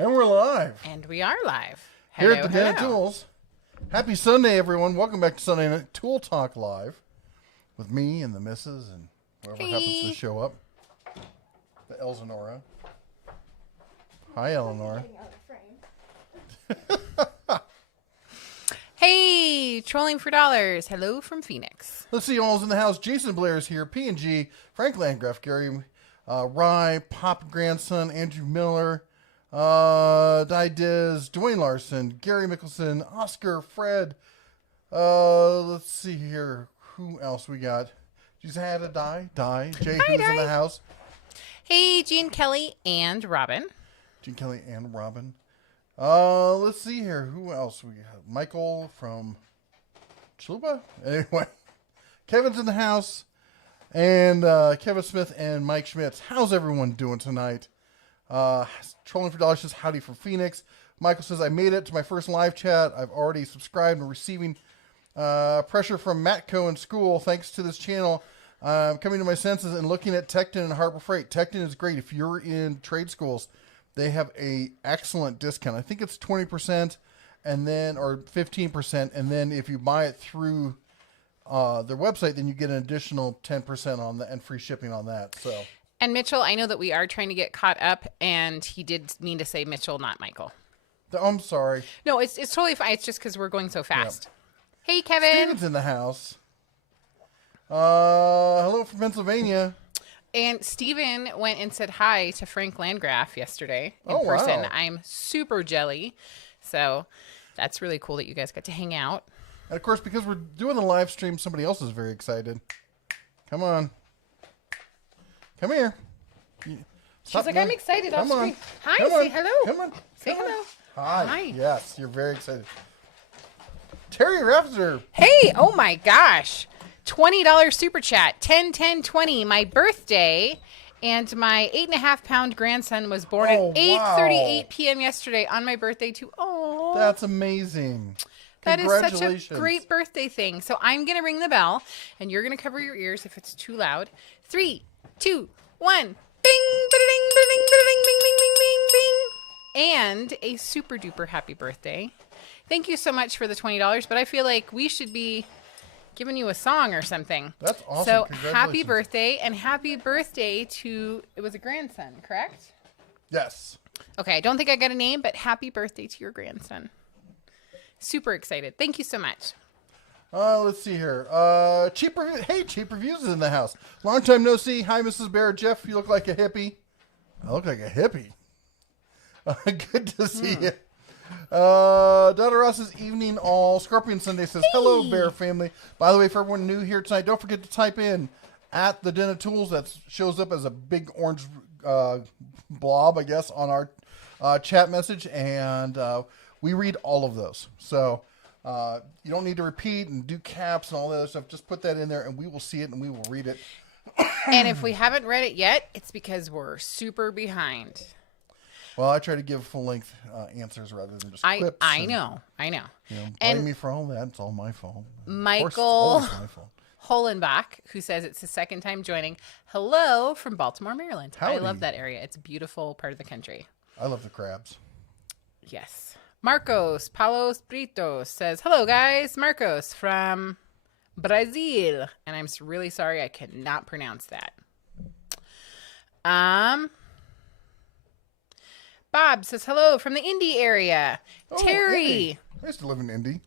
And we're live. And we are live. Here at the Den of Tools. Happy Sunday, everyone. Welcome back to Sunday Night Tool Talk Live with me and the missus and whoever happens to show up. The Elsinora. Hi, Eleanor. Hey, trolling for dollars. Hello from Phoenix. Let's see, all's in the house. Jason Blair is here. P&G, Frank Landgraf, Gary Rye, Pop Grandson, Andrew Miller, Di Diz, Dwayne Larson, Gary Mickelson, Oscar, Fred. Let's see here. Who else we got? She's had a die. Jay, who's in the house. Hey, Gene Kelly and Robin. Gene Kelly and Robin. Let's see here. Who else we have? Michael from Chalupa? Anyway, Kevin's in the house. And Kevin Smith and Mike Schmitz. How's everyone doing tonight? Trolling for Dollars says, howdy from Phoenix. Michael says, I made it to my first live chat. I've already subscribed and receiving pressure from Matco in school. Thanks to this channel, I'm coming to my senses and looking at Tecton and Harbor Freight. Tecton is great. If you're in trade schools, they have a excellent discount. I think it's 20% and then, or 15%. And then if you buy it through their website, then you get an additional 10% on that and free shipping on that. So. And Mitchell, I know that we are trying to get caught up, and he did mean to say Mitchell, not Michael. I'm sorry. No, it's totally fine. It's just because we're going so fast. Yep. Hey, Kevin. Steven's in the house. Hello from Pennsylvania. And Steven went and said hi to Frank Landgraf yesterday in person. Wow. I'm super jelly. So that's really cool that you guys got to hang out. And of course, because we're doing the live stream, somebody else is very excited. Come on. Come here. She's like, I'm excited. Come on. Hi, Come say on. hello. Come on. Say hello. Hi. Yes, you're very excited. Terry Rafter. Hey, oh my gosh. $20 super chat, 10/10/20, my birthday, and my 8.5-pound grandson was born at 8:38 p.m. yesterday on my birthday too. Oh, that's amazing. That is such a great birthday thing. So I'm going to ring the bell, and you're going to cover your ears if it's too loud. 3, 2, 1. Bing, ba-da-ding, ba-da-ding, ba-da-ding, bing, bing, bing, bing, bing. And a super duper happy birthday. Thank you so much for the $20, but I feel like we should be giving you a song or something. That's awesome. So happy birthday, and happy birthday to, it was a grandson, correct? Yes. Okay, I don't think I got a name, but happy birthday to your grandson. Super excited. Thank you so much. Let's see here. Cheap Reviews is in the house. Long time no see. Hi, Mrs. Bear. Jeff, you look like a hippie. I look like a hippie. Good to see you. Donna Ross's evening all. Scorpion Sunday says, hello, Bear family. By the way, for everyone new here tonight, don't forget to type in at the Den of Tools. That shows up as a big orange blob, I guess, on our chat message. And we read all of those. So you don't need to repeat and do caps and all that other stuff. Just put that in there and we will see it and we will read it. And if we haven't read it yet, it's because we're super behind. Well, I try to give full-length answers rather than just clips. I know. Blame me for all that. It's all my fault. Michael Holenbach, who says it's his second time joining. Hello from Baltimore, Maryland. Howdy. I love that area. It's a beautiful part of the country. I love the crabs. Yes. Marcos Palos Britos says, hello, guys. Marcos from Brazil. And I'm really sorry I cannot pronounce that. Bob says, hello from the Indy area. Terry. Indy. I used to live in Indy.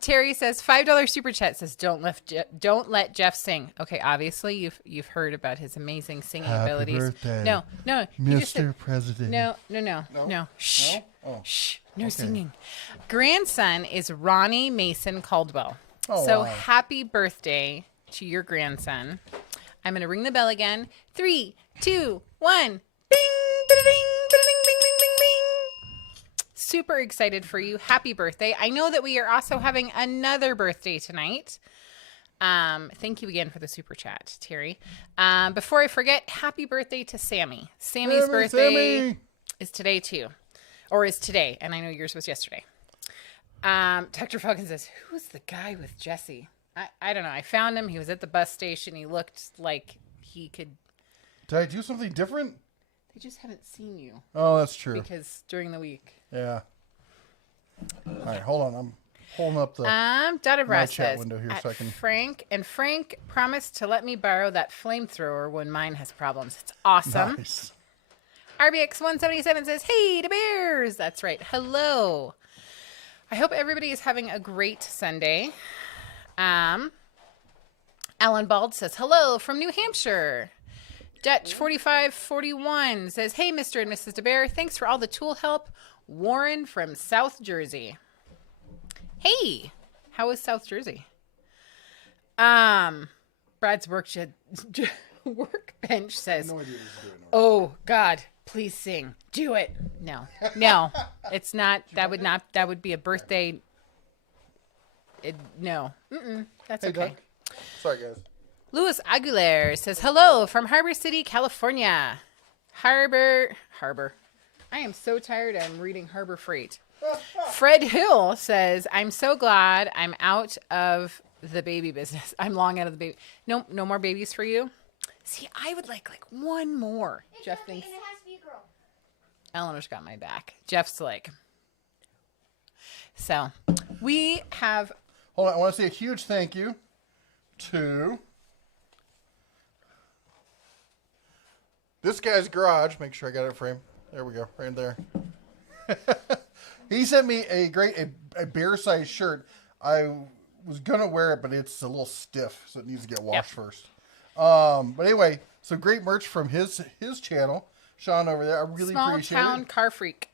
Terry says, $5 super chat says, don't let Jeff sing. Okay, obviously you've heard about his amazing singing abilities. Birthday, no, Mr. President. No. Shh. No? Oh. Shh. No singing. Grandson is Ronnie Mason Caldwell. Oh, so wow. Happy birthday to your grandson. I'm going to ring the bell again. 3, 2, 1. Bing, ba-da-ding, ba-da-ding, bing, bing, bing, bing. Super excited for you. Happy birthday. I know that we are also having another birthday tonight. Thank you again for the super chat, Terry. Before I forget, happy birthday to Sammy. Sammy's birthday is today too. Or is today. And I know yours was yesterday. Dr. Falcon says, who's the guy with Jesse? I don't know. I found him. He was at the bus station. He looked like he could. Did I do something different? They just haven't seen you Oh, that's true. because during the week. Yeah. All right, hold on. I'm pulling up the Dotted my Ross chat says, window here so I can. Frank promised to let me borrow that flamethrower when mine has problems. It's awesome. Nice. RBX177 says, hey, the Bears. That's right. Hello. I hope everybody is having a great Sunday. Alan Bald says, hello from New Hampshire. Dutch 4541 says, hey, Mr. and Mrs. DeBear, thanks for all the tool help. Warren from South Jersey. Hey, how is South Jersey? Brad's workbench says, No idea what he's doing. oh, God, please sing. Do it. No, it's not. That would be a birthday. No. That's Hey, okay. Doug. Sorry, guys. Louis Aguilar says, hello from Harbor City, California. Harbor. I am so tired I'm reading Harbor Freight. Fred Hill says, I'm so glad I'm out of the baby business. I'm long out of the baby. No more babies for you? See, I would like one more. Jeff thinks. And it has to be a girl. Eleanor's got my back. Jeff's like. So, we have. Hold on. I want to say a huge thank you to this guy's garage. Make sure I got it framed. There we go. Right there. He sent me a bear-sized shirt. I was going to wear it, but it's a little stiff, so it needs to get washed first. But anyway, some great merch from his channel. Sean over there. I really Small appreciate Town it. Car Freak.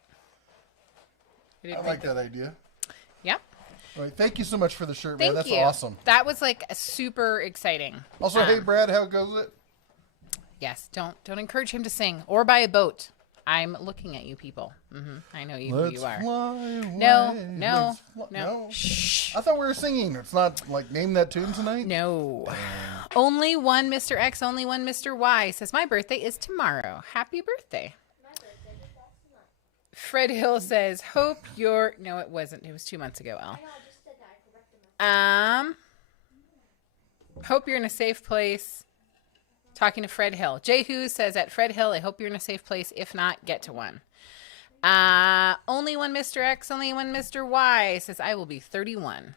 I like that idea. Yep. All right, thank you so much for the shirt, Thank man. That's you. awesome. That was super exciting. Also, hey, Brad, how goes it? Yes, don't encourage him to sing or buy a boat. I'm looking at you people. I know who you are. Fly away. No. No. Shh. I thought we were singing. It's not like name that tune tonight. No. Only one Mr. X, only one Mr. Y says, my birthday is tomorrow. Happy birthday. My birthday is last month. Fred Hill says, hope you're... No, it wasn't. It was 2 months ago, Al. I know, I just said that. I corrected myself. Hope you're in a safe place. Talking to Fred Hill. Jehu says, at Fred Hill, I hope you're in a safe place. If not, get to one. Only one Mr. X, only one Mr. Y says, I will be 31.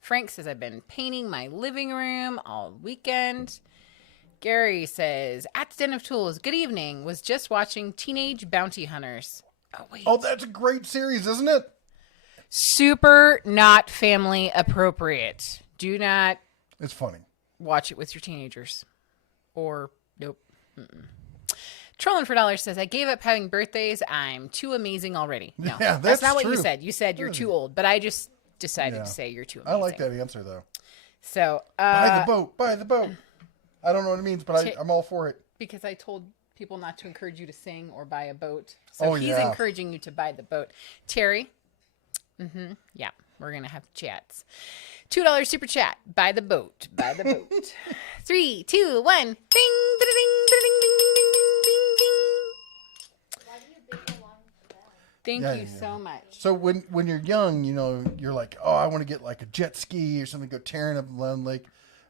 Frank says, I've been painting my living room all weekend. Gary says, at the Den of Tools, good evening. Was just watching Teenage Bounty Hunters. Oh, wait. Oh, that's a great series, isn't it? Super not family appropriate. Do not It's funny. watch it with your teenagers. Or, nope. Trolling for Dollars says, I gave up having birthdays. I'm too amazing already. No, Yeah, that's not what you true. said. You said you're too old, but I just decided to say you're too amazing. I like that answer, though. So, Buy the boat. Buy the boat. I don't know what it means, but I'm all for it. because I told people not to encourage you to sing or buy a boat. So he's yeah. encouraging you to buy the boat. Terry? Yeah, we're going to have chats. $2 super chat. Buy the boat. Buy the boat. 3, 2, 1. Ding, ding, ding, ding, ding, ding, ding, ding. Why do you bing along with that? Thank Yeah, you yeah. so much. So when you're young, you know, you're like, oh, I want to get like a jet ski or something, go tearing up Land Lake.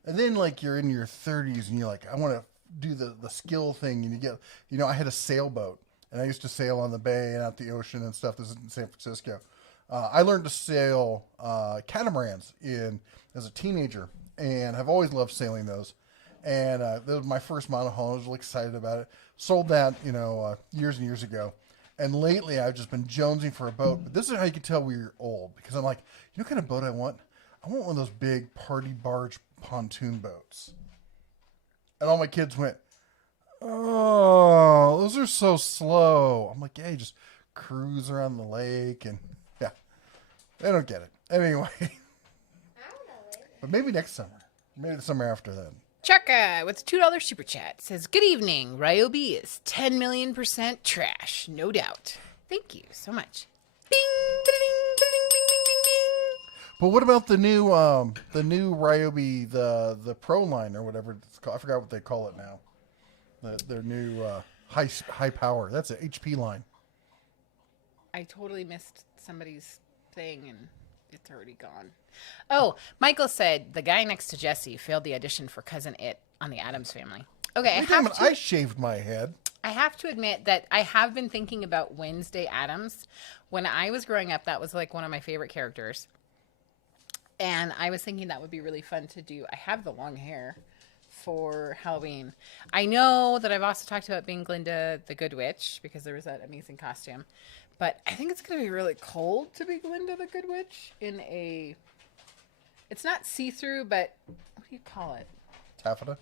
And then like you're in your 30s and you're like, I want to do the skill thing. And you get, you know, I had a sailboat and I used to sail on the bay and out the ocean and stuff. This is in San Francisco. I learned to sail catamarans as a teenager and have always loved sailing those. And that was my first monohull. I was really excited about it. Sold that, you know, years and years ago. And lately I've just been jonesing for a boat. But this is how you can tell we're old. Because I'm like, you know what kind of boat I want? I want one of those big party barge pontoon boats. And all my kids went, oh, those are so slow. I'm like, yeah, you just cruise around the lake and yeah. They don't get it. Anyway, I don't know later. but maybe next summer. Maybe the summer after that. Chaka with a $2 super chat says, good evening. Ryobi is 10 million % trash. No doubt. Thank you so much. Bing, ding, ding, ding, ding, ding, ding, ding. But what about the new Ryobi, the Pro line or whatever it's called? I forgot what they call it now. Their new high power. That's an HP line. I totally missed somebody's thing and it's already gone. Oh, Michael said the guy next to Jesse failed the audition for Cousin It on the Addams Family. Okay, Wait a minute, I shaved my head. I have to admit that I have been thinking about Wednesday Addams. When I was growing up, that was like one of my favorite characters. And I was thinking that would be really fun to do. I have the long hair for Halloween. I know that I've also talked about being Glinda the Good Witch because there was that amazing costume. But I think it's going to be really cold to be Glinda the Good Witch in a... It's not see-through, but what do you call it? Taffeta?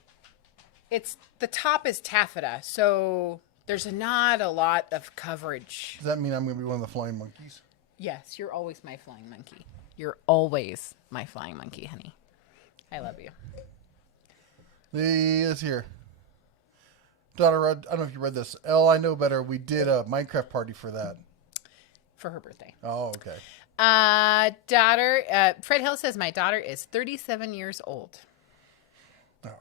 It's the top is taffeta, so there's not a lot of coverage. Does that mean I'm going to be one of the flying monkeys? Yes, you're always my flying monkey. You're always my flying monkey, honey. I love you. Is here. Daughter, I don't know if you read this. I know better. We did a Minecraft party for that. For her birthday. Oh, okay. Daughter, Fred Hill says, my daughter is 37 years old.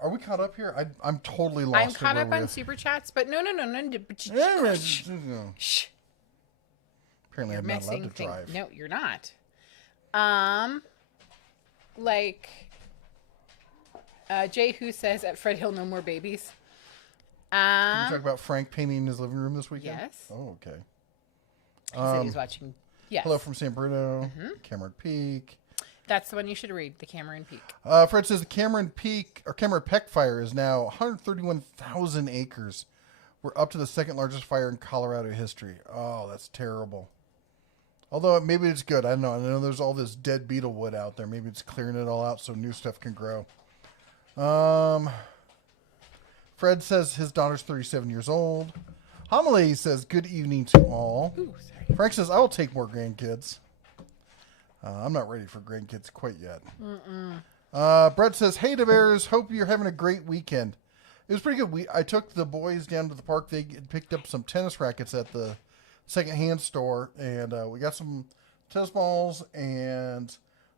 Are we caught up here? I'm totally lost. I'm caught up on Super Chats, but no. Shh. Apparently I'm not allowed to drive. No, you're not. Jay Who says, at Fred Hill, no more babies. Can we talk about Frank painting his living room this weekend? Yes. Oh, okay. He said he's watching. Yes. Hello from San Bruno. Cameron Peak. That's the one you should read, the Cameron Peak. Fred says the Cameron Peck fire is now 131,000 acres. We're up to the second largest fire in Colorado history. Oh, that's terrible. Although maybe it's good. I don't know. I know there's all this dead beetle wood out there. Maybe it's clearing it all out so new stuff can grow. Fred says his daughter's 37 years old. Homily says good evening to all. Ooh, sorry. Frank says I will take more grandkids. I'm not ready for grandkids quite yet. Brett says, hey, the Bears. Hope you're having a great weekend. It was pretty good. I took the boys down to the park. They picked up some tennis rackets at the secondhand store, and we got some tennis balls. And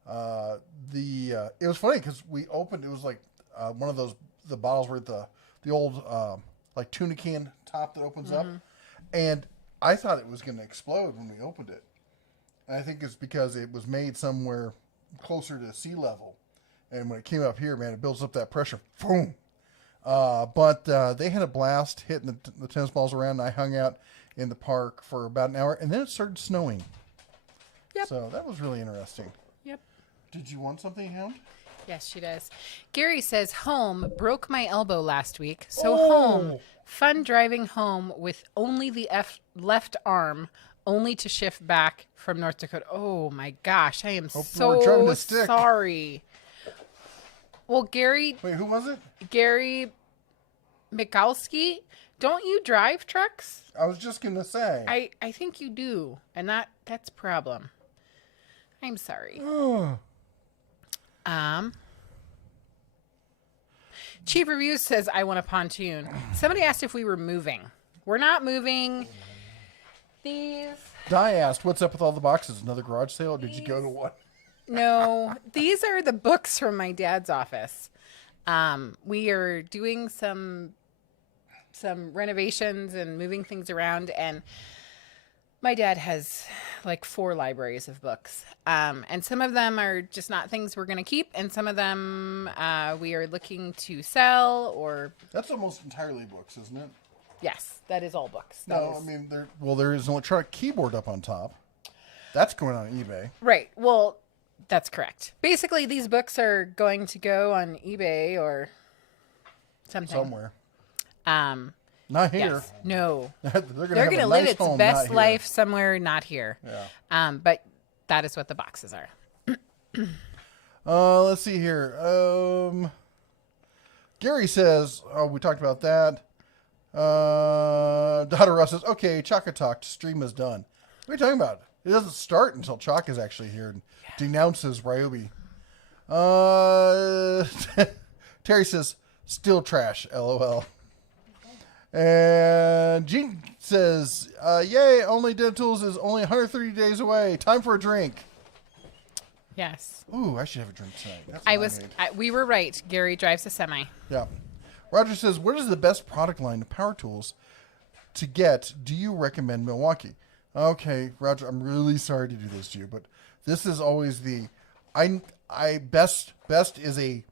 it was funny because we opened. It was like one of the bottles where the old like tuna can top that opens up, and I thought it was going to explode when we opened it. And I think it's because it was made somewhere closer to sea level. And when it came up here, man, it builds up that pressure. Boom. But they had a blast hitting the tennis balls around. And I hung out in the park for about an hour. And then it started snowing. Yep. So that was really interesting. Yep. Did you want something, Hound? Yes, she does. Gary says, home, broke my elbow last week. So home, fun driving home with only the left arm, only to shift back from North Dakota. Oh my gosh, I am so sorry. Well, Gary... Wait, who was it? Gary Mikalski. Don't you drive trucks? I was just going to say. I think you do. And that's a problem. I'm sorry. Chief Reviews says, I want a pontoon. Somebody asked if we were moving. We're not moving. Di asked, what's up with all the boxes? Another garage sale? Or did you go to one? No, these are the books from my dad's office. We are doing some renovations and moving things around, and my dad has like 4 libraries of books. And some of them are just not things we're going to keep, and some of them we are looking to sell or... That's almost entirely books, isn't it? Yes, that is all books. I mean, there is an electronic keyboard up on top. That's going on eBay. Right. Well, that's correct. Basically, these books are going to go on eBay or something. Somewhere. Not here. Yes. No. They're going to live its best life somewhere not here. Yeah. But that is what the boxes are. Let's see here. Gary says, we talked about that. Daughter Russ says, okay, Chaka talked. Stream is done. What are you talking about? It doesn't start until Chaka's actually here and denounces Ryobi. Terry says, still trash, LOL. And Gene says, yay, Only Dentals is only 130 days away. Time for a drink. Yes. Ooh, I should have a drink tonight. We were right. Gary drives a semi. Yeah. Roger says, what is the best product line of power tools to get? Do you recommend Milwaukee? Okay, Roger, I'm really sorry to do this to you, but this is always best is a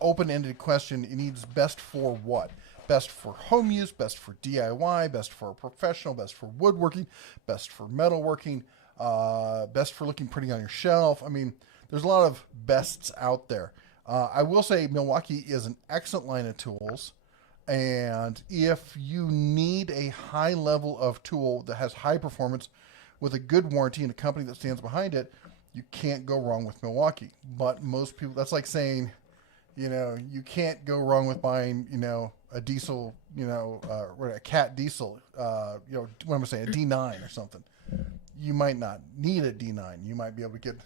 open-ended question. It needs best for what? Best for home use, best for DIY, best for professional, best for woodworking, best for metalworking, best for looking pretty on your shelf. I mean, there's a lot of bests out there. I will say Milwaukee is an excellent line of tools. And if you need a high level of tool that has high performance with a good warranty and a company that stands behind it, you can't go wrong with Milwaukee. But most people, that's like saying, you can't go wrong with buying, a diesel, a cat diesel, what am I saying, a D9 or something. You might not need a D9. You might be able to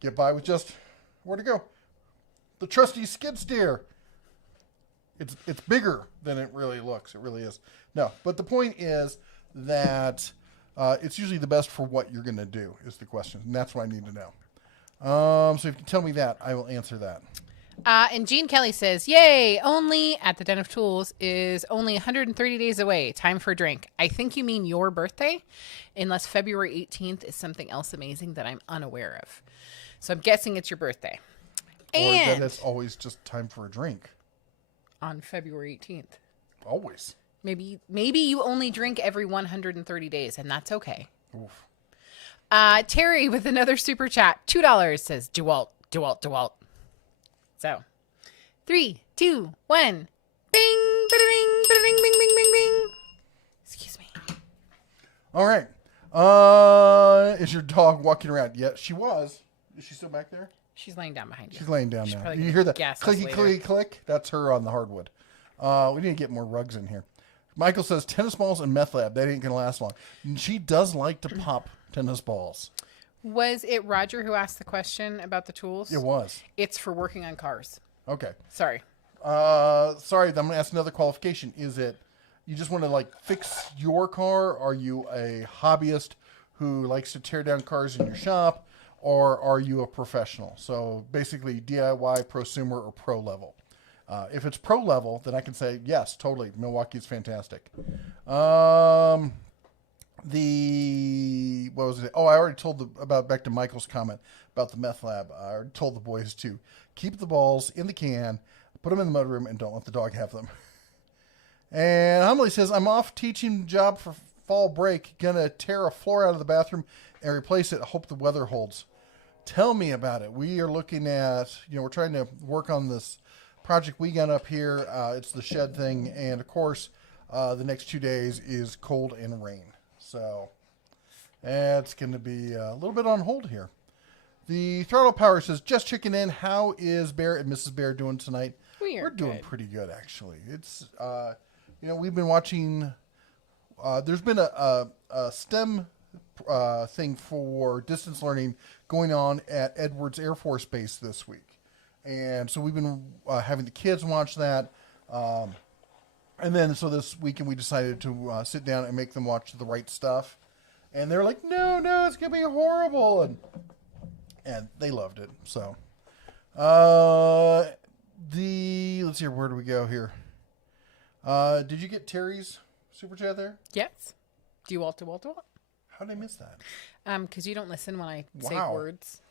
get by with just, where to go? The trusty skid steer. It's bigger than it really looks. It really is. No, but the point is that it's usually the best for what you're going to do is the question. And that's what I need to know. So if you tell me that, I will answer that. And Gene Kelly says, yay, only at the Den of Tools is only 130 days away. Time for a drink. I think you mean your birthday, unless February 18th is something else amazing that I'm unaware of. So I'm guessing it's your birthday. Or And that it's always just time for a drink. on February 18th. Always. Maybe you only drink every 130 days, and that's okay. Oof. Terry with another super chat, $2 says, DeWalt. So, 3, 2, 1, bing, ba-da-ding, ba-da-ding, bing, bing, bing, bing. Excuse me. All right. Is your dog walking around? Yeah, she was. Is she still back there? She's laying down behind you. She's laying down She's now. probably You gonna hear that gas us clicky, later. clicky, click? That's her on the hardwood. We need to get more rugs in here. Michael says tennis balls and meth lab. That ain't going to last long. And she does like to pop tennis balls. Was it Roger who asked the question about the tools? It was. It's for working on cars. Okay. Sorry. Sorry, I'm going to ask another qualification. Is it you just want to fix your car? Are you a hobbyist who likes to tear down cars in your shop? Or are you a professional? So basically DIY, prosumer, or pro level. If it's pro level, then I can say, yes, totally. Milwaukee's fantastic. What was it? Oh, I already told back to Michael's comment about the meth lab. I already told the boys to keep the balls in the can, put them in the mudroom, and don't let the dog have them. And Humley says, I'm off teaching job for fall break. Gonna tear a floor out of the bathroom and replace it. Hope the weather holds. Tell me about it. We are looking at, we're trying to work on this project we got up here. It's the shed thing. And of course, the next 2 days is cold and rain. So it's going to be a little bit on hold here. The Throttle Power says, just checking in. How is Bear and Mrs. Bear doing tonight? We're doing pretty good, actually. It's, we've been watching, there's been a STEM thing for distance learning going on at Edwards Air Force Base this week. And so we've been having the kids watch that. And then so this weekend we decided to sit down and make them watch The Right Stuff. And they're like, no, it's going to be horrible. And they loved it. So let's see, where do we go here? Did you get Terry's super chat there? Yes. DeWalt. How did I miss that? Because you don't listen when I say Wow. words.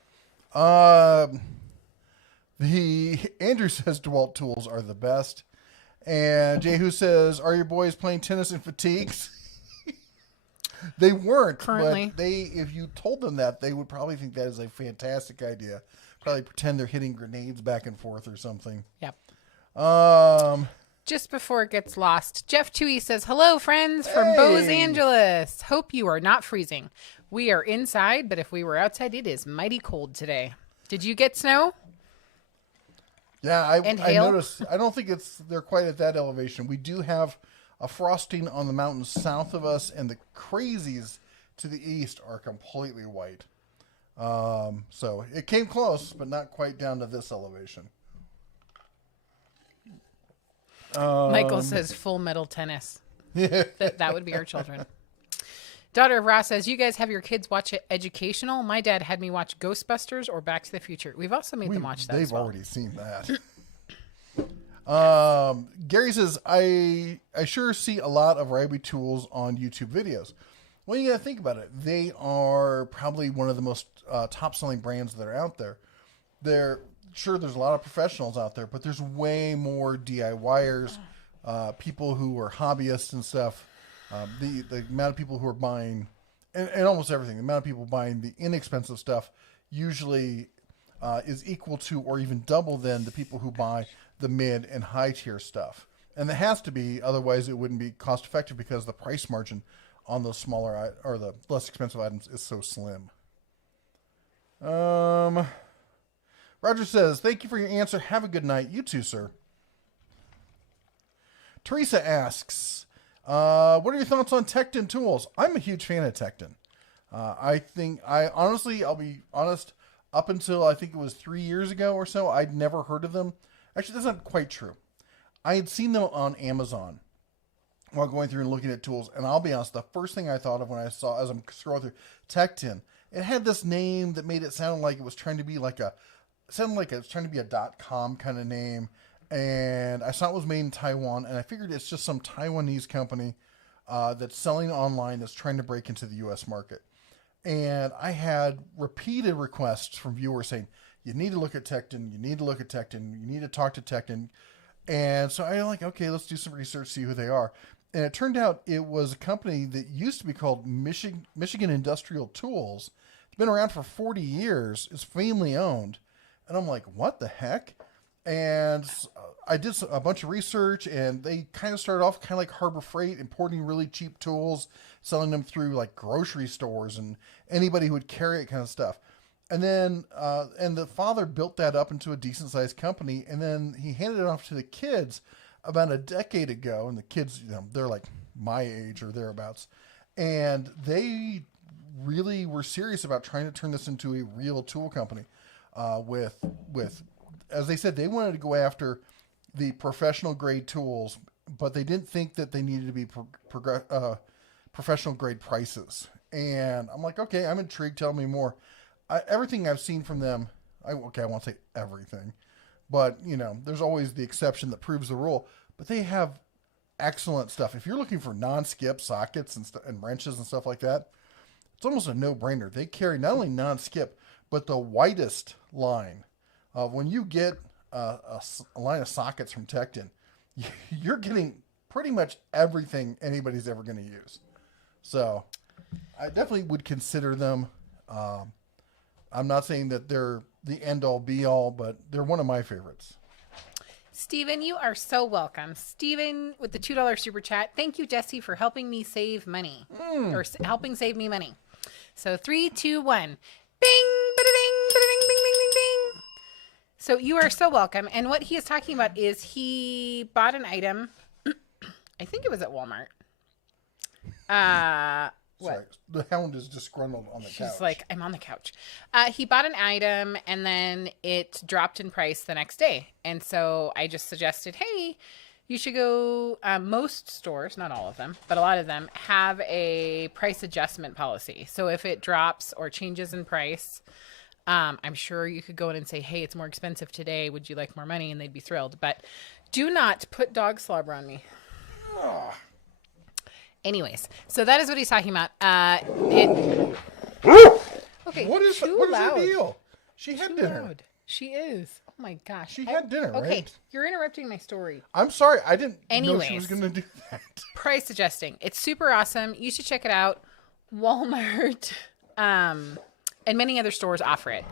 The Andrew says DeWalt tools are the best. And Jehu says, are your boys playing tennis in fatigues? They weren't. Currently. But if you told them that, they would probably think that is a fantastic idea. Probably pretend they're hitting grenades back and forth or something. Yep. Um, Just before it gets lost, Jeff Toohey says, hello, friends from Los Angeles. Hope you are not freezing. We are inside, but if we were outside, it is mighty cold today. Did you get snow? Yeah, I hail? noticed. I don't think they're quite at that elevation. We do have a frosting on the mountains south of us, and the crazies to the east are completely white. So it came close, but not quite down to this elevation. Michael says full metal tennis. That would be our children. Daughter of Ross says, you guys have your kids watch it educational. My dad had me watch Ghostbusters or Back to the Future. We've also made them watch that They've as well. already seen that. Gary says, I sure see a lot of Ryobi tools on YouTube videos. Well, you got to think about it. They are probably one of the most top-selling brands that are out there. There's a lot of professionals out there, but there's way more DIYers, people who are hobbyists and stuff. The amount of people who are buying, and almost everything, the amount of people buying the inexpensive stuff usually is equal to or even double than the people who buy the mid and high tier stuff. And it has to be, otherwise it wouldn't be cost effective because the price margin on those smaller or the less expensive items is so slim. Roger says, thank you for your answer. Have a good night. You too, sir. Teresa asks, what are your thoughts on Tekton tools? I'm a huge fan of Tekton. I'll be honest, up until I think it was 3 years ago or so, I'd never heard of them. Actually, that's not quite true. I had seen them on Amazon while going through and looking at tools, and I'll be honest, the first thing I thought of when I saw, as I'm scrolling through, Tekton, it had this name that made it sound like it was trying to be like a .com kind of name, and I saw it was made in Taiwan, and I figured it's just some Taiwanese company that's selling online that's trying to break into the U.S. market. And I had repeated requests from viewers saying, you need to look at Tekton, you need to look at Tekton, you need to talk to Tekton. And so I'm like, okay, let's do some research, see who they are. And it turned out it was a company that used to be called Michigan Industrial Tools. It's been around for 40 years. It's family owned. And I'm like, what the heck? And I did a bunch of research, and they kind of started off kind of like Harbor Freight, importing really cheap tools, selling them through like grocery stores and anybody who would carry it kind of stuff. And then, and the father built that up into a decent sized company, and then he handed it off to the kids about a decade ago. And the kids, they're like my age or thereabouts. And they really were serious about trying to turn this into a real tool company, with, as they said, they wanted to go after the professional grade tools, but they didn't think that they needed to be professional grade prices. And I'm like, okay, I'm intrigued. Tell me more. Everything I've seen from them, I won't say everything, but there's always the exception that proves the rule. But they have excellent stuff. If you're looking for non-skip sockets and wrenches and stuff like that, it's almost a no-brainer. They carry not only non-skip, but the widest line. When you get a line of sockets from Tekton, you're getting pretty much everything anybody's ever going to use. So I definitely would consider them. I'm not saying that they're the end-all, be-all, but they're one of my favorites. Steven, you are so welcome. Steven with the $2 super chat. Thank you, Jesse, for helping me save money. Or helping save me money. So 3, 2, 1. Bing! Ba-da-ding! Ba-da-ding! Bing! Bing! Bing! Bing! So you are so welcome. And what he is talking about is he bought an item. I think it was at Walmart. What? Sorry, the hound is disgruntled on the couch. She's like, I'm on the couch. He bought an item, and then it dropped in price the next day. And so I just suggested, hey, you should go, most stores, not all of them, but a lot of them, have a price adjustment policy. So if it drops or changes in price, I'm sure you could go in and say, hey, it's more expensive today. Would you like more money? And they'd be thrilled. But do not put dog slobber on me. Anyways, so that is what he's talking about. Okay, what is the deal? She had dinner. Loud. She is. Oh my gosh. She had dinner, right? Okay, you're interrupting my story. I'm sorry. I didn't know she Anyways. was going to do that. Price adjusting. It's super awesome. You should check it out. Walmart and many other stores offer it.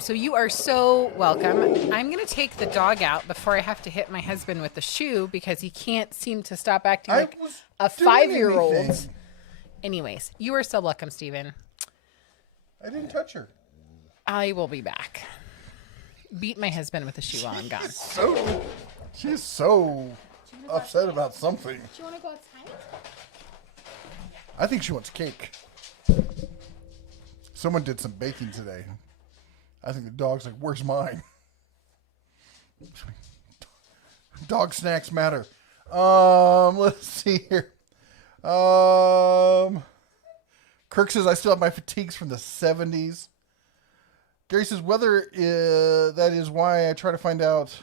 So you are so welcome. I'm going to take the dog out before I have to hit my husband with the shoe because he can't seem to stop acting like a 5-year-old. Anyways, you are so welcome, Steven. I didn't touch her. I will be back. Beat my husband with a shoe while I'm gone. She's so upset about something. Do you want to go outside? I think she wants cake. Someone did some baking today. I think the dog's like, where's mine? Dog snacks matter. Let's see here. Kirk says, I still have my fatigues from the 70s. Gary says, whether that is why I try to find out.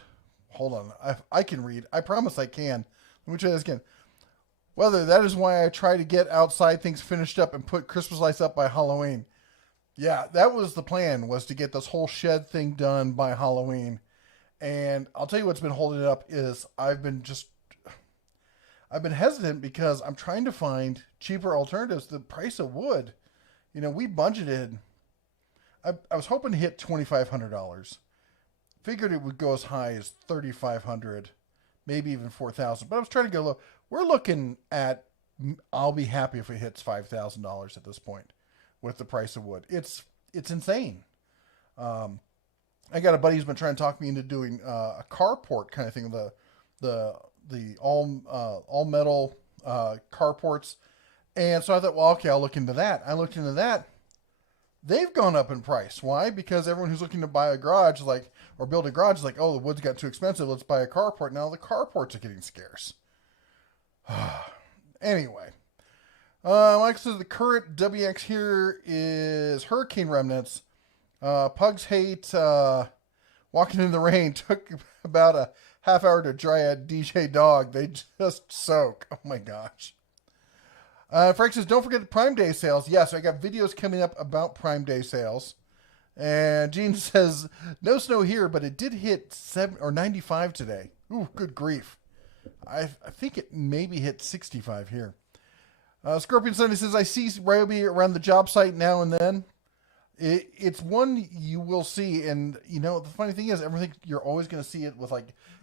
Hold on. I can read. I promise I can. Let me try this again. Whether that is why I try to get outside things finished up and put Christmas lights up by Halloween. Yeah, that was the plan, was to get this whole shed thing done by Halloween. And I'll tell you what's been holding it up is I've been just I've been hesitant because I'm trying to find cheaper alternatives. The price of wood, we budgeted. I was hoping to hit $2,500. Figured it would go as high as 3,500, maybe even 4,000. But I was trying to go low. We're looking at. I'll be happy if it hits $5,000 at this point with the price of wood. It's insane. I got a buddy who's been trying to talk me into doing a carport kind of thing. The all metal carports, and so I thought, well, okay, I'll look into that. I looked into that. They've gone up in price. Why? Because everyone who's looking to buy a garage, or build a garage, is like, oh, the wood's got too expensive. Let's buy a carport. Now the carports are getting scarce. Anyway, Mike says the current WX here is hurricane remnants. Pugs hate walking in the rain. Took about a half hour to dry a DJ dog. They just soak. Oh my gosh. Frank says, don't forget the Prime Day sales. Yes, I got videos coming up about Prime Day sales. And Gene says, no snow here, but it did hit 95 today. Ooh, good grief. I think it maybe hit 65 here. Scorpion Sunday says, I see Ryobi around the job site now and then. It's one you will see. And, the funny thing is, everything you're always going to see it with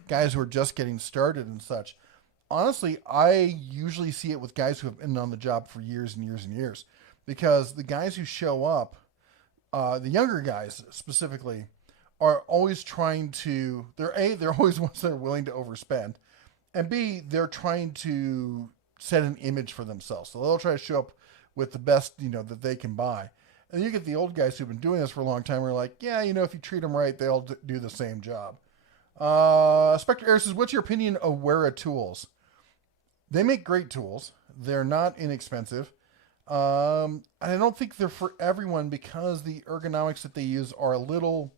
guys who are just getting started and such. Honestly, I usually see it with guys who have been on the job for years and years and years, because the guys who show up, the younger guys specifically, are always trying to, they're always ones that are willing to overspend, and B, they're trying to set an image for themselves. So they'll try to show up with the best, that they can buy. And you get the old guys who've been doing this for a long time, who are like, yeah, if you treat them right, they'll do the same job. Spectre Air says, what's your opinion of Wera tools? They make great tools. They're not inexpensive. I don't think they're for everyone because the ergonomics that they use are a little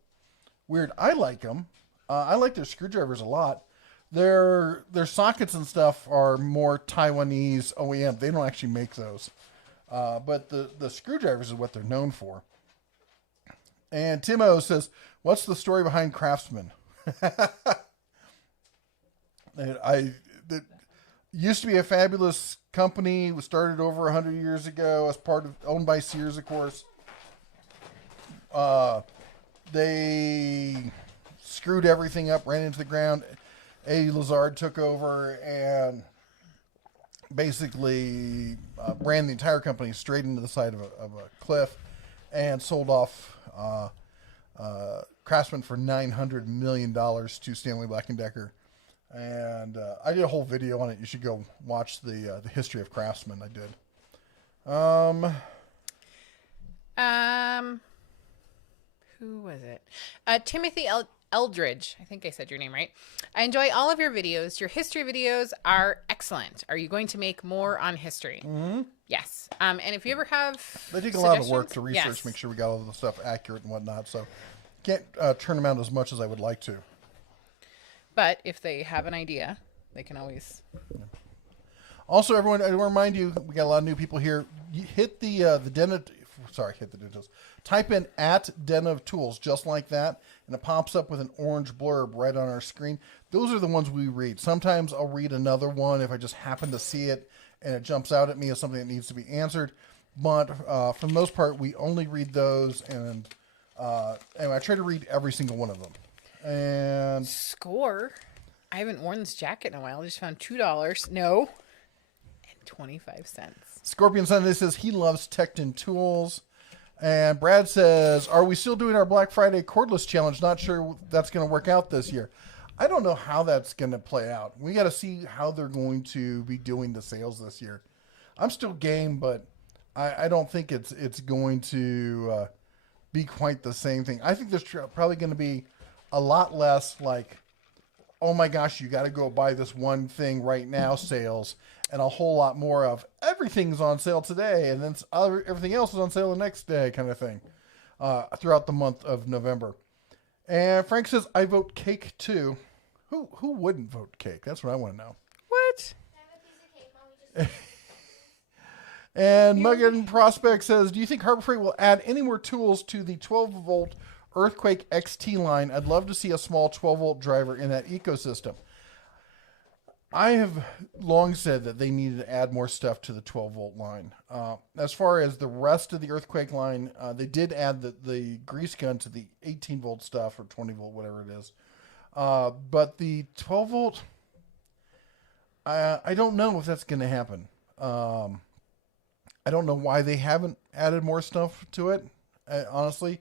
weird. I like them. I like their screwdrivers a lot. Their sockets and stuff are more Taiwanese OEM. They don't actually make those. But the screwdrivers is what they're known for. And Timo says, what's the story behind Craftsman? It used to be a fabulous company. Was started over 100 years ago as owned by Sears, of course. They screwed everything up, ran into the ground. Eddie Lazard took over and basically ran the entire company straight into the side of a cliff and sold off Craftsman for $900 million to Stanley Black & Decker. And I did a whole video on it. You should go watch the history of Craftsman. I did. Who was it? Timothy Eldridge. I think I said your name right. I enjoy all of your videos. Your history videos are excellent. Are you going to make more on history? Mm-hmm. Yes. And if you ever have They take a lot of work to research, make sure we got all the stuff accurate and whatnot. So can't turn them out as much as I would like to. But if they have an idea, they can always. Yeah. Also, everyone, I want to remind you, we got a lot of new people here. You hit the Den of, hit the Den of Tools. Type in @Den of Tools, just like that, and it pops up with an orange blurb right on our screen. Those are the ones we read. Sometimes I'll read another one if I just happen to see it and it jumps out at me as something that needs to be answered. But for the most part, we only read those, and anyway, I try to read every single one of them. And score. I haven't worn this jacket in a while. I just found $2. No. And 25 cents. Scorpion Sunday says he loves Tecton tools. And Brad says, are we still doing our Black Friday cordless challenge? Not sure that's going to work out this year. I don't know how that's going to play out. We got to see how they're going to be doing the sales this year. I'm still game, but I don't think it's going to be quite the same thing. I think there's probably going to be a lot less like, oh my gosh, you got to go buy this one thing right now sales, and a whole lot more of everything's on sale today, and then everything else is on sale the next day kind of thing throughout the month of November. And Frank says, I vote cake too. Who wouldn't vote cake? That's what I want to know. What? And Muggin Prospect says, do you think Harbor Freight will add any more tools to the 12-volt Earthquake XT line? I'd love to see a small 12-volt driver in that ecosystem. I have long said that they needed to add more stuff to the 12-volt line. As far as the rest of the earthquake line, they did add the grease gun to the 18-volt stuff or 20-volt, whatever it is. But the 12-volt, I don't know if that's going to happen. I don't know why they haven't added more stuff to it. Honestly,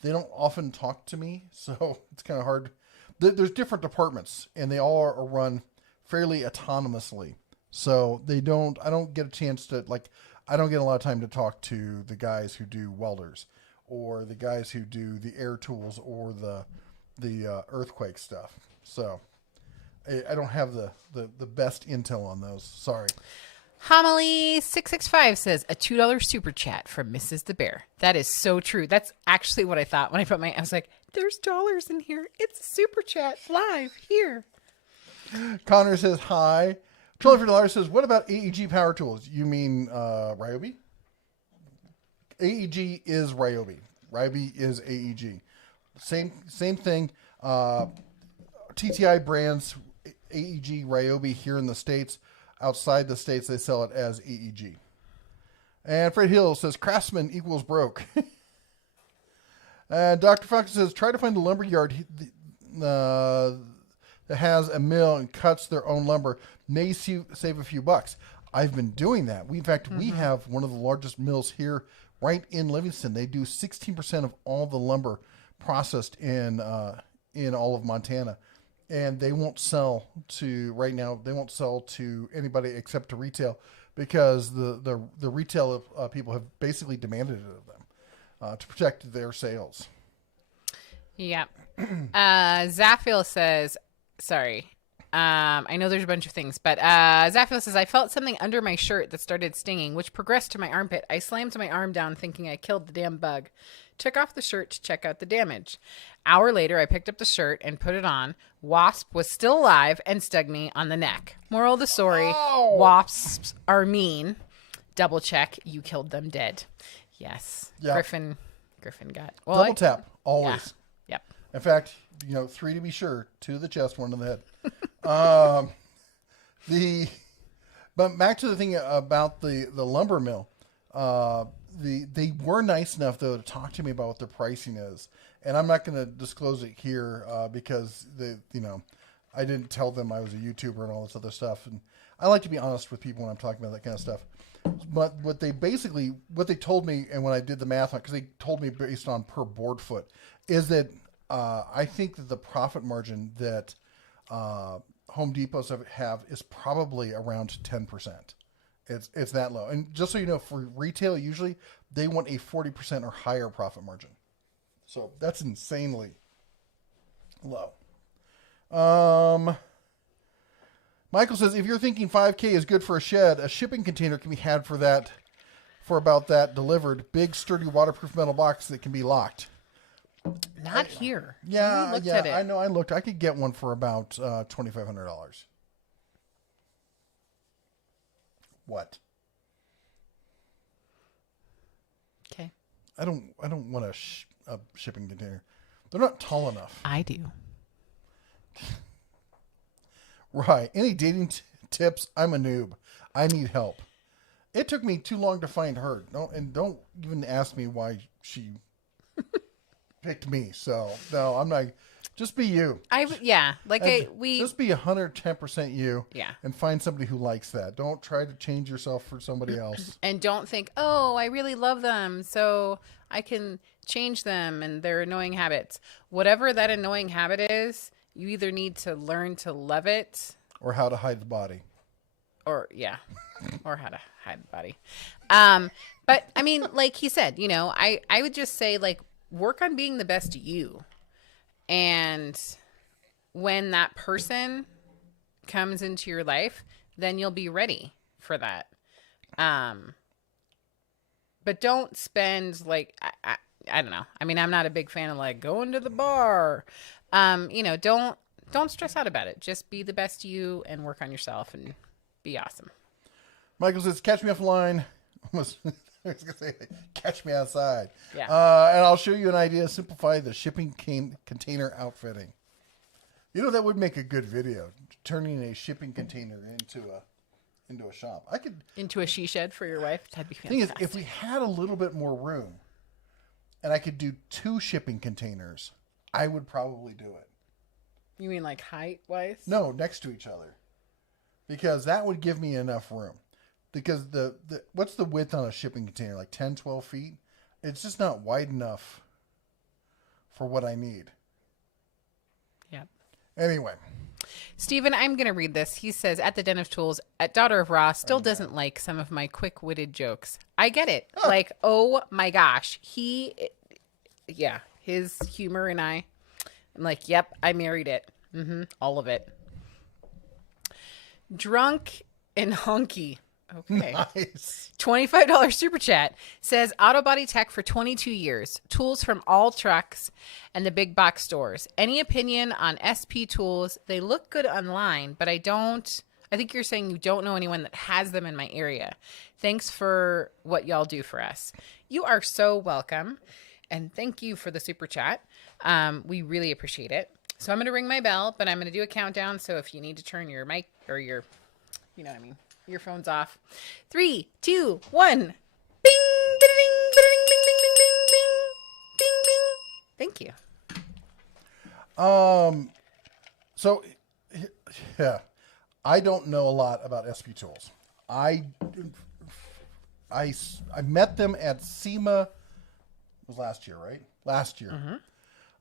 they don't often talk to me, so it's kind of hard. There's different departments, and they all are run fairly autonomously. So I don't get a chance to, I don't get a lot of time to talk to the guys who do welders or the guys who do the air tools or the earthquake stuff. So I don't have the best intel on those. Sorry. Homily 665 says a $2 super chat from Mrs. the Bear. That is so true. That's actually what I thought when I was like, there's dollars in here. It's a super chat live here. Connor says hi. $12 says, what about AEG power tools? You mean Ryobi? AEG is Ryobi. Ryobi is AEG. Same thing. TTI brands AEG Ryobi here in the States. Outside the States, they sell it as AEG. And Fred Hill says, Craftsman equals broke. And Dr. Fox says, try to find a lumber yard that has a mill and cuts their own lumber. May save a few bucks. I've been doing that. We have one of the largest mills here right in Livingston. They do 16% of all the lumber processed in all of Montana. And they won't sell to, right now, they won't sell to anybody except to retail because the retail people have basically demanded it of them to protect their sales. Yep. Zafil says, sorry. I know there's a bunch of things, but Zafil says, I felt something under my shirt that started stinging, which progressed to my armpit. I slammed my arm down thinking I killed the damn bug. Took off the shirt to check out the damage. Hour later, I picked up the shirt and put it on. Wasp was still alive and stung me on the neck. Moral of the story, wasps are mean. Double check, you killed them dead. Yes. Yep. Griffin got... Well, double tap, always. Yeah. Yep. In fact, 3 to be sure, 2 to the chest, 1 to the head. But back to the thing about the lumber mill. They were nice enough though to talk to me about what their pricing is, and I'm not going to disclose it here because I didn't tell them I was a YouTuber and all this other stuff, and I like to be honest with people when I'm talking about that kind of stuff. But what they told me, and when I did the math on, because they told me based on per board foot, is that I think that the profit margin that Home Depots have is probably around 10%. It's that low. And just so you know, for retail, usually they want a 40% or higher profit margin. So that's insanely low. Michael says, if you're thinking 5K is good for a shed, a shipping container can be had for about that delivered. Big, sturdy, waterproof metal box that can be locked. Not here. Yeah, I know. I looked. I could get one for about $2,500. What? Okay. I don't want a shipping container. They're not tall enough. I do. Right. Any dating tips? I'm a noob. I need help. It took me too long to find her. Don't even ask me why she picked me. So no, I'm not. Just be you. Just be 110% you. Yeah. And find somebody who likes that. Don't try to change yourself for somebody else. And don't think, oh, I really love them, so I can change them and their annoying habits. Whatever that annoying habit is, you either need to learn to love it. Or how to hide the body. Or how to hide the body. But I mean, like he said, I would just say, work on being the best you. And when that person comes into your life, then you'll be ready for that. But don't spend I don't know. I mean, I'm not a big fan of going to the bar. Don't stress out about it. Just be the best you and work on yourself and be awesome. Michael says, catch me offline. Almost, I was going to say, catch me outside. Yeah. And I'll show you an idea to simplify the shipping container outfitting. You know, that would make a good video. Turning a shipping container into a shop. I could. Into a she shed for your wife. That'd be Thing fantastic. is, if we had a little bit more room, and I could do 2 shipping containers, I would probably do it. You mean like height wise? No, next to each other, because that would give me enough room. Because the what's the width on a shipping container? Like 10, 12 feet? It's just not wide enough for what I need. Yep. Anyway. Stephen, I'm going to read this. He says, at the Den of Tools, at Daughter of Ra, still doesn't like some of my quick-witted jokes. I get it. Like, oh my gosh. His humor and I'm like, yep, I married it. All of it. Drunk and honky. Okay. Nice. $25 super chat says auto body tech for 22 years. Tools from all trucks and the big box stores. Any opinion on SP tools? They look good online, but I think you're saying you don't know anyone that has them in my area. Thanks for what y'all do for us. You are so welcome. And thank you for the super chat. We really appreciate it. So I'm going to ring my bell, but I'm going to do a countdown. So if you need to turn your mic or your, you know what I mean, your phone's off. 3, 2, 1. Bing, bing, bing, bing, bing, bing, bing, bing, bing. Thank you. So, yeah, I don't know a lot about SP Tools. I met them at SEMA. It was last year, right? Last year.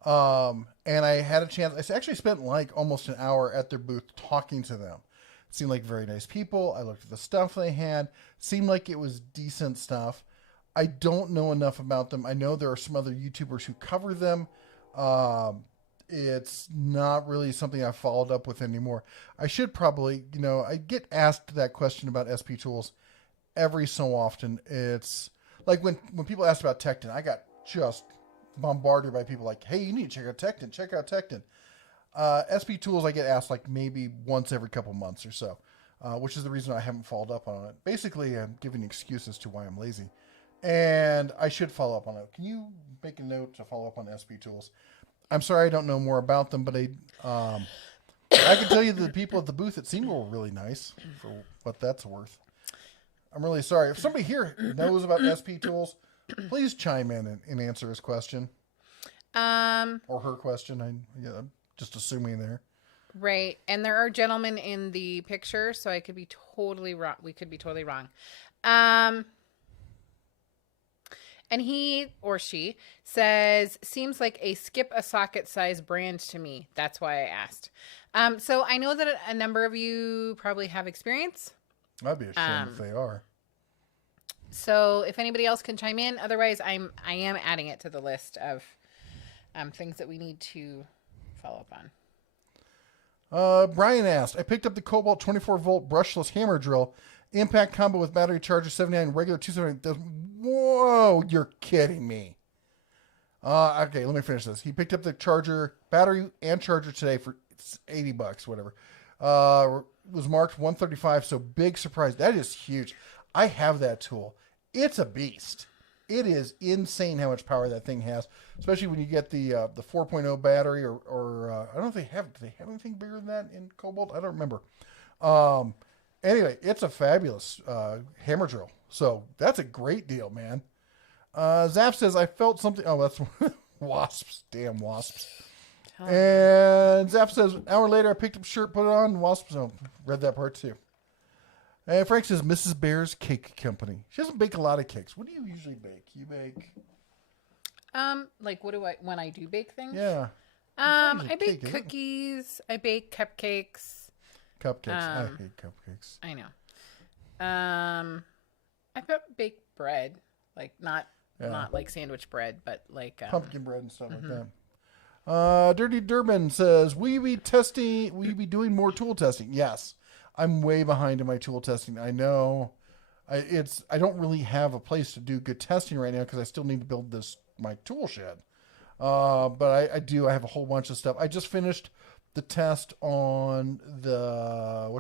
And I had a chance. I actually spent like almost an hour at their booth talking to them. Seemed like very nice people. I looked at the stuff they had. Seemed like it was decent stuff. I don't know enough about them. I know there are some other YouTubers who cover them. It's not really something I've followed up with anymore. I should probably, I get asked that question about SP Tools every so often. It's like when people asked about Tecton, I got just bombarded by people like, hey, you need to check out Tecton. Check out Tecton. SP Tools, I get asked like maybe once every couple months or so, which is the reason I haven't followed up on it. Basically, I'm giving excuses to why I'm lazy. And I should follow up on it. Can you make a note to follow up on SP Tools? I'm sorry I don't know more about them, but I can tell you the people at the booth at SEMA were really nice for what that's worth. I'm really sorry. If somebody here knows about SP Tools, please chime in and answer his question. Or her question. I'm just assuming there. Right. And there are gentlemen in the picture, so I could be totally wrong. We could be totally wrong. And he or she says, seems like a skip a socket size brand to me. That's why I asked. So I know that a number of you probably have experience. I'd be ashamed if they are. So if anybody else can chime in, otherwise I am adding it to the list of things that we need to follow up on. Brian asked, I picked up the Cobalt 24 volt brushless hammer drill, impact combo with battery charger 79, regular 279. Whoa, you're kidding me. Okay, let me finish this. He picked up the battery and charger today for $80, whatever. Was marked 135, so big surprise. That is huge. I have that tool. It's a beast. It is insane how much power that thing has, especially when you get the 4.0 battery or I don't know if do they have anything bigger than that in Cobalt? I don't remember. Anyway, it's a fabulous hammer drill. So that's a great deal, man. Zap says, I felt something. Oh, that's wasps. Damn wasps. And Zap says, an hour later, I picked up a shirt, put it on, wasps. Oh, read that part too. And Frank says, Mrs. Bear's Cake Company. She doesn't bake a lot of cakes. What do you usually bake? You bake? Like what do when I do bake things? Yeah. I bake cookies. I bake cupcakes. Cupcakes. I hate cupcakes. I know. I bake bread, like not like sandwich bread, but like pumpkin bread and stuff like that. Dirty Durbin says, will you be doing more tool testing? Yes. I'm way behind in my tool testing. I know. I don't really have a place to do good testing right now because I still need to build my tool shed. But I do. I have a whole bunch of stuff. I just finished the test on the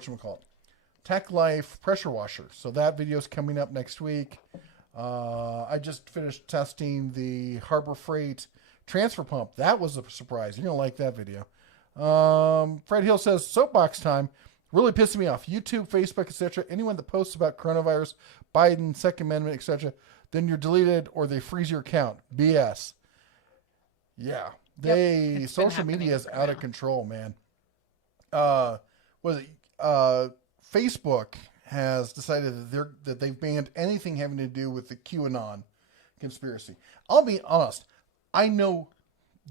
Tech Life pressure washer. So that video is coming up next week. I just finished testing the Harbor Freight transfer pump. That was a surprise. You're gonna like that video. Fred Hill says, soapbox time. Really pissing me off. YouTube, Facebook, etc. Anyone that posts about coronavirus, Biden, Second Amendment, etc., then you're deleted or they freeze your account. BS. Yeah. It's been Social media happening is for out now. of control, man. Facebook has decided that they've banned anything having to do with the QAnon conspiracy. I'll be honest. I know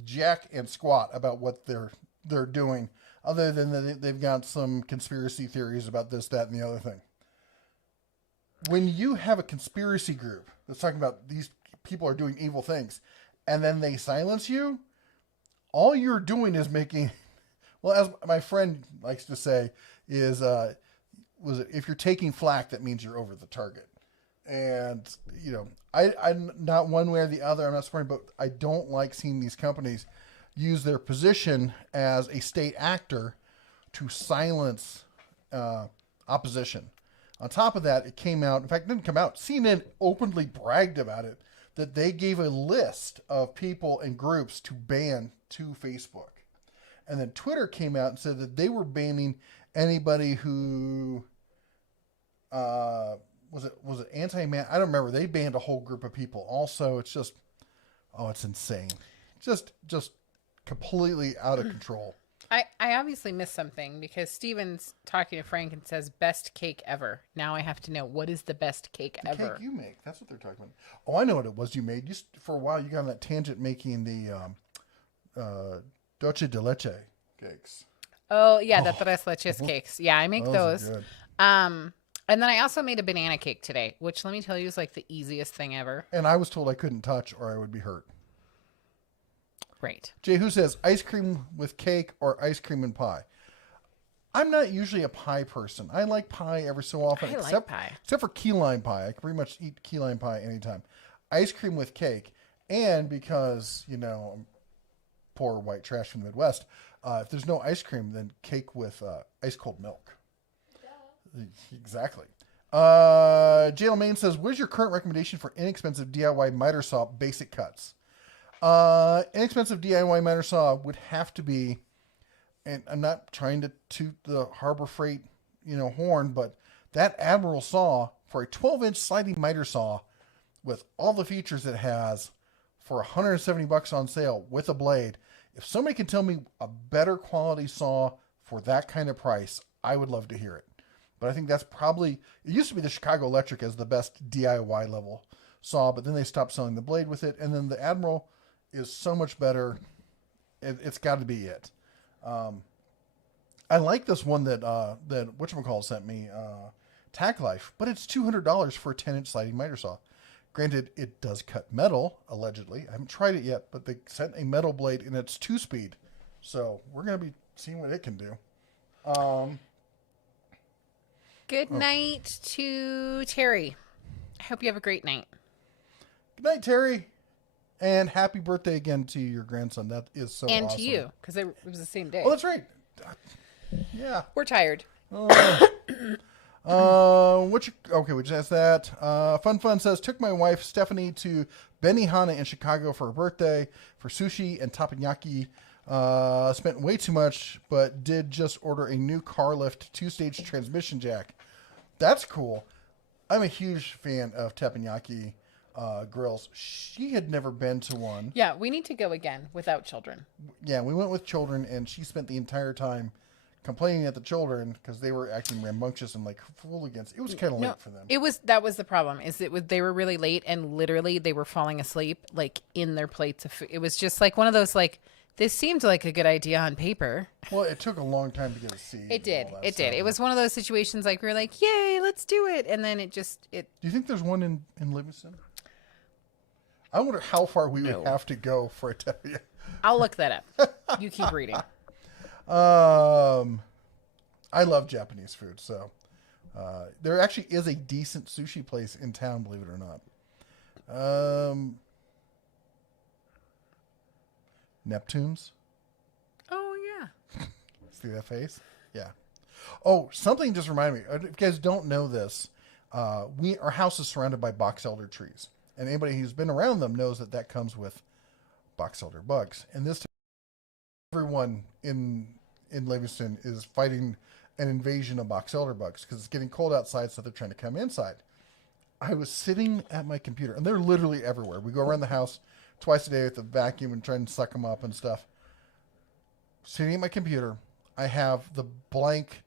jack and squat about what they're doing, other than that they've got some conspiracy theories about this, that, and the other thing. When you have a conspiracy group that's talking about these people are doing evil things, and then they silence you, all you're doing is making, well, as my friend likes to say, is if you're taking flack, that means you're over the target. And, I'm not one way or the other. I'm not supporting, but I don't like seeing these companies use their position as a state actor to silence opposition. On top of that, it came out, in fact, it didn't come out. CNN openly bragged about it, that they gave a list of people and groups to ban to Facebook. And then Twitter came out and said that they were banning anybody who was it anti-man? I don't remember. They banned a whole group of people. Also, it's just, it's insane. Just completely out of control. I obviously missed something because Steven's talking to Frank and says best cake ever. Now I have to know, what is the best cake ever? Cake you make. That's what they're talking about. Oh, I know what it was you made. Just for a while, you got on that tangent making the dulce de leche cakes. Oh yeah, the tres leches cakes. Yeah, I make those. Are good. And then I also made a banana cake today, which let me tell you is like the easiest thing ever. And I was told I couldn't touch or I would be hurt. Right. Jay, who says ice cream with cake or ice cream and pie? I'm not usually a pie person. I like pie every so often. I like pie. Except for key lime pie. I can pretty much eat key lime pie anytime. Ice cream with cake. And because, I'm poor white trash from the Midwest, if there's no ice cream, then cake with ice cold milk. Exactly. JL Main says, what is your current recommendation for inexpensive DIY miter saw basic cuts? Inexpensive DIY miter saw would have to be, and I'm not trying to toot the Harbor Freight, horn, but that Admiral saw for a 12-inch sliding miter saw with all the features it has for $170 on sale with a blade. If somebody can tell me a better quality saw for that kind of price, I would love to hear it. But I think that's probably, it used to be the Chicago Electric as the best DIY level saw, but then they stopped selling the blade with it. And then the Admiral is so much better. It's got to be it. I like this one that whatchamacallit sent me, Tack Life, but it's $200 for a 10-inch sliding miter saw. Granted, it does cut metal, allegedly. I haven't tried it yet, but they sent a metal blade and it's 2-speed. So we're going to be seeing what it can do. Good night to Terry. I hope you have a great night. Good night, Terry. And happy birthday again to your grandson. That is so awesome. And to you, because it was the same day. Oh, that's right. Yeah. We're tired. We just asked that. Fun says, took my wife Stephanie to Benihana in Chicago for her birthday for sushi and teppanyaki. Spent way too much, but did just order a new car lift 2-stage transmission jack. That's cool. I'm a huge fan of teppanyaki grills. She had never been to one. Yeah, we need to go again without children. Yeah, we went with children, and she spent the entire time complaining at the children because they were acting rambunctious and like hooligans. It was kind of late for them. That was the problem. They were really late, and literally they were falling asleep like in their plates of food. It was just like one of those like, this seemed like a good idea on paper. Well, it took a long time to get a seat. It did. It was one of those situations like we were like, yay, let's do it. And then it. Do you think there's one in Livingston? I wonder how far we would have to go for a teppanyaki. I'll look that up. You keep reading. I love Japanese food, so there actually is a decent sushi place in town, believe it or not. Neptune's. Oh yeah. See that face? Yeah. Oh, something just reminded me. If you guys don't know this, our house is surrounded by box elder trees, and anybody who's been around them knows that comes with box elder bugs. And this everyone in Livingston is fighting an invasion of box elder bugs because it's getting cold outside, so they're trying to come inside. I was sitting at my computer, and they're literally everywhere. We go around the house twice a day with the vacuum and try and suck them up and stuff. Sitting at my computer, I have the blank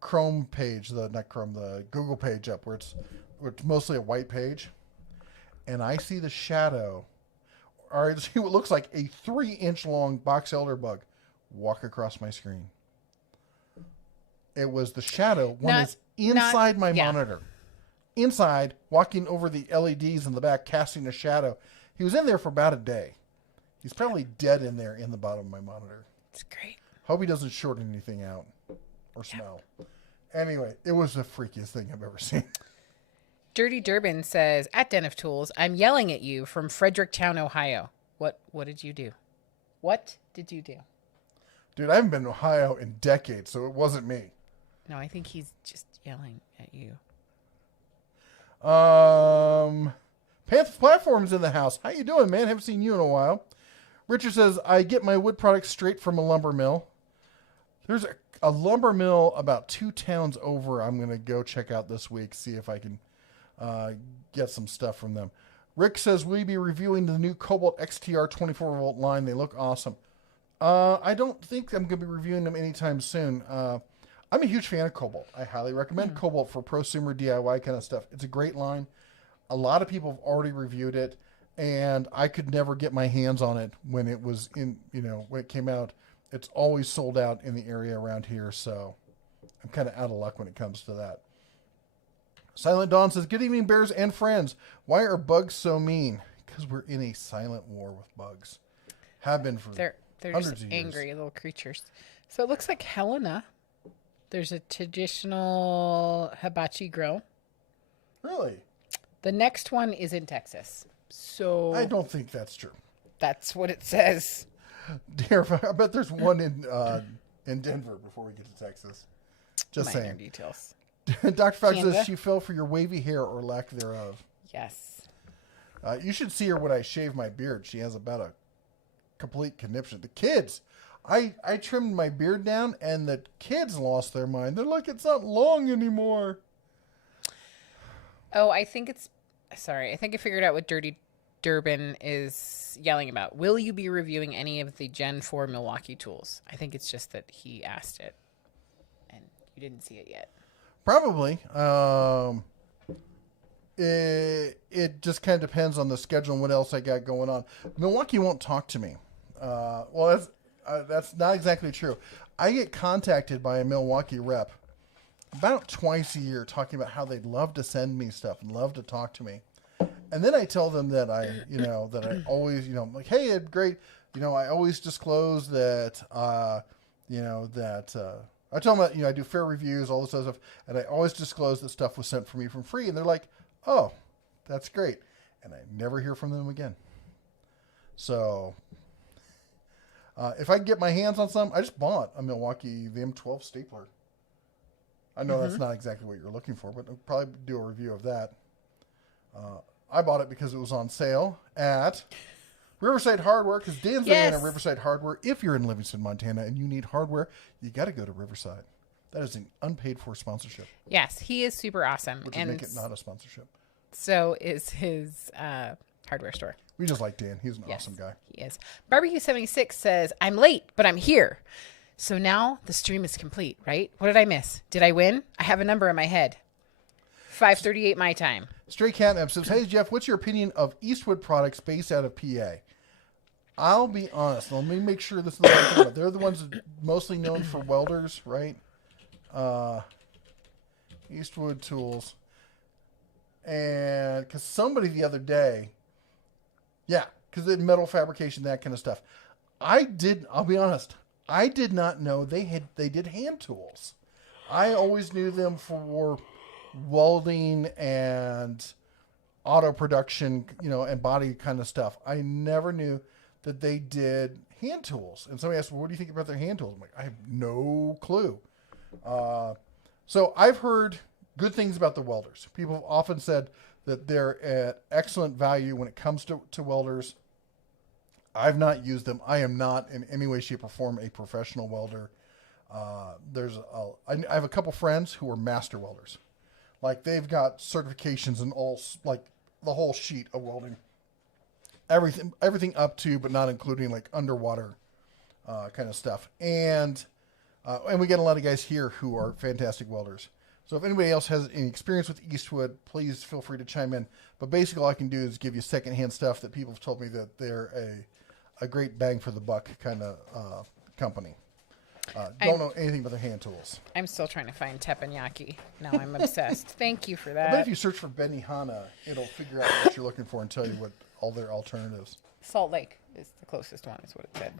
Chrome page, the Google page up where it's mostly a white page, and I see the shadow, or I see what looks like a 3-inch long box elder bug walk across my screen. It was the shadow. One is inside my monitor. Inside, walking over the LEDs in the back, casting a shadow. He was in there for about a day. He's probably dead in there in the bottom of my monitor. It's great. Hope he doesn't short anything out or smell. Anyway, it was the freakiest thing I've ever seen. Dirty Durbin says, at Den of Tools, I'm yelling at you from Fredericktown, Ohio. What did you do? What did you do? Dude, I haven't been to Ohio in decades, so it wasn't me. No, I think he's just yelling at you. Panther Platform's in the house. How you doing, man? Haven't seen you in a while. Richard says, I get my wood products straight from a lumber mill. There's a lumber mill about 2 towns over I'm going to go check out this week, see if I can get some stuff from them. Rick says, will you be reviewing the new Cobalt XTR 24-volt line? They look awesome. I don't think I'm going to be reviewing them anytime soon. I'm a huge fan of Cobalt. I highly recommend Cobalt for prosumer DIY kind of stuff. It's a great line. A lot of people have already reviewed it, and I could never get my hands on it when it was in, when it came out. It's always sold out in the area around here, so I'm kind of out of luck when it comes to that. Silent Dawn says, good evening, bears and friends. Why are bugs so mean? Because we're in a silent war with bugs. Have been for They're hundreds just of years. angry little creatures. So it looks like Helena. There's a traditional hibachi grill. Really? The next one is in Texas. So I don't think that's true. that's what it says. Dear, I bet there's one in Denver before we get to Texas. Just Minor saying. details. Dr. Fox Canada? says she fell for your wavy hair or lack thereof. Yes. You should see her when I shave my beard. She has about a complete conniption. The kids, I trimmed my beard down, and the kids lost their mind. They're like, it's not long anymore. Oh, I think I figured out what Dirty Durbin is yelling about. Will you be reviewing any of the Gen 4 Milwaukee tools? I think it's just that he asked it, and you didn't see it yet. Probably. It just kind of depends on the schedule and what else I got going on. Milwaukee won't talk to me. Well, that's not exactly true. I get contacted by a Milwaukee rep about twice a year talking about how they'd love to send me stuff and love to talk to me. And then I tell them that that I always, I'm like, hey, it's great. I always disclose that, I tell them that, I do fair reviews, all this other stuff. And I always disclose that stuff was sent for me from free. And they're like, oh, that's great. And I never hear from them again. So if I can get my hands on some, I just bought a Milwaukee, the M12 stapler. I know that's not exactly what you're looking for, but I'll probably do a review of that. I bought it because it was on sale at Riverside Hardware, because Dan's in a Riverside Hardware. If you're in Livingston, Montana, and you need hardware, you got to go to Riverside. That is an unpaid for sponsorship. Yes, he is super awesome. Which would make it not a sponsorship. So is his hardware store. We just like Dan. He's an awesome guy. He is. Barbecue76 says, I'm late, but I'm here. So now the stream is complete, right? What did I miss? Did I win? I have a number in my head. 5:38 my time. Stray Catnap says, hey, Jeff, what's your opinion of Eastwood products based out of PA? I'll be honest. Let me make sure this is the right thing. They're the ones that mostly known for welders, right? Eastwood Tools. And because somebody the other day, because they metal fabrication, that kind of stuff. I'll be honest, I did not know they did hand tools. I always knew them for welding and auto production, and body kind of stuff. I never knew that they did hand tools. And somebody asked, well, what do you think about their hand tools? I'm like, I have no clue. So I've heard good things about the welders. People have often said that they're at excellent value when it comes to welders. I've not used them. I am not in any way, shape, or form a professional welder. I have a couple friends who are master welders. Like they've got certifications and all, like the whole sheet of welding. Everything up to, but not including like underwater kind of stuff. And we get a lot of guys here who are fantastic welders. So if anybody else has any experience with Eastwood, please feel free to chime in. But basically all I can do is give you secondhand stuff that people have told me that they're a great bang for the buck kind of company. Don't know anything but their hand tools. I'm still trying to find teppanyaki. Now I'm obsessed. Thank you for that. I bet if you search for Benihana, it'll figure out what you're looking for and tell you what all their alternatives. Salt Lake is the closest one, is what it said.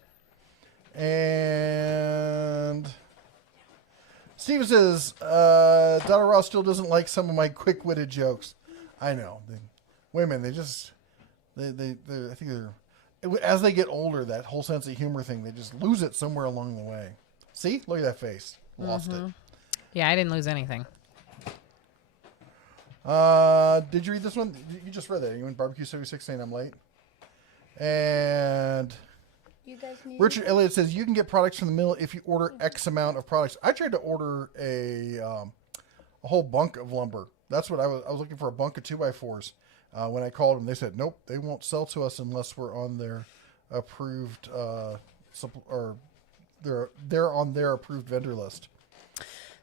And Steve says, Donna Ross still doesn't like some of my quick-witted jokes. I know. Women, I think they're, as they get older, that whole sense of humor thing, they just lose it somewhere along the way. See? Look at that face. Lost it. Yeah, I didn't lose anything. Did you read this one? You just read that. You went Barbecue 76 saying I'm late. And You guys need Richard Elliott says you can get products from the mill if you order X amount of products. I tried to order a whole bunk of lumber. That's what I was looking for, a bunk of 2x4s. When I called them, they said nope, they won't sell to us unless we're on their approved or they're on their approved vendor list.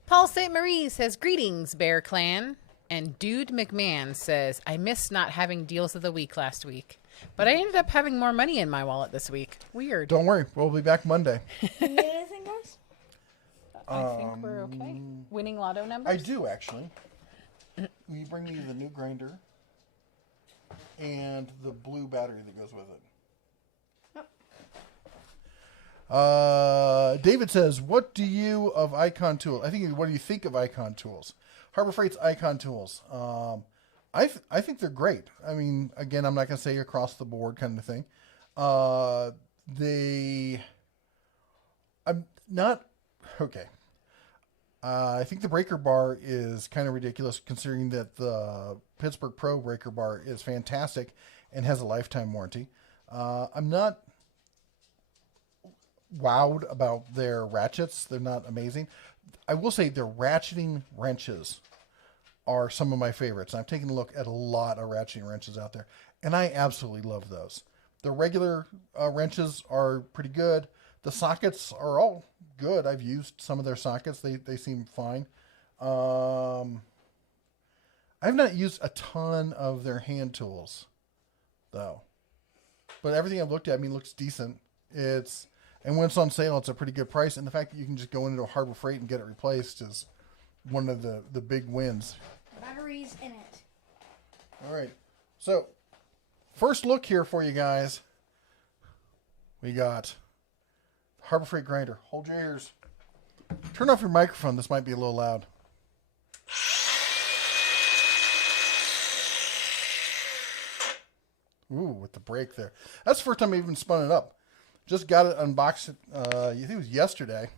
Paul St. Marie says, greetings, Bear Clan. And Dude McMahon says, I missed not having deals of the week last week, but I ended up having more money in my wallet this week. Weird. Don't worry, we'll be back Monday. You need anything, guys? I think we're okay. Winning lotto numbers? I do, actually. Will you bring me the new grinder and the blue battery that goes with it? David says, what do you of Icon Tools? I think, what do you think of Icon Tools? Harbor Freight's Icon Tools. I think they're great. I mean, again, I'm not going to say across the board kind of thing. I'm not, okay. I think the breaker bar is kind of ridiculous considering that the Pittsburgh Pro breaker bar is fantastic and has a lifetime warranty. I'm not wowed about their ratchets. They're not amazing. I will say their ratcheting wrenches are some of my favorites. I've taken a look at a lot of ratcheting wrenches out there, and I absolutely love those. The regular wrenches are pretty good. The sockets are all good. I've used some of their sockets. They seem fine. I've not used a ton of their hand tools, though. But everything I've looked at, I mean, looks decent. And when it's on sale, it's a pretty good price. And the fact that you can just go into a Harbor Freight and get it replaced is one of the big wins. Batteries in it. All right. So, first look here for you guys. We got Harbor Freight grinder. Hold your ears. Turn off your microphone. This might be a little loud. Ooh, with the brake there. That's the first time I even spun it up. Just got it unboxed. I think it was yesterday.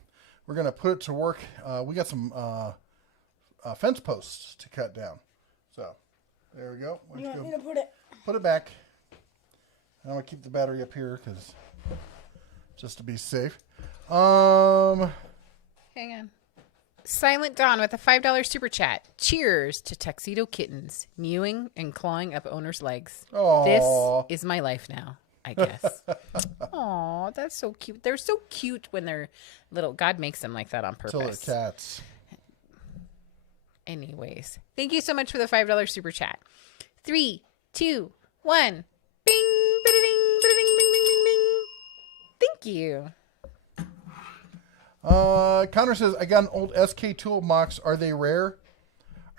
We're going to put it to work. We got some fence posts to cut down. So, there we go. You want me to put it? Put it back. I'm going to keep the battery up here because just to be safe. Hang on. Silent Dawn with a $5 super chat. Cheers to tuxedo kittens mewing and clawing up owners' legs. Aww. This is my life now, I guess. Aw, that's so cute. They're so cute when they're little. God makes them like that on purpose. So they're cats. Anyways, thank you so much for the $5 super chat. 3, 2, 1. Bing, ba-da-ding, ba-da-ding, bing, bing, bing, bing. Thank you. Connor says, I got an old SK tool box. Are they rare? Are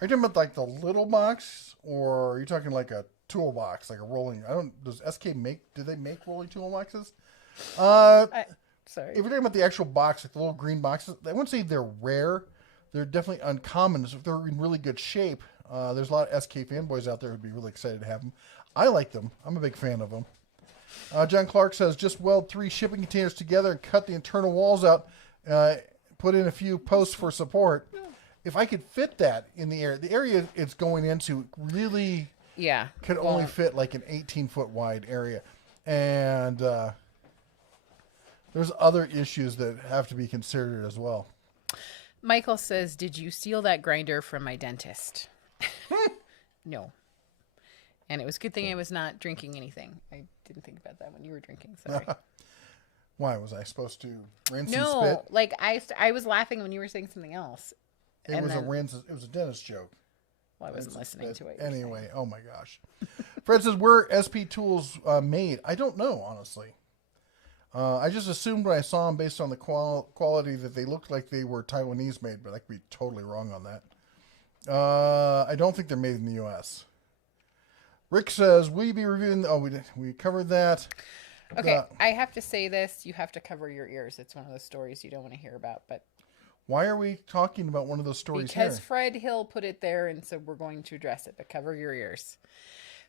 you talking about like the little box, or are you talking like a toolbox, like a rolling? Does SK do they make rolling toolboxes? Sorry. If you're talking about the actual box, like the little green boxes, I wouldn't say they're rare. They're definitely uncommon. So if they're in really good shape, there's a lot of SK fanboys out there who'd be really excited to have them. I like them. I'm a big fan of them. John Clark says, just weld 3 shipping containers together and cut the internal walls out. Put in a few posts for support. If I could fit that in the area it's going into really could only fit like an 18-foot wide area. And there's other issues that have to be considered as well. Michael says, "Did you steal that grinder from my dentist?" No. And it was a good thing I was not drinking anything. I didn't think about that when you were drinking. Sorry. Why was I supposed to rinse and No, spit? like I was laughing when you were saying something else. It was a rinse. It was a dentist joke. Well, I wasn't listening to it. Anyway, oh my gosh. Fred says, where SP tools made? I don't know, honestly. I just assumed when I saw them based on the quality that they looked like they were Taiwanese made, but I could be totally wrong on that. I don't think they're made in the U.S. Rick says, will you be reviewing... Oh, we covered that. Okay, I have to say this. You have to cover your ears. It's one of those stories you don't want to hear about, but... Why are we talking about one of those stories because here? Fred Hill put it there, and so we're going to address it, but cover your ears.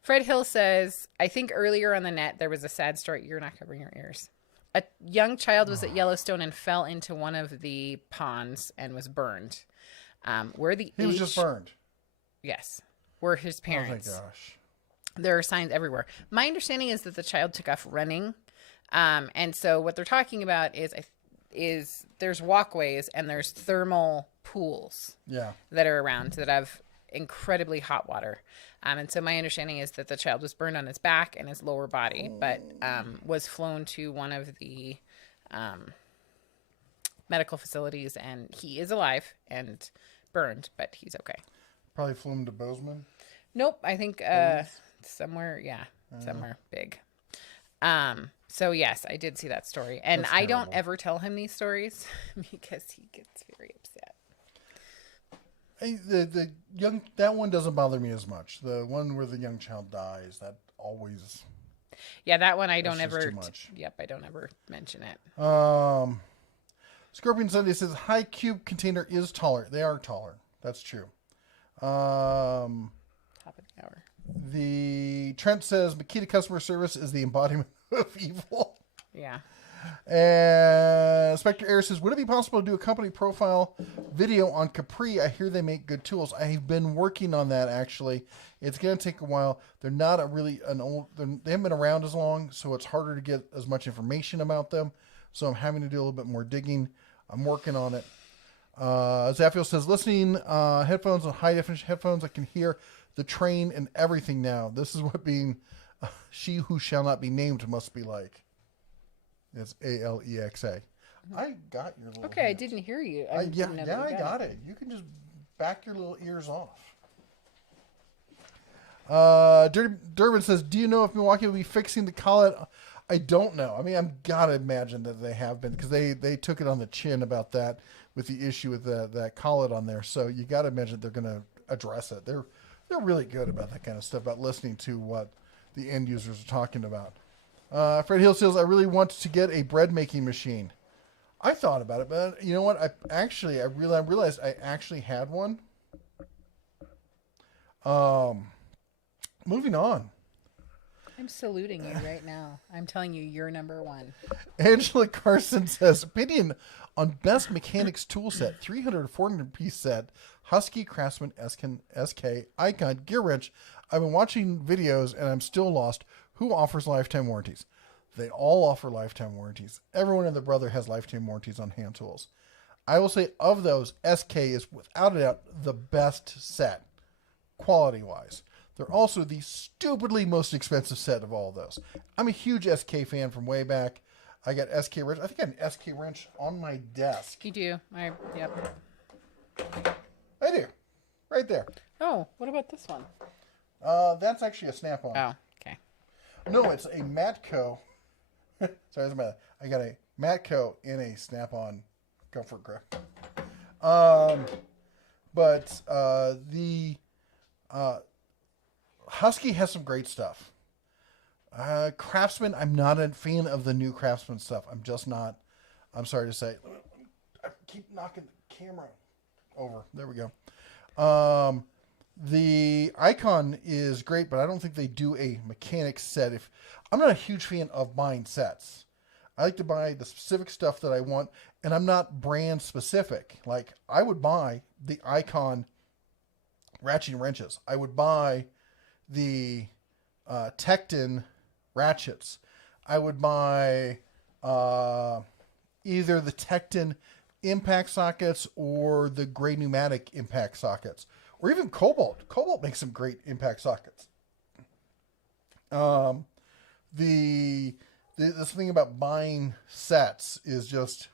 Fred Hill says, I think earlier on the net there was a sad story. You're not covering your ears. A young child was at Yellowstone and fell into one of the ponds and was burned. He was just burned. Yes. Were his parents. Oh my gosh. There are signs everywhere. My understanding is that the child took off running. And so what they're talking about is there's walkways and there's thermal pools that are around that have incredibly hot water. And so my understanding is that the child was burned on his back and his lower body, but was flown to one of the medical facilities, and he is alive and burned, but he's okay. Probably flew him to Bozeman. Nope, I think somewhere big. So yes, I did see that story, and I don't ever tell him these stories because he gets very upset. The young, that one doesn't bother me as much. The one where the young child dies, that always. Yeah, that one I don't ever. Too much. I don't ever mention it. Scorpion Sunday says high cube container is taller. They are taller. That's true. Top of the hour. The Trent says Makita customer service is the embodiment of evil. Yeah. And Spectre Air says, would it be possible to do a company profile video on Capri? I hear they make good tools. I've been working on that, actually. It's going to take a while. They're not they haven't been around as long, so it's harder to get as much information about them. So I'm having to do a little bit more digging. I'm working on it. Zaffiel says, listening headphones on high definition headphones, I can hear the train and everything now. This is what being she who shall not be named must be like. It's Alexa. I got your little Okay, hint. I didn't hear you. I got it. You can just back your little ears off. Durbin says, do you know if Milwaukee will be fixing the collet? I don't know. I mean, I'm gotta imagine that they have been, because they took it on the chin about that with the issue with that collet on there. So you gotta imagine they're gonna address it. They're really good about that kind of stuff, about listening to what the end users are talking about. Fred Hill says, I really want to get a bread making machine. I thought about it, but you know what? I realized I actually had one. Moving on. I'm saluting you right now. I'm telling you, you're number one. Angela Carson says, opinion on best mechanics tool set, 300 to 400 piece set, Husky, Craftsman, SK, Icon, Gear Wrench. I've been watching videos and I'm still lost. Who offers lifetime warranties? They all offer lifetime warranties. Everyone and their brother has lifetime warranties on hand tools. I will say of those, SK is without a doubt the best set, quality-wise. They're also the stupidly most expensive set of all of those. I'm a huge SK fan from way back. I got SK wrench. I think I have an SK wrench on my desk. You do. Yep. I do. Right there. Oh, what about this one? That's actually a snap-on. Oh, okay. No, it's a Matco. Sorry, I got a Matco in a snap-on comfort grip. But the Husky has some great stuff. Craftsman, I'm not a fan of the new Craftsman stuff. I'm just not. I'm sorry to say. I keep knocking the camera over. There we go. The Icon is great, but I don't think they do a mechanic set. I'm not a huge fan of buying sets. I like to buy the specific stuff that I want, and I'm not brand specific. Like, I would buy the Icon ratcheting wrenches. I would buy the Tecton ratchets. I would buy either the Tecton impact sockets or the Gray Pneumatic impact sockets, or even Cobalt. Cobalt makes some great impact sockets. This thing about buying sets is just,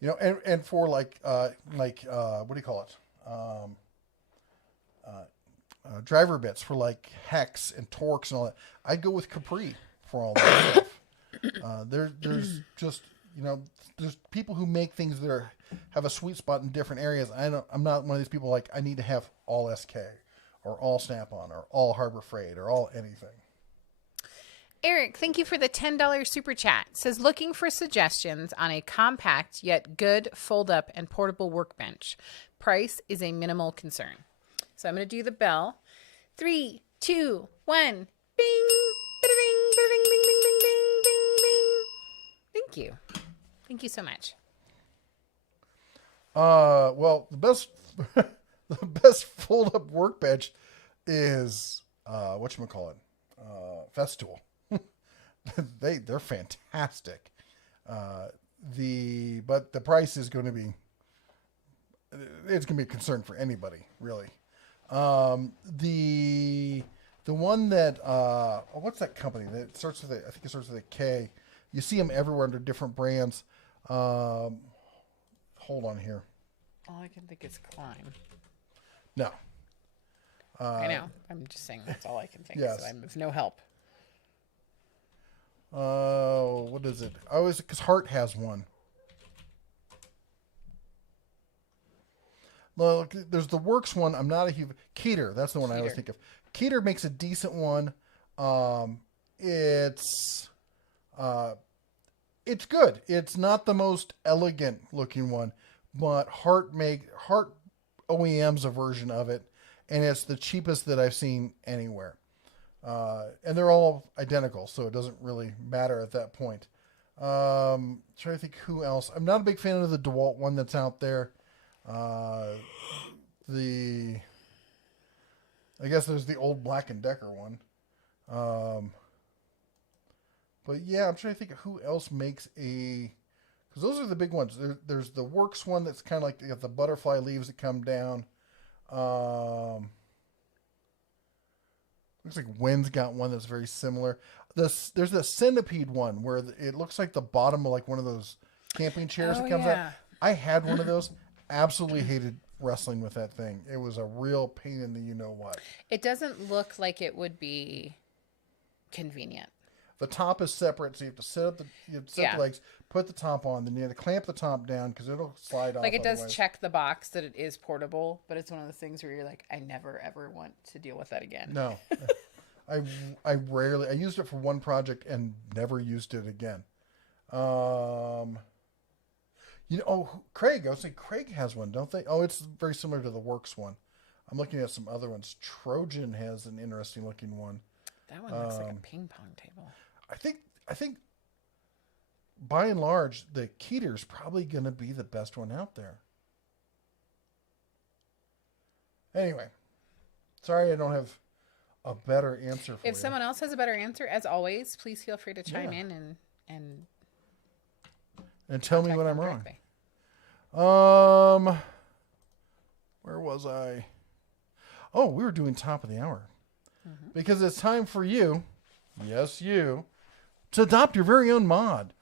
and for like what do you call it? Driver bits for like hex and Torx and all that. I'd go with Capri for all that stuff. There's just, there's people who make things that have a sweet spot in different areas. I'm not one of these people like I need to have all SK or all Snap-on or all Harbor Freight or all anything. Eric, thank you for the $10 super chat. Says looking for suggestions on a compact yet good fold up and portable workbench. Price is a minimal concern. So I'm going to do the bell. 3, 2, 1. Bing. Bing, bing, bing, bing, bing, bing, bing, bing. Thank you. Thank you so much. Well, the best fold up workbench is whatchamacallit? Festool. They're fantastic. But the price is going to be, it's going to be a concern for anybody, really. The one that what's that company that starts with I think it starts with a K. You see them everywhere under different brands. Hold on here. All I can think is Climb. No. I know. I'm just saying that's all I can think. Yes. So I'm of no help. What is it? Oh, is it because Hart has one? Look, there's the Works one. I'm not a huge Keeter. That's the one I always think of. Keeter makes a decent one. It's good. It's not the most elegant looking one, but Hart OEM's a version of it, and it's the cheapest that I've seen anywhere. And they're all identical, so it doesn't really matter at that point. Trying to think who else. I'm not a big fan of the DeWalt one that's out there. I guess there's the old Black & Decker one. But yeah, I'm trying to think of who else makes because those are the big ones. There's the Works one that's kind of like, you got the butterfly leaves that come down. Looks like Wynn's got one that's very similar. There's the Centipede one where it looks like the bottom of like one of those camping chairs that comes out. I had one of those. Absolutely hated wrestling with that thing. It was a real pain in the you-know-what. It doesn't look like it would be convenient. The top is separate, so you have to set the legs, put the top on, then you have to clamp the top down because it'll slide off. Like it does check the box that it is portable, but it's one of those things where you're like, I never ever want to deal with that again. No, I used it for one project and never used it again. Craig. I was saying Craig has one, don't they? Oh, it's very similar to the Works one. I'm looking at some other ones. Trojan has an interesting looking one. That one looks like a ping pong table. I think by and large, the Keeter's probably going to be the best one out there. Anyway, sorry I don't have a better answer for you. If someone else has a better answer, as always, please feel free to chime in and tell me when I'm wrong. Where was I? Oh, we were doing top of the hour. Mm-hmm. Because it's time for you, yes, you, to adopt your very own mod.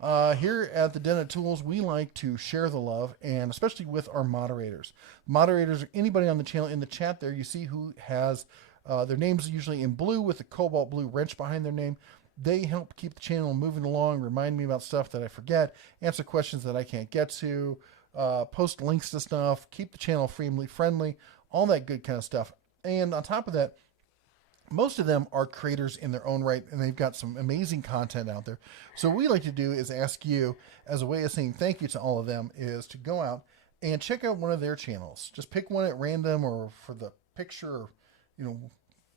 Here at the Den of Tools, we like to share the love, and especially with our moderators. Moderators are anybody on the channel. In the chat there, you see who has their names usually in blue with a cobalt blue wrench behind their name. They help keep the channel moving along, remind me about stuff that I forget, answer questions that I can't get to, post links to stuff, keep the channel friendly, all that good kind of stuff. And on top of that, most of them are creators in their own right, and they've got some amazing content out there. So what we like to do is ask you, as a way of saying thank you to all of them, is to go out and check out one of their channels. Just pick one at random or for the picture,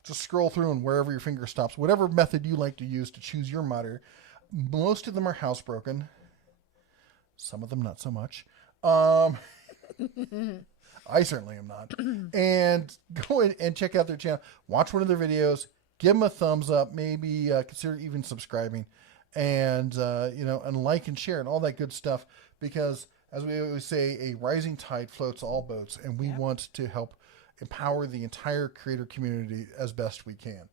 just scroll through and wherever your finger stops, whatever method you like to use to choose your moderator. Most of them are housebroken. Some of them not so much. I certainly am not. And go in and check out their channel. Watch one of their videos. Give them a thumbs up. Maybe consider even subscribing. and and like and share and all that good stuff, because as we always say, a rising tide floats all boats, and we want to help empower the entire creator community as best we can.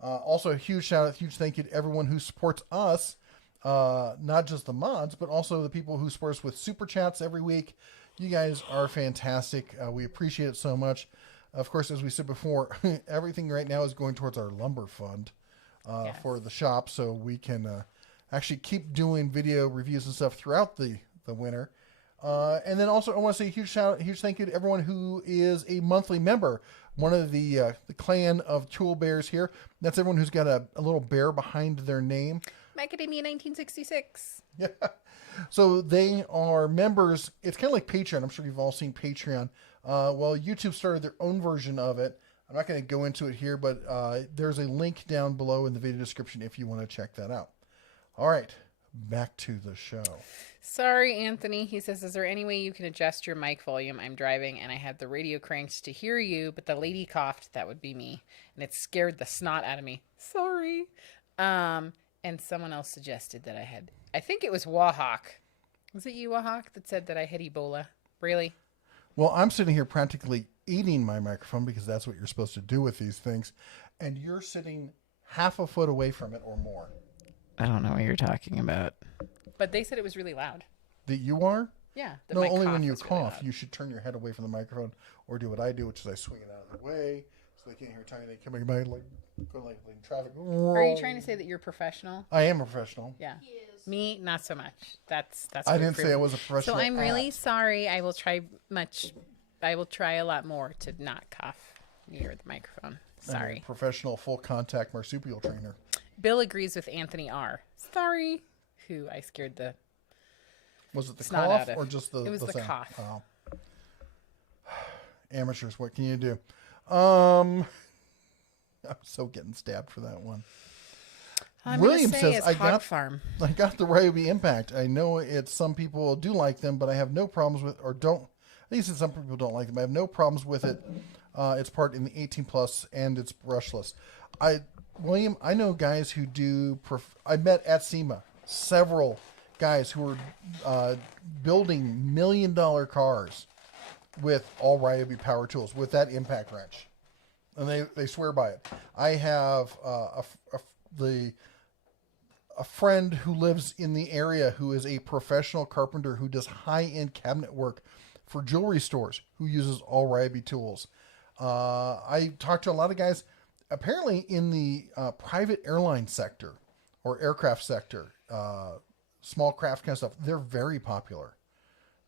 Also, a huge shout out, huge thank you to everyone who supports us, not just the mods, but also the people who support us with super chats every week. You guys are fantastic. We appreciate it so much. Of course, as we said before, everything right now is going towards our lumber fund for the shop, so we can actually keep doing video reviews and stuff throughout the winter. And then also, I want to say a huge shout out, huge thank you to everyone who is a monthly member. One of the clan of Tool Bears here. That's everyone who's got a little bear behind their name. Macadamia 1966. Yeah. So they are members. It's kind of like Patreon. I'm sure you've all seen Patreon. Well, YouTube started their own version of it. I'm not going to go into it here, but there's a link down below in the video description if you want to check that out. All right, back to the show. Sorry, Anthony. He says, is there any way you can adjust your mic volume? I'm driving and I had the radio cranked to hear you, but the lady coughed. That would be me. And it scared the snot out of me. Sorry. And someone else suggested that I think it was Wahawk. Was it you, Wahawk, that said that I had Ebola? Really? Well, I'm sitting here practically eating my microphone because that's what you're supposed to do with these things. And you're sitting half a foot away from it or more. I don't know what you're talking about. But they said it was really loud. That you are? Yeah. No, only when you cough. You should turn your head away from the microphone or do what I do, which is I swing it out of the way so they can't hear talking. They come by like go like in traffic. Are you trying to say that you're professional? I am a professional. Yeah. He is. Me, not so much. That's. I didn't say I was a professional. So I'm really sorry. I will try a lot more to not cough near the microphone. Sorry. I'm a professional full contact marsupial trainer. Bill agrees with Anthony R. Sorry. Who I scared the. Was it the snot cough out of. or just the? It was the sound? cough. Oh. Amateurs, what can you do? I'm so getting stabbed for that one. William says, I got the Ryobi Impact. I know it's some people do like them, but I have no problems with, or don't, I think some people don't like them. I have no problems with it. It's part in the 18 plus and it's brushless. William, I know guys who do, I met at SEMA several guys who were building $1 million cars with all Ryobi power tools with that impact wrench. And they swear by it. I have a friend who lives in the area who is a professional carpenter who does high-end cabinet work for jewelry stores who uses all Ryobi tools. I talked to a lot of guys apparently in the private airline sector or aircraft sector, small craft kind of stuff. They're very popular.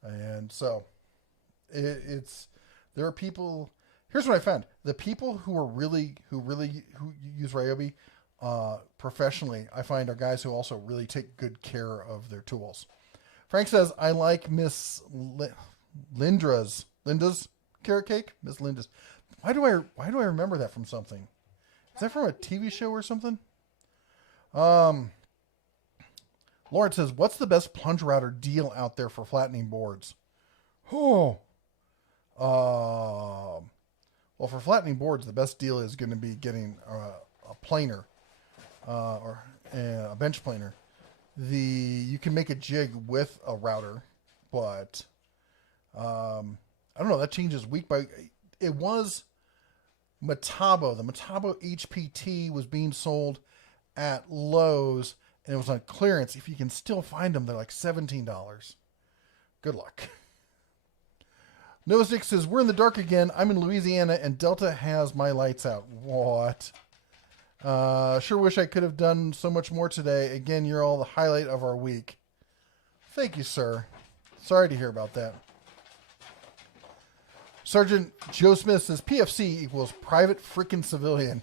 And so there are people. Here's what I found: the people who use Ryobi professionally, I find, are guys who also really take good care of their tools. Frank says, I like Miss Linda's carrot cake. Miss Linda's. Why do I remember that from something? Is that from a TV show or something? Lauren says, what's the best plunge router deal out there for flattening boards? Well, for flattening boards, the best deal is going to be getting a planer or a bench planer. You can make a jig with a router, but I don't know. That changes week by. It was Metabo. The Metabo HPT was being sold at Lowe's, and it was on clearance. If you can still find them, they're like $17. Good luck. Noah Stick says, we're in the dark again. I'm in Louisiana, and Delta has my lights out. What? Sure wish I could have done so much more today. Again, you're all the highlight of our week. Thank you, sir. Sorry to hear about that. Sergeant Joe Smith says, PFC equals private freaking civilian.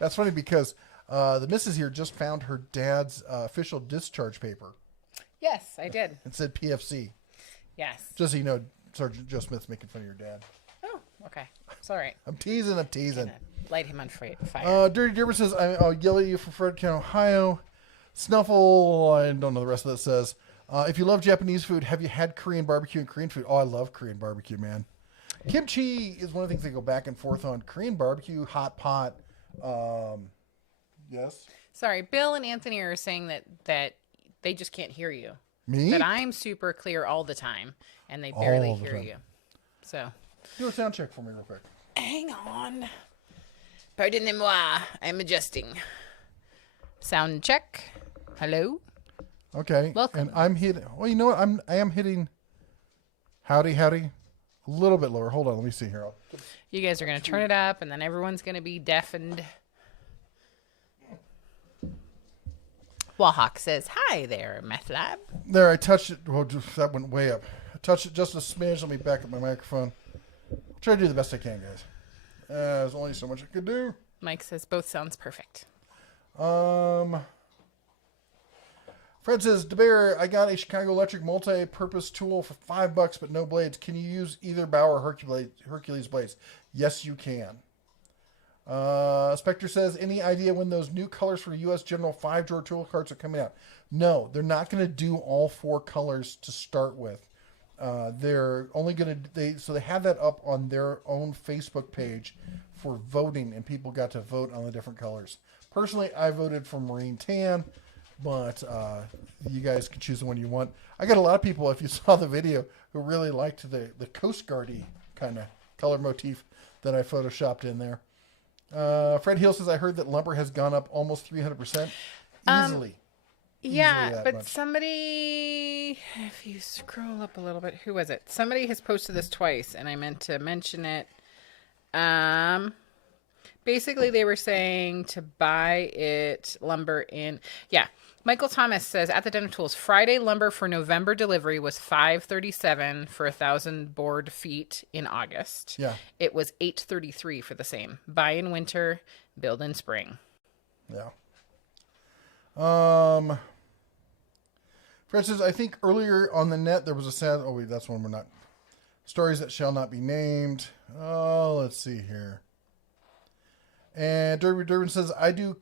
That's funny because the missus here just found her dad's official discharge paper. Yes, I did. It said PFC. Yes. Just so you know, Sergeant Joe Smith's making fun of your dad. Oh, okay. It's all right. I'm teasing. Light him on fire. Dirty Derber says, I'll yell at you from Fredericktown, Ohio. Snuffle, I don't know the rest of that says, if you love Japanese food, have you had Korean barbecue and Korean food? Oh, I love Korean barbecue, man. Kimchi is one of the things they go back and forth on. Korean barbecue, hot pot. Yes. Sorry, Bill and Anthony are saying that they just can't hear you. Me? That I'm super clear all the time, and they barely All the hear time. you. So, Do a sound check for me real quick. hang on. Pardonnez-moi. I'm adjusting. Sound check. Hello. Okay. Welcome. And I'm hitting. Well, you know what? I am hitting. Howdy. A little bit lower. Hold on. Let me see here. You guys are going to turn it up, and then everyone's going to be deafened. Wahawk says, hi there, Meth Lab. There, I touched it. Well, that went way up. I touched it just a smidge. Let me back up my microphone. I'll try to do the best I can, guys. There's only so much I could do. Mike says, both sounds perfect. Fred says, DeBear, I got a Chicago Electric multi-purpose tool for $5, but no blades. Can you use either Bauer or Hercules blades? Yes, you can. Spectre says, any idea when those new colors for U.S. General 5-drawer tool carts are coming out? No, they're not going to do all 4 colors to start with. They're only going to, so they have that up on their own Facebook page for voting, and people got to vote on the different colors. Personally, I voted for Marine Tan, but you guys can choose the one you want. I got a lot of people, if you saw the video, who really liked the Coast Guard-y kind of color motif that I photoshopped in there. Fred Hill says, I heard that lumber has gone up almost 300% easily. Yeah, but much. Somebody, if you scroll up a little bit, who was it? Somebody has posted this twice, and I meant to mention it. Basically, they were saying to buy it lumber in, Michael Thomas says, at the Dental Tools, Friday lumber for November delivery was $537 for 1,000 board feet in August. Yeah. It was $833 for the same. Buy in winter, build in spring. Yeah. For instance, I think earlier on the net there was a sad. Oh wait, that's one we're not. Stories that shall not be named. Oh, let's see here. And Durbin says, I do.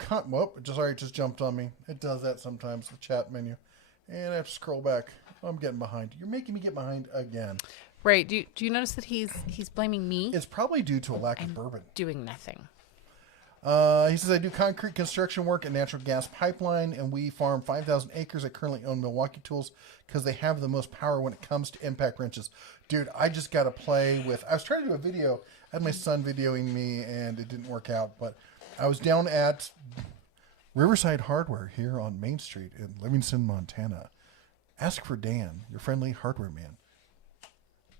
Sorry, it just jumped on me. It does that sometimes. The chat menu, and I have to scroll back. I'm getting behind. You're making me get behind again. Right. Do you notice that he's blaming me? It's probably due to a lack of bourbon. Doing nothing. He says, I do concrete construction work and natural gas pipeline, and we farm 5,000 acres. I currently own Milwaukee Tools because they have the most power when it comes to impact wrenches. Dude, I just got to play with... I was trying to do a video. I had my son videoing me, and it didn't work out. But I was down at Riverside Hardware here on Main Street in Livingston, Montana. Ask for Dan, your friendly hardware man.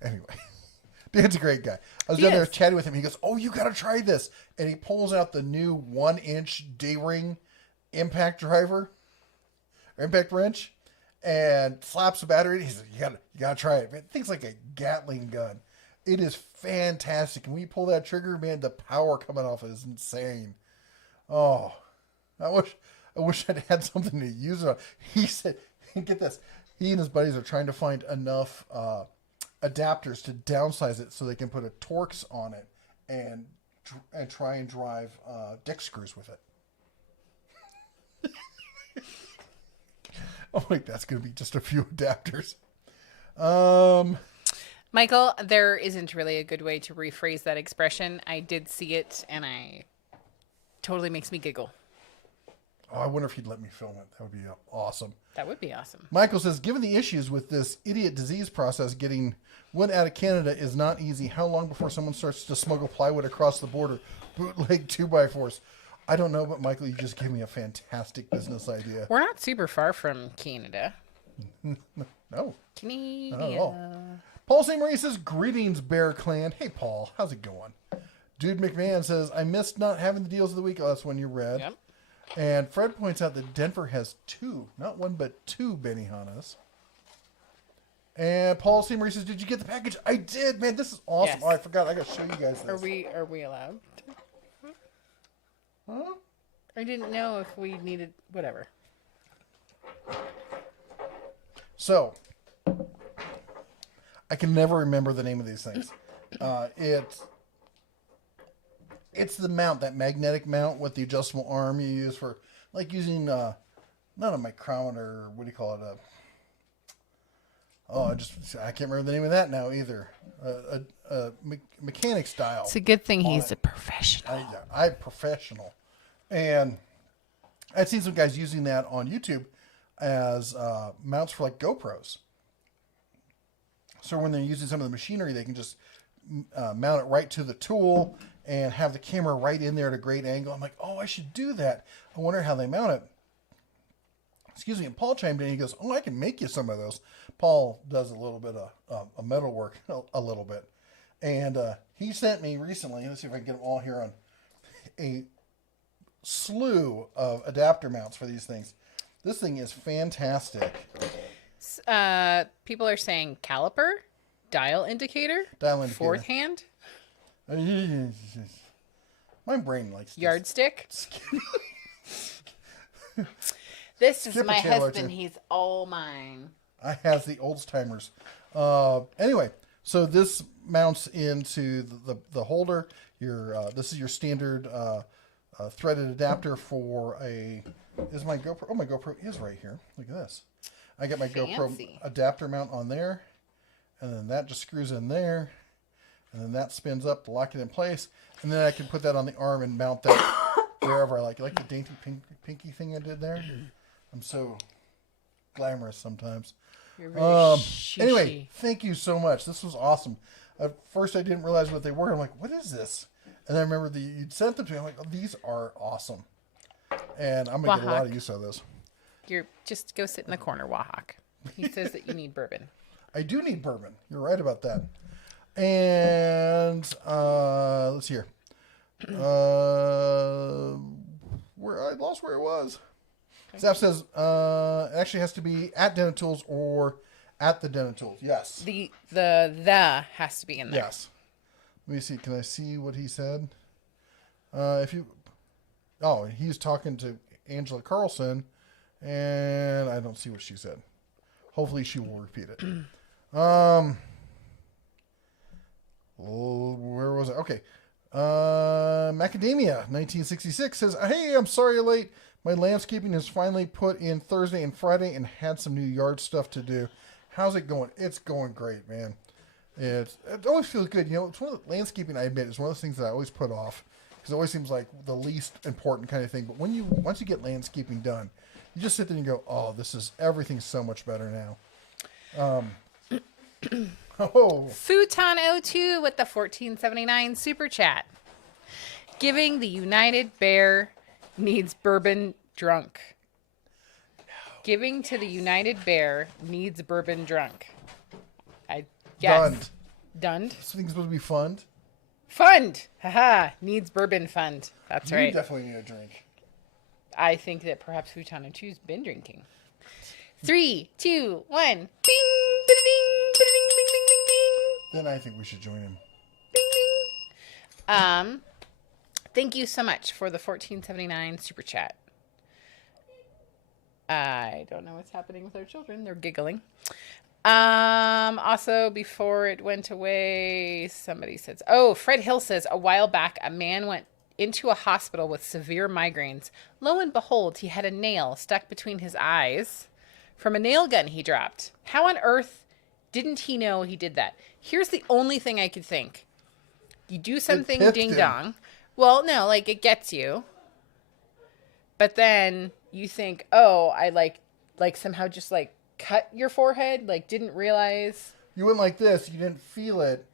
Anyway... Dan's a great guy. I was down there chatting with him. He goes, oh, you got to try this. And he pulls out the new 1-inch D-ring impact driver, or impact wrench, and slaps the battery. He says, you got to try it. Man, thing's like a Gatling gun. It is fantastic. And when you pull that trigger, man, the power coming off is insane. Oh, I wish I'd had something to use it on. He said, get this. He and his buddies are trying to find enough adapters to downsize it so they can put a Torx on it and try and drive dick screws with it. Oh, wait, that's going to be just a few adapters. Michael, there isn't really a good way to rephrase that expression. I did see it, and I totally makes me giggle. Oh, I wonder if he'd let me film it. That would be awesome. That would be awesome. Michael says, given the issues with this idiot disease process, getting wood out of Canada is not easy. How long before someone starts to smuggle plywood across the border? Bootleg 2x4s. I don't know, but Michael, you just gave me a fantastic business idea. We're not super far from Canada. No. Canada. Not at all. Paul St. Marie says, greetings, Bear Clan. Hey, Paul. How's it going? Dude McMahon says, I missed not having the deals of the week. Oh, that's one you read. Yep. And Fred points out that Denver has 2, not 1, but 2 Benihanas. And Paul St. Marie says, did you get the package? I did, man. This is awesome. Yes. Oh, I forgot. I got to show you guys this. Are we allowed to? Huh? I didn't know if we needed whatever. So, I can never remember the name of these things. It's the mount, that magnetic mount with the adjustable arm you use for, like using, not a micrometer, what do you call it? Oh, I can't remember the name of that now either. Mechanic style. It's a good thing he's a professional. I'm professional. And I'd seen some guys using that on YouTube as mounts for like GoPros. So when they're using some of the machinery, they can just mount it right to the tool and have the camera right in there at a great angle. I'm like, oh, I should do that. I wonder how they mount it. Excuse me. And Paul chimed in. He goes, oh, I can make you some of those. Paul does a little bit of metal work, a little bit. And he sent me recently, let's see if I can get them all here on, a slew of adapter mounts for these things. This thing is fantastic. People are saying caliper, dial indicator, fourth hand, my brain likes this. yardstick. This is Skip my a channel or husband. two. He's all mine. I has the old timers. Anyway, so this mounts into the holder. This is your standard threaded adapter for a. Is my GoPro? Oh, my GoPro is right here. Look at this. I got my GoPro adapter mount on there, and then that just screws in there, and then that spins up to lock it in place, and then I can put that on the arm and mount that wherever I like. You like the dainty pinky thing I did there? I'm so glamorous sometimes. You're very shishy. Anyway, thank you so much. This was awesome. At first, I didn't realize what they were. I'm like, what is this? And then I remember you'd sent them to me. I'm like, oh, these are awesome. And I'm going to get a lot of use out of this. You're just go sit in the corner, Wahak. He says that you need bourbon. I do need bourbon. You're right about that. And let's see here. Where I lost where it was. Zap says it actually has to be at Denatools or at the Denatools. Yes. The has to be in there. Yes. Let me see. Can I see what he said? He's talking to Angela Carlson, and I don't see what she said. Hopefully, she will repeat it. Where was it? Okay. Macadamia 1966 says, "Hey, I'm sorry you're late. My landscaping is finally put in Thursday and Friday, and had some new yard stuff to do. How's it going? It's going great, man. It always feels good. You know, it's one of the landscaping. I admit, it's one of those things that I always put off because it always seems like the least important kind of thing. But once you get landscaping done, you just sit there and go, oh, everything's so much better now." Futon02 with the 1479 super chat. Giving the United Bear needs bourbon drunk. Giving to the United Bear needs bourbon drunk. I guess. Done. This thing's supposed to be fun. Fund. Haha. Needs bourbon fund. That's right. You definitely need a drink. I think that perhaps Futon02's been drinking. 3, 2, 1. Bing. Bing. Bing. Bing. Bing. Bing. Bing. Bing. Then I think we should join him. Bing. Bing. Thank you so much for the 1479 super chat. I don't know what's happening with our children. They're giggling. Also, before it went away, somebody says, Fred Hill says, a while back, a man went into a hospital with severe migraines. Lo and behold, he had a nail stuck between his eyes from a nail gun he dropped. How on earth didn't he know he did that? Here's the only thing I could think. You do something ding dong. Well, no, like it gets you. But then you think, I like somehow just like cut your forehead, like didn't realize. You went like this, you didn't feel it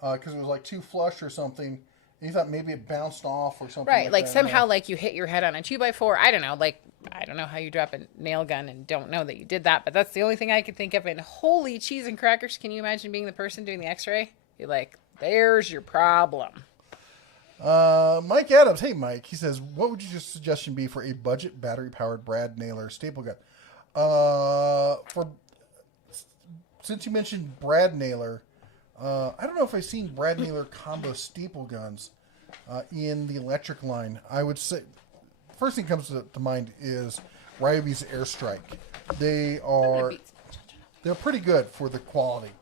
because it was like too flush or something. And you thought maybe it bounced off or something. Right, like that. somehow like you hit your head on a 2x4. I don't know, I don't know how you drop a nail gun and don't know that you did that, but that's the only thing I could think of. And holy cheese and crackers, can you imagine being the person doing the x-ray? You're like, there's your problem. Mike Adams. Hey, Mike. He says, what would your suggestion be for a budget battery-powered Brad Naylor staple gun? Since you mentioned Brad Naylor, I don't know if I've seen Brad Naylor combo staple guns in the electric line. I would say, first thing comes to mind is Ryobi's Airstrike. They're pretty good for the quality,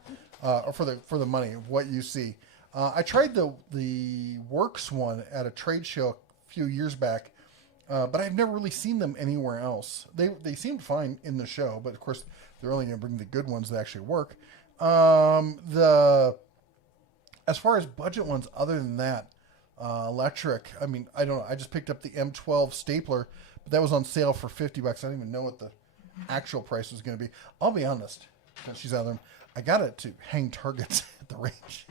or for the money of what you see. I tried the Works one at a trade show a few years back. But I've never really seen them anywhere else. They seemed fine in the show, but of course they're only going to bring the good ones that actually work. As far as budget ones, other than that, electric. I mean, I don't know. I just picked up the M12 stapler, but that was on sale for $50. I don't even know what the actual price was going to be. I'll be honest, since she's out there, I got it to hang targets at the range.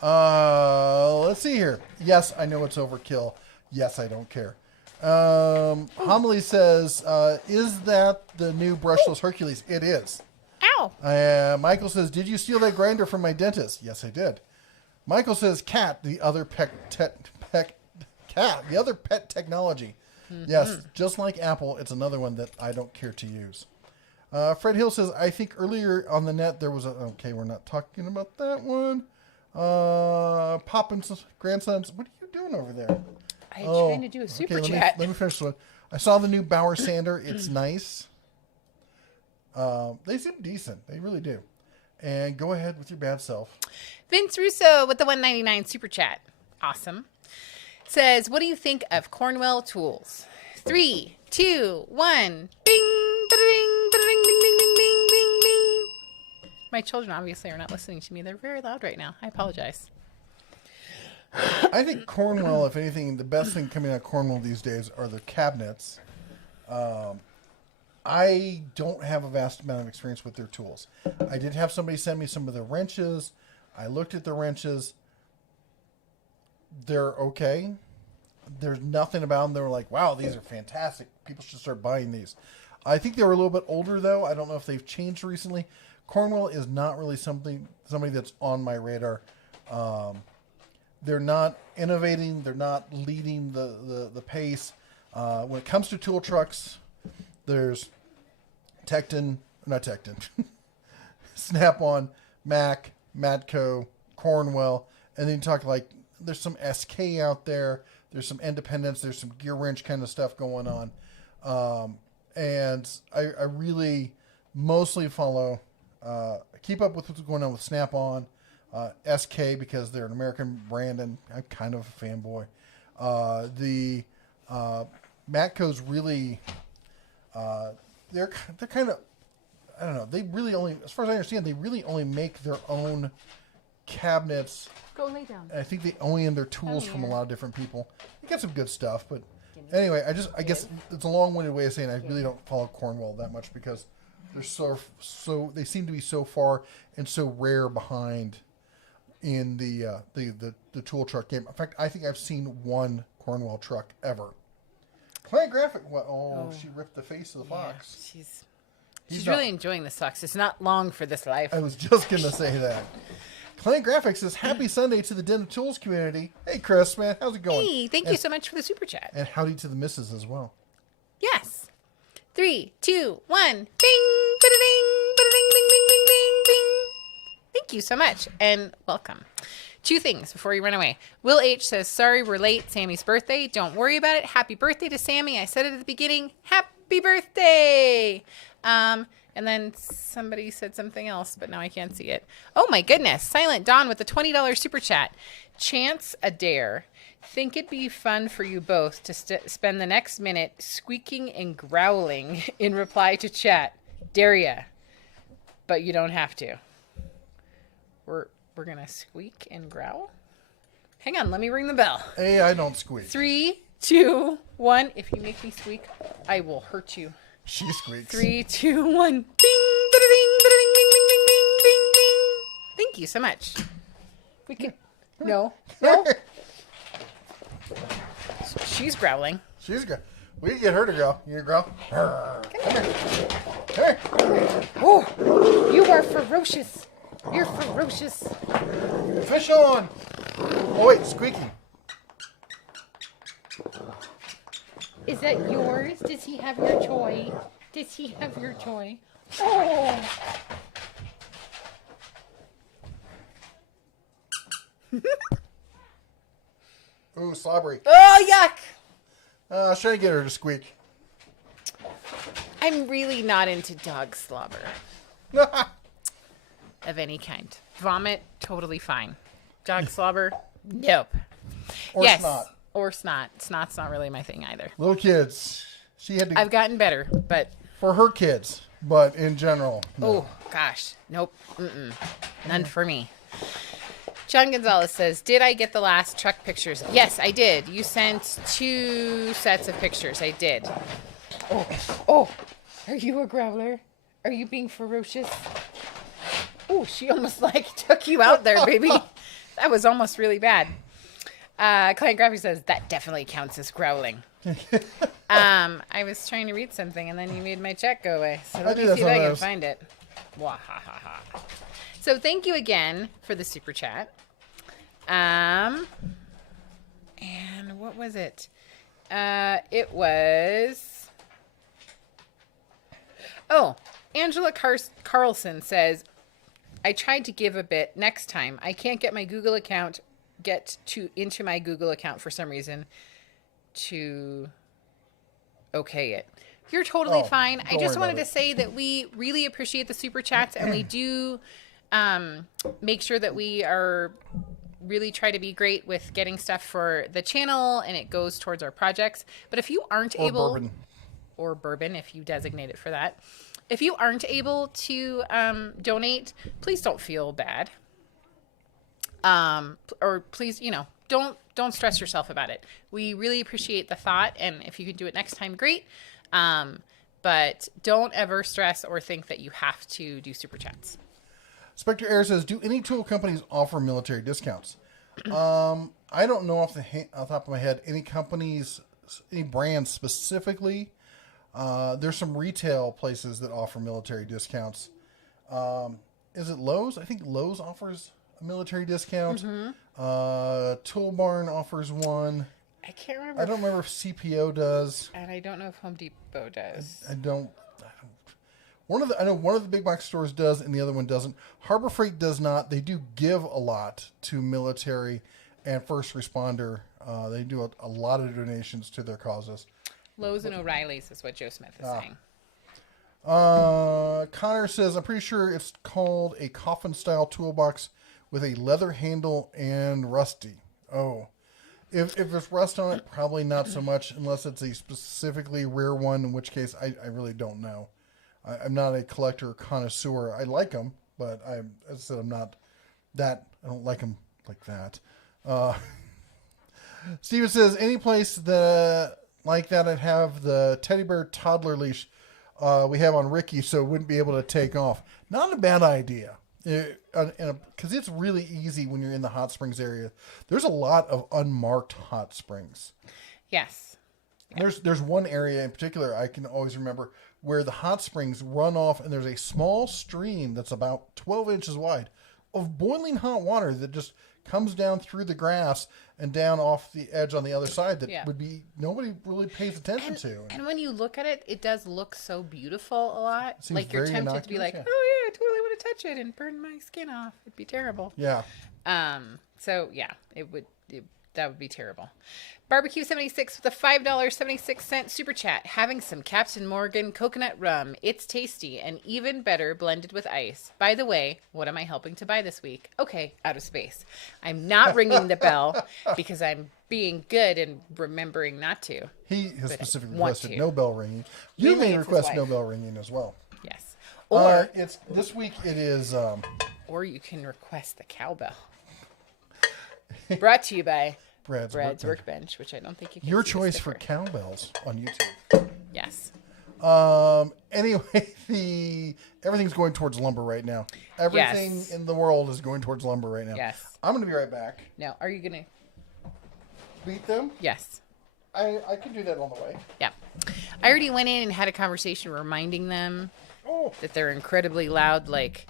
Let's see here. Yes, I know it's overkill. Yes, I don't care. Homily says, is that the new brushless Hercules? It is. Ow. Michael says, did you steal that grinder from my dentist? Yes, I did. Michael says, cat, the other pet technology. Mm-hmm. Yes, just like Apple, it's another one that I don't care to use. Fred Hill says, I think earlier on the net there was okay, we're not talking about that one. Pop and grandsons, what are you doing over there? I'm trying to do a super chat. Let me finish this one. I saw the new Bauer sander. It's nice. They seem decent. They really do. And go ahead with your bad self. Vince Russo with the $1.99 super chat. Awesome. Says, what do you think of Cornwell tools? 3, 2, 1. Bing, ba-da-ding, ba-da-ding, ding, ding, ding, ding, ding, ding. My children obviously are not listening to me. They're very loud right now. I apologize. I think Cornwell, if anything, the best thing coming out of Cornwell these days are the cabinets. I don't have a vast amount of experience with their tools. I did have somebody send me some of the wrenches. I looked at the wrenches. They're okay. There's nothing about them that were like, wow, these are fantastic. People should start buying these. I think they were a little bit older, though. I don't know if they've changed recently. Cornwell is not really somebody that's on my radar. They're not innovating. They're not leading the pace. When it comes to tool trucks, there's Snap-on, Mac, Matco, Cornwell, and then you talk like there's some SK out there. There's some Independence. There's some gear wrench kind of stuff going on. And I really mostly follow, keep up with what's going on with Snap-on, SK because they're an American brand and I'm kind of a fanboy. The Matco's really, they're kind of, I don't know. They really only, as far as I understand, they really only make their own cabinets. Go lay down. And I think they only in their tools from a lot of different people. They got some good stuff, but anyway, I guess it's a long-winded way of saying I really don't follow Cornwell that much because they're so they seem to be so far and so rare behind in the tool truck game. In fact, I think I've seen one Cornwell truck ever. Client Graphic. What? Oh, she ripped the face of the fox. She's really enjoying this fox. It's not long for this life. I was just gonna say that. Client Graphics says, happy Sunday to the Den of Tools community. Hey, Chris, man. How's it going? Hey, thank you so much for the super chat. And howdy to the missus as well. Yes. 3, 2, 1. Bing, ba-da-ding, ba-da-ding, bing, bing, bing, bing, bing. Thank you so much, and welcome. 2 things before you run away. Will H says, sorry we're late. Sammy's birthday. Don't worry about it. Happy birthday to Sammy. I said it at the beginning. Happy birthday. And then somebody said something else, but now I can't see it. Oh my goodness. Silent Dawn with the $20 super chat. Chance Adair. Think it'd be fun for you both to spend the next minute squeaking and growling in reply to chat. Dare ya. But you don't have to. We're going to squeak and growl? Hang on, let me ring the bell. Hey, I don't squeak. 3, 2, 1. If you make me squeak, I will hurt you. She squeaks. 3, 2, 1. Bing, ba-da-ding, ba-da-ding, bing, bing, bing, bing, bing, bing. Thank you so much. We can. No. She's growling. She's good. We can get her to growl. You growl? Come here. Hey. Oh, you are ferocious. You're ferocious. Fish on. Oh, wait, squeaking. Is that yours? Does he have your toy? Does he have your toy? Oh. Ooh, slobbery. Oh, yuck. I was trying to get her to squeak. I'm really not into dog slobber. Of any kind. Vomit, totally fine. Dog slobber, nope. Or yes. snot. Or snot. Snot's not really my thing either. Little kids. She had to I've gotten better, but for her kids, but in general. No. oh gosh, nope, none for me. John Gonzalez says, "Did I get the last truck pictures?" Yes, I did. You sent 2 sets of pictures. I did. Oh, are you a growler? Are you being ferocious? Oh, she almost like took you out there, baby. That was almost really bad. Client Graphic says, that definitely counts as growling. I was trying to read something and then you made my chat go away. So let me see if I can find it. Wahahaha. So thank you again for the super chat. And what was it? It was... Oh, Angela Carlson says, I tried to give a bit next time. I can't get my Google account into my Google account for some reason to okay it. You're totally fine. I just wanted to say that we really appreciate the super chats and we do make sure that we are really try to be great with getting stuff for the channel and it goes towards our projects. But if you aren't able or bourbon if you designate it for that. If you aren't able to donate, please don't feel bad. Or please, don't stress yourself about it. We really appreciate the thought, and if you can do it next time, great. But don't ever stress or think that you have to do super chats. Spectre Air says, do any tool companies offer military discounts? I don't know off the top of my head any companies, any brands specifically. There's some retail places that offer military discounts. Is it Lowe's? I think Lowe's offers a military discount. Tool Barn offers one. I can't remember. I don't remember if CPO does. And I don't know if Home Depot does. I don't. I know one of the big box stores does, and the other one doesn't. Harbor Freight does not. They do give a lot to military and first responder. They do a lot of donations to their causes. Lowe's and O'Reilly's is what Joe Smith is saying. Connor says, I'm pretty sure it's called a coffin-style toolbox with a leather handle and rusty. Oh. If there's rust on it, probably not so much, unless it's a specifically rare one, in which case I really don't know. I'm not a collector or connoisseur. I like them, but as I said, I'm not that. I don't like them like that. Steven says, any place like that I'd have the teddy bear toddler leash we have on Ricky so it wouldn't be able to take off. Not a bad idea. Because it's really easy when you're in the hot springs area. There's a lot of unmarked hot springs. Yes. Yeah. There's one area in particular I can always remember where the hot springs run off and there's a small stream that's about 12 inches wide of boiling hot water that just comes down through the grass and down off the edge on the other side that would be nobody really pays attention to. And when you look at it, it does look so beautiful a lot. Like you're tempted innocuous, to be like, oh yeah, I totally want to touch it and burn my skin off. It'd be terrible. Yeah. So yeah, that would be terrible. Barbecue 76 with a $5.76 super chat. Having some Captain Morgan coconut rum. It's tasty and even better blended with ice. By the way, what am I helping to buy this week? Okay, out of space. I'm not ringing the bell because I'm being good and remembering not to. He has specifically requested no bell ringing. You may request no bell ringing as well. Yes. Or it's this week. It is. Or you can request the cowbell. Brought to you by Brad's Workbench, which I don't think you can. Your choice for cowbells on YouTube. Yes. Anyway, everything's going towards lumber right now. Everything in the world is going towards lumber right now. Yes. I'm going to be right back. Now, are you going to beat them? Yes. I can do that on the way. Yeah. I already went in and had a conversation reminding them that they're incredibly loud, like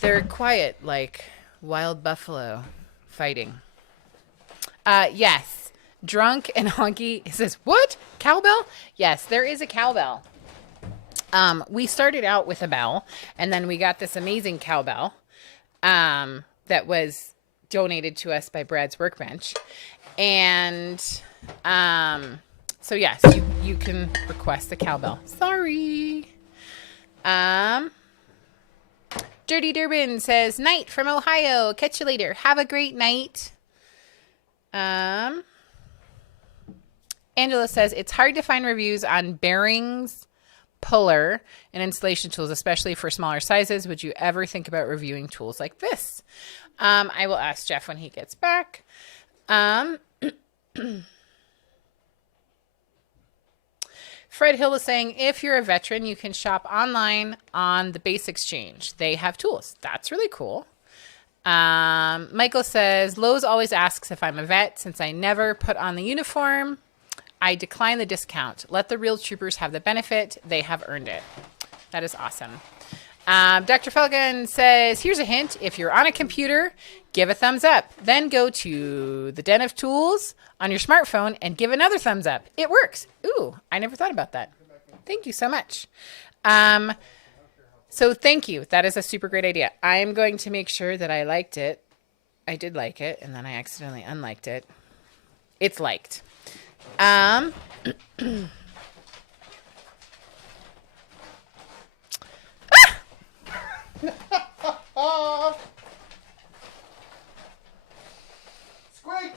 they're quiet, like wild buffalo fighting. Yes. Drunk and honky. It says, what? Cowbell? Yes, there is a cowbell. We started out with a bell, and then we got this amazing cowbell that was donated to us by Brad's Workbench. And so, yes, you can request the cowbell. Sorry. Dirty Durbin says, night from Ohio. Catch you later. Have a great night. Angela says, it's hard to find reviews on bearings, puller, and installation tools, especially for smaller sizes. Would you ever think about reviewing tools like this? I will ask Jeff when he gets back. Fred Hill is saying, if you're a veteran, you can shop online on the Base Exchange. They have tools. That's really cool. Michael says, Lowe's always asks if I'm a vet. Since I never put on the uniform, I decline the discount. Let the real troopers have the benefit. They have earned it. That is awesome. Dr. Felgen says, here's a hint. If you're on a computer, give a thumbs up. Then go to the Den of Tools on your smartphone and give another thumbs up. It works. Ooh, I never thought about that. Thank you so much. So thank you. That is a super great idea. I am going to make sure that I liked it. I did like it, and then I accidentally unliked it. It's liked. Squeak!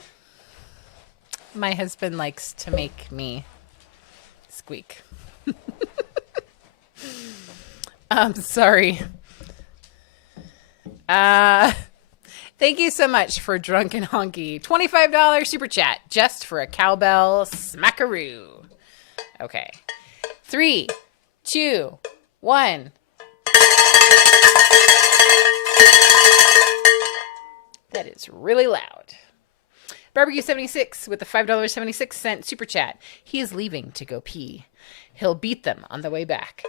My husband likes to make me squeak. I'm sorry. Thank you so much for Drunk and Honky. $25 super chat just for a cowbell smackaroo. Okay. 3, 2, 1. That is really loud. Barbecue 76 with the $5.76 super chat. He is leaving to go pee. He'll beat them on the way back.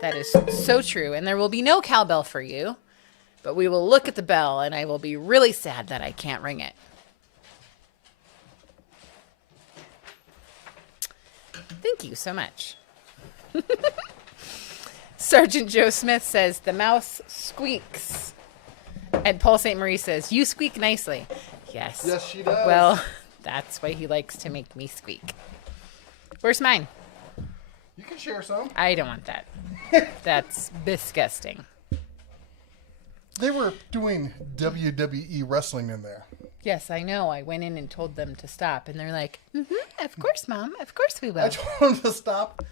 That is so true. And there will be no cowbell for you, but we will look at the bell and I will be really sad that I can't ring it. Thank you so much. Sergeant Joe Smith says, the mouse squeaks. And Paul St. Marie says, you squeak nicely. Yes. Yes, she does. Well, that's why he likes to make me squeak. Where's mine? You can share some. I don't want that. That's disgusting. They were doing WWE wrestling in there. Yes, I know. I went in and told them to stop, and they're like, of course, Mom. Of course we will. I told them to stop.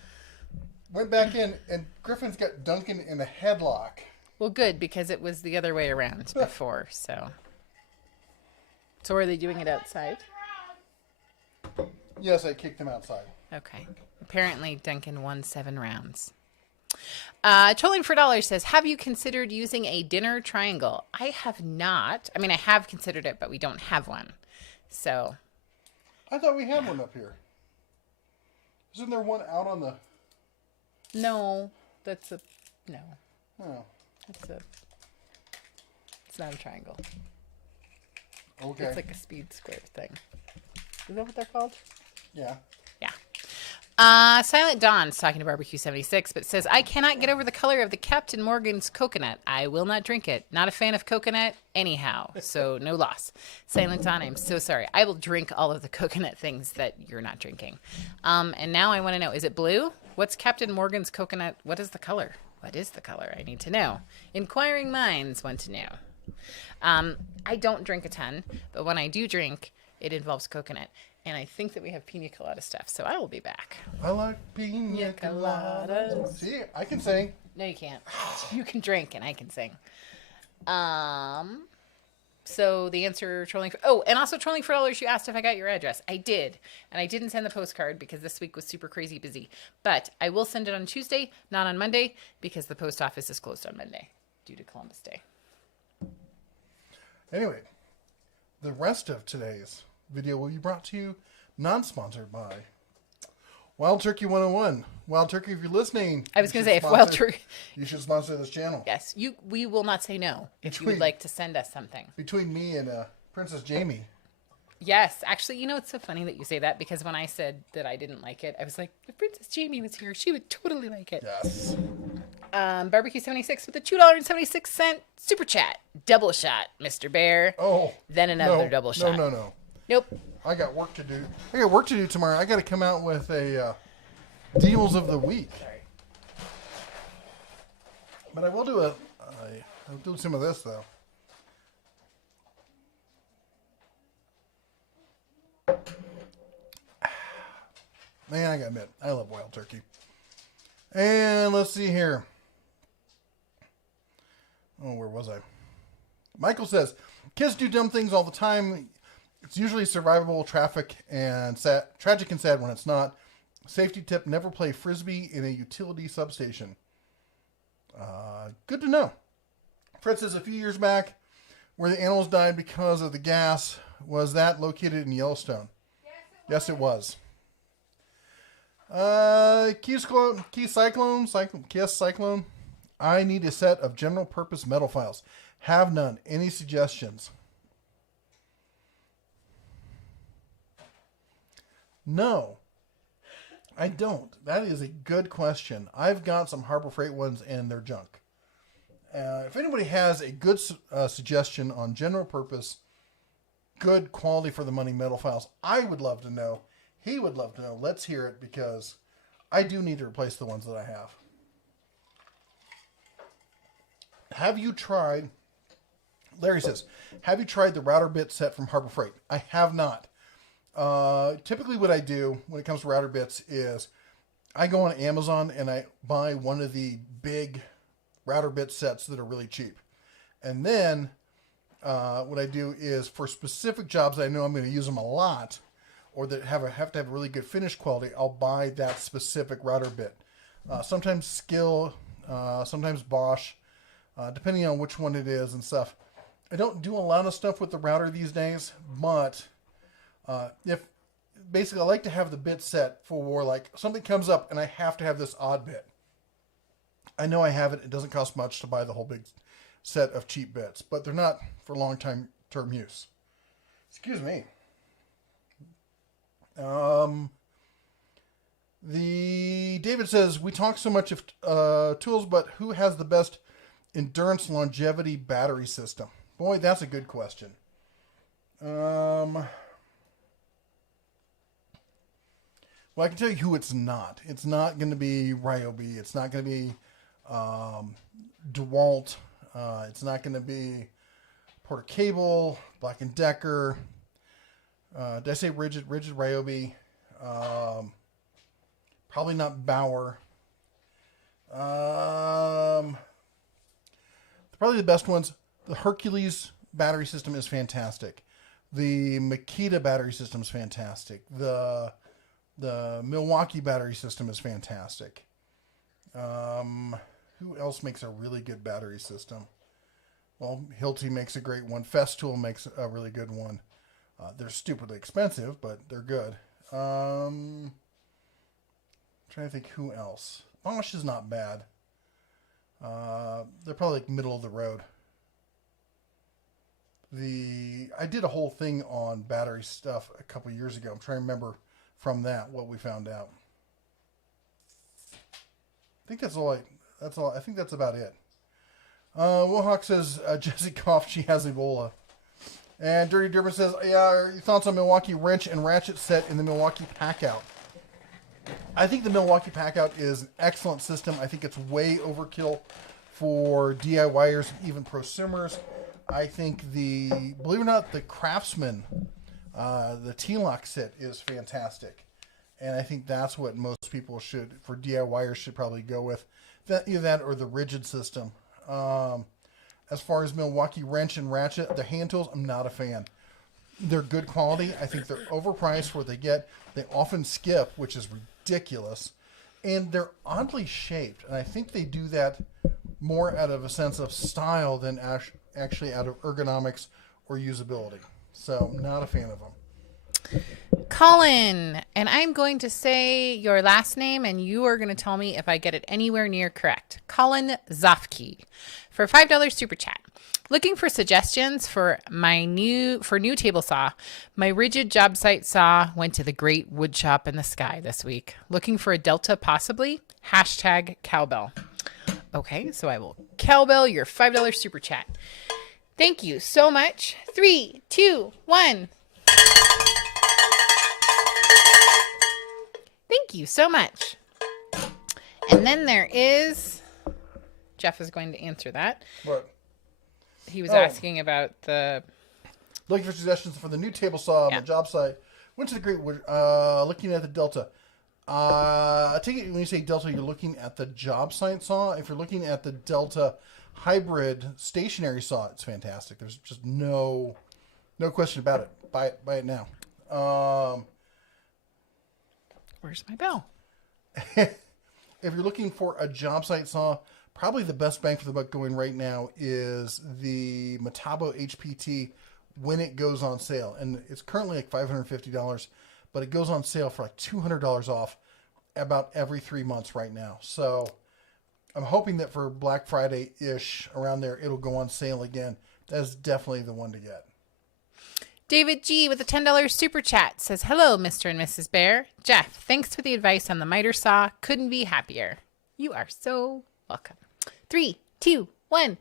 Went back in, and Griffin's got Duncan in a headlock. Well, good, because it was the other way around before, so. So are they doing it outside? Yes, I kicked him outside. Okay. Apparently, Duncan won 7 rounds. Trolling for $1 says, have you considered using a dinner triangle? I have not. I mean, I have considered it, but we don't have one. So. I thought we had one up here. Isn't there one out on the... No, that's a... No. Oh. It's not a triangle. Okay. It's like a speed square thing. Is that what they're called? Yeah. Yeah. Silent Dawn's talking to Barbecue 76, but says, I cannot get over the color of the Captain Morgan's coconut. I will not drink it. Not a fan of coconut anyhow, so no loss. Silent Dawn, I'm so sorry. I will drink all of the coconut things that you're not drinking. And now I want to know, is it blue? What's Captain Morgan's coconut? What is the color? What is the color? I need to know. Inquiring minds want to know. I don't drink a ton, but when I do drink, it involves coconut. And I think that we have pina colada stuff, so I will be back. I like pina coladas. See, I can sing. No, you can't. You can drink, and I can sing. So the answer, trolling. And also trolling for $1. You asked if I got your address. I did, and I didn't send the postcard because this week was super crazy busy. But I will send it on Tuesday, not on Monday, because the post office is closed on Monday due to Columbus Day. Anyway, the rest of today's video will be brought to you, non-sponsored by Wild Turkey 101. Wild Turkey, if you're listening, I was going to say, if Wild Turkey, you should sponsor this channel. Yes, we will not say no if you would like to send us something. Between me and Princess Jamie. Yes, actually, you know, it's so funny that you say that, because when I said that I didn't like it, I was like, if Princess Jamie was here, she would totally like it. Yes. Barbecue 76 with a $2.76 super chat. Double shot, Mr. Bear. Oh. Then another double shot. No. Nope. I got work to do. I got work to do tomorrow. I got to come out with a deals of the week. Sorry. But I will do I'll do some of this though. Man, I gotta admit, I love wild turkey. And let's see here. Oh, where was I? Michael says, kids do dumb things all the time. It's usually survivable, tragic and sad when it's not. Safety tip, never play Frisbee in a utility substation. Good to know. Fred says, a few years back, where the animals died because of the gas, was that located in Yellowstone? Yes, it was. Key Cyclone. I need a set of general purpose metal files. Have none. Any suggestions? No, I don't. That is a good question. I've got some Harbor Freight ones and they're junk. If anybody has a good suggestion on general purpose, good quality for the money metal files, I would love to know. He would love to know. Let's hear it, because I do need to replace the ones that I have. Have you tried, Larry says, have you tried the router bit set from Harbor Freight? I have not. Typically what I do when it comes to router bits is I go on Amazon and I buy one of the big router bit sets that are really cheap. And then what I do is, for specific jobs that I know I'm going to use them a lot, or that have to have really good finish quality, I'll buy that specific router bit. Sometimes Skill, sometimes Bosch, depending on which one it is and stuff. I don't do a lot of stuff with the router these days, but if basically I like to have the bit set for, like, something comes up and I have to have this odd bit. I know I have it. It doesn't cost much to buy the whole big set of cheap bits, but they're not for long-term use. Excuse me. David says, we talk so much of tools, but who has the best endurance longevity battery system? Boy, that's a good question. Well, I can tell you who it's not. It's not going to be Ryobi. It's not going to be DeWalt. It's not going to be Porter Cable, Black & Decker. Did I say Rigid Ryobi? Probably not Bauer. Probably the best ones. The Hercules battery system is fantastic. The Makita battery system is fantastic. The Milwaukee battery system is fantastic. Who else makes a really good battery system? Well, Hilti makes a great one. Festool makes a really good one. They're stupidly expensive, but they're good. Trying to think who else. Bosch is not bad. They're probably like middle of the road. I did a whole thing on battery stuff a couple years ago. I'm trying to remember from that what we found out. I think that's all. I think that's about it. Wohawk says Jessie coughed. She has Ebola. And Dirty Durban says, yeah, your thoughts on Milwaukee wrench and ratchet set in the Milwaukee Packout? I think the Milwaukee Packout is an excellent system. I think it's way overkill for DIYers, even prosumers. I think believe it or not, the Craftsman, the T-Lock set is fantastic. And I think that's what most people for DIYers should probably go with. Either that or the rigid system. As far as Milwaukee wrench and ratchet, the hand tools, I'm not a fan. They're good quality. I think they're overpriced for what they get. They often skip, which is ridiculous. And they're oddly shaped. And I think they do that more out of a sense of style than actually out of ergonomics or usability. So, not a fan of them. Colin, and I'm going to say your last name, and you are going to tell me if I get it anywhere near correct. Colin Zofke for $5 super chat. Looking for suggestions for new table saw. My rigid job site saw went to the great wood shop in the sky this week. Looking for a Delta possibly? Hashtag cowbell. Okay, so I will cowbell your $5 super chat. Thank you so much. 3, 2, 1. Thank you so much. And then there is... Jeff is going to answer that. What? He was asking about the... Looking for suggestions for the new table saw on the job site. Went to the great wood, looking at the Delta. I take it when you say Delta, you're looking at the job site saw. If you're looking at the Delta hybrid stationary saw, it's fantastic. There's just no question about it. Buy it now. Where's my bell? If you're looking for a job site saw, probably the best bang for the buck going right now is the Metabo HPT when it goes on sale. And it's currently like $550, but it goes on sale for like $200 off about every 3 months right now. So I'm hoping that for Black Friday-ish, around there, it'll go on sale again. That's definitely the one to get. David G. with a $10 super chat says, hello, Mr. and Mrs. Bear. Jeff, thanks for the advice on the miter saw. Couldn't be happier. You are so welcome. 3, 2, 1. Bing,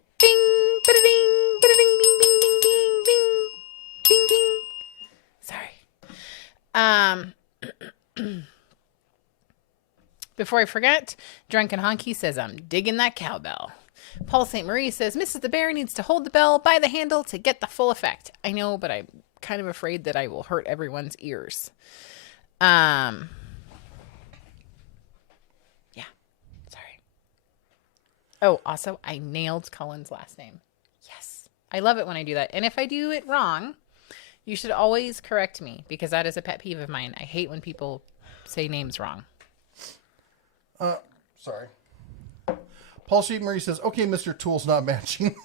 ba-da-ding, ba-da-ding, bing, bing, bing, bing, bing, bing, bing. Sorry. Before I forget, Drunken Honky says, I'm digging that cowbell. Paul St. Marie says, Mrs. the Bear needs to hold the bell by the handle to get the full effect. I know, but I'm kind of afraid that I will hurt everyone's ears. Yeah. Sorry. Oh, also, I nailed Cullen's last name. Yes. I love it when I do that. And if I do it wrong, you should always correct me, because that is a pet peeve of mine. I hate when people say names wrong. Sorry. Paul Sheet Marie says, okay, Mr. Tool's not matching.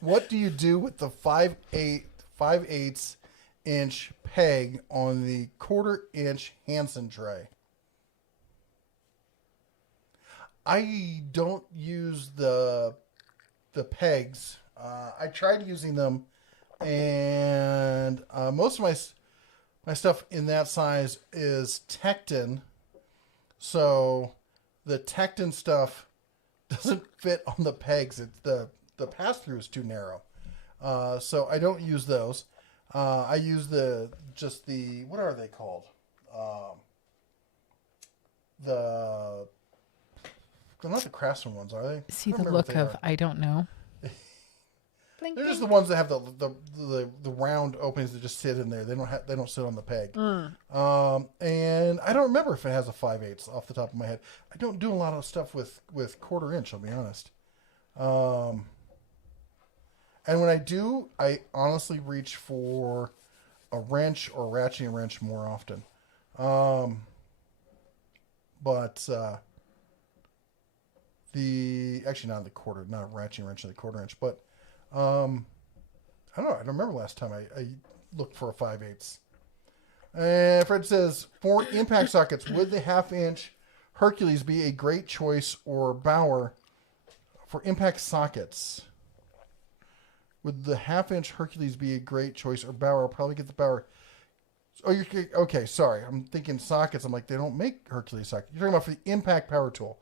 What do you do with the 5/8 inch peg on the 1/4 inch Hansen tray? I don't use the pegs. I tried using them, and most of my stuff in that size is Tecton. So the Tecton stuff doesn't fit on the pegs. It's the pass-through is too narrow. So I don't use those. I use what are they called? They're not the Craftsman ones, are they? See the look of, I don't know. They're just the ones that have the round openings that just sit in there. They don't sit on the peg. And I don't remember if it has a 5/8 off the top of my head. I don't do a lot of stuff with 1/4 inch. I'll be honest. And when I do, I honestly reach for a wrench or ratcheting wrench more often. But actually not the quarter, not a ratcheting wrench, the 1/4 inch, but I don't know. I don't remember last time I looked for a 5/8. And Fred says, for impact sockets, would the 1/2 inch Hercules be a great choice, or Bauer for impact sockets? Would the 1/2 inch Hercules be a great choice, or Bauer? I'll probably get the Bauer. Oh, you're okay. Sorry, I'm thinking sockets. I'm like, they don't make Hercules sockets. You're talking about for the impact power tool.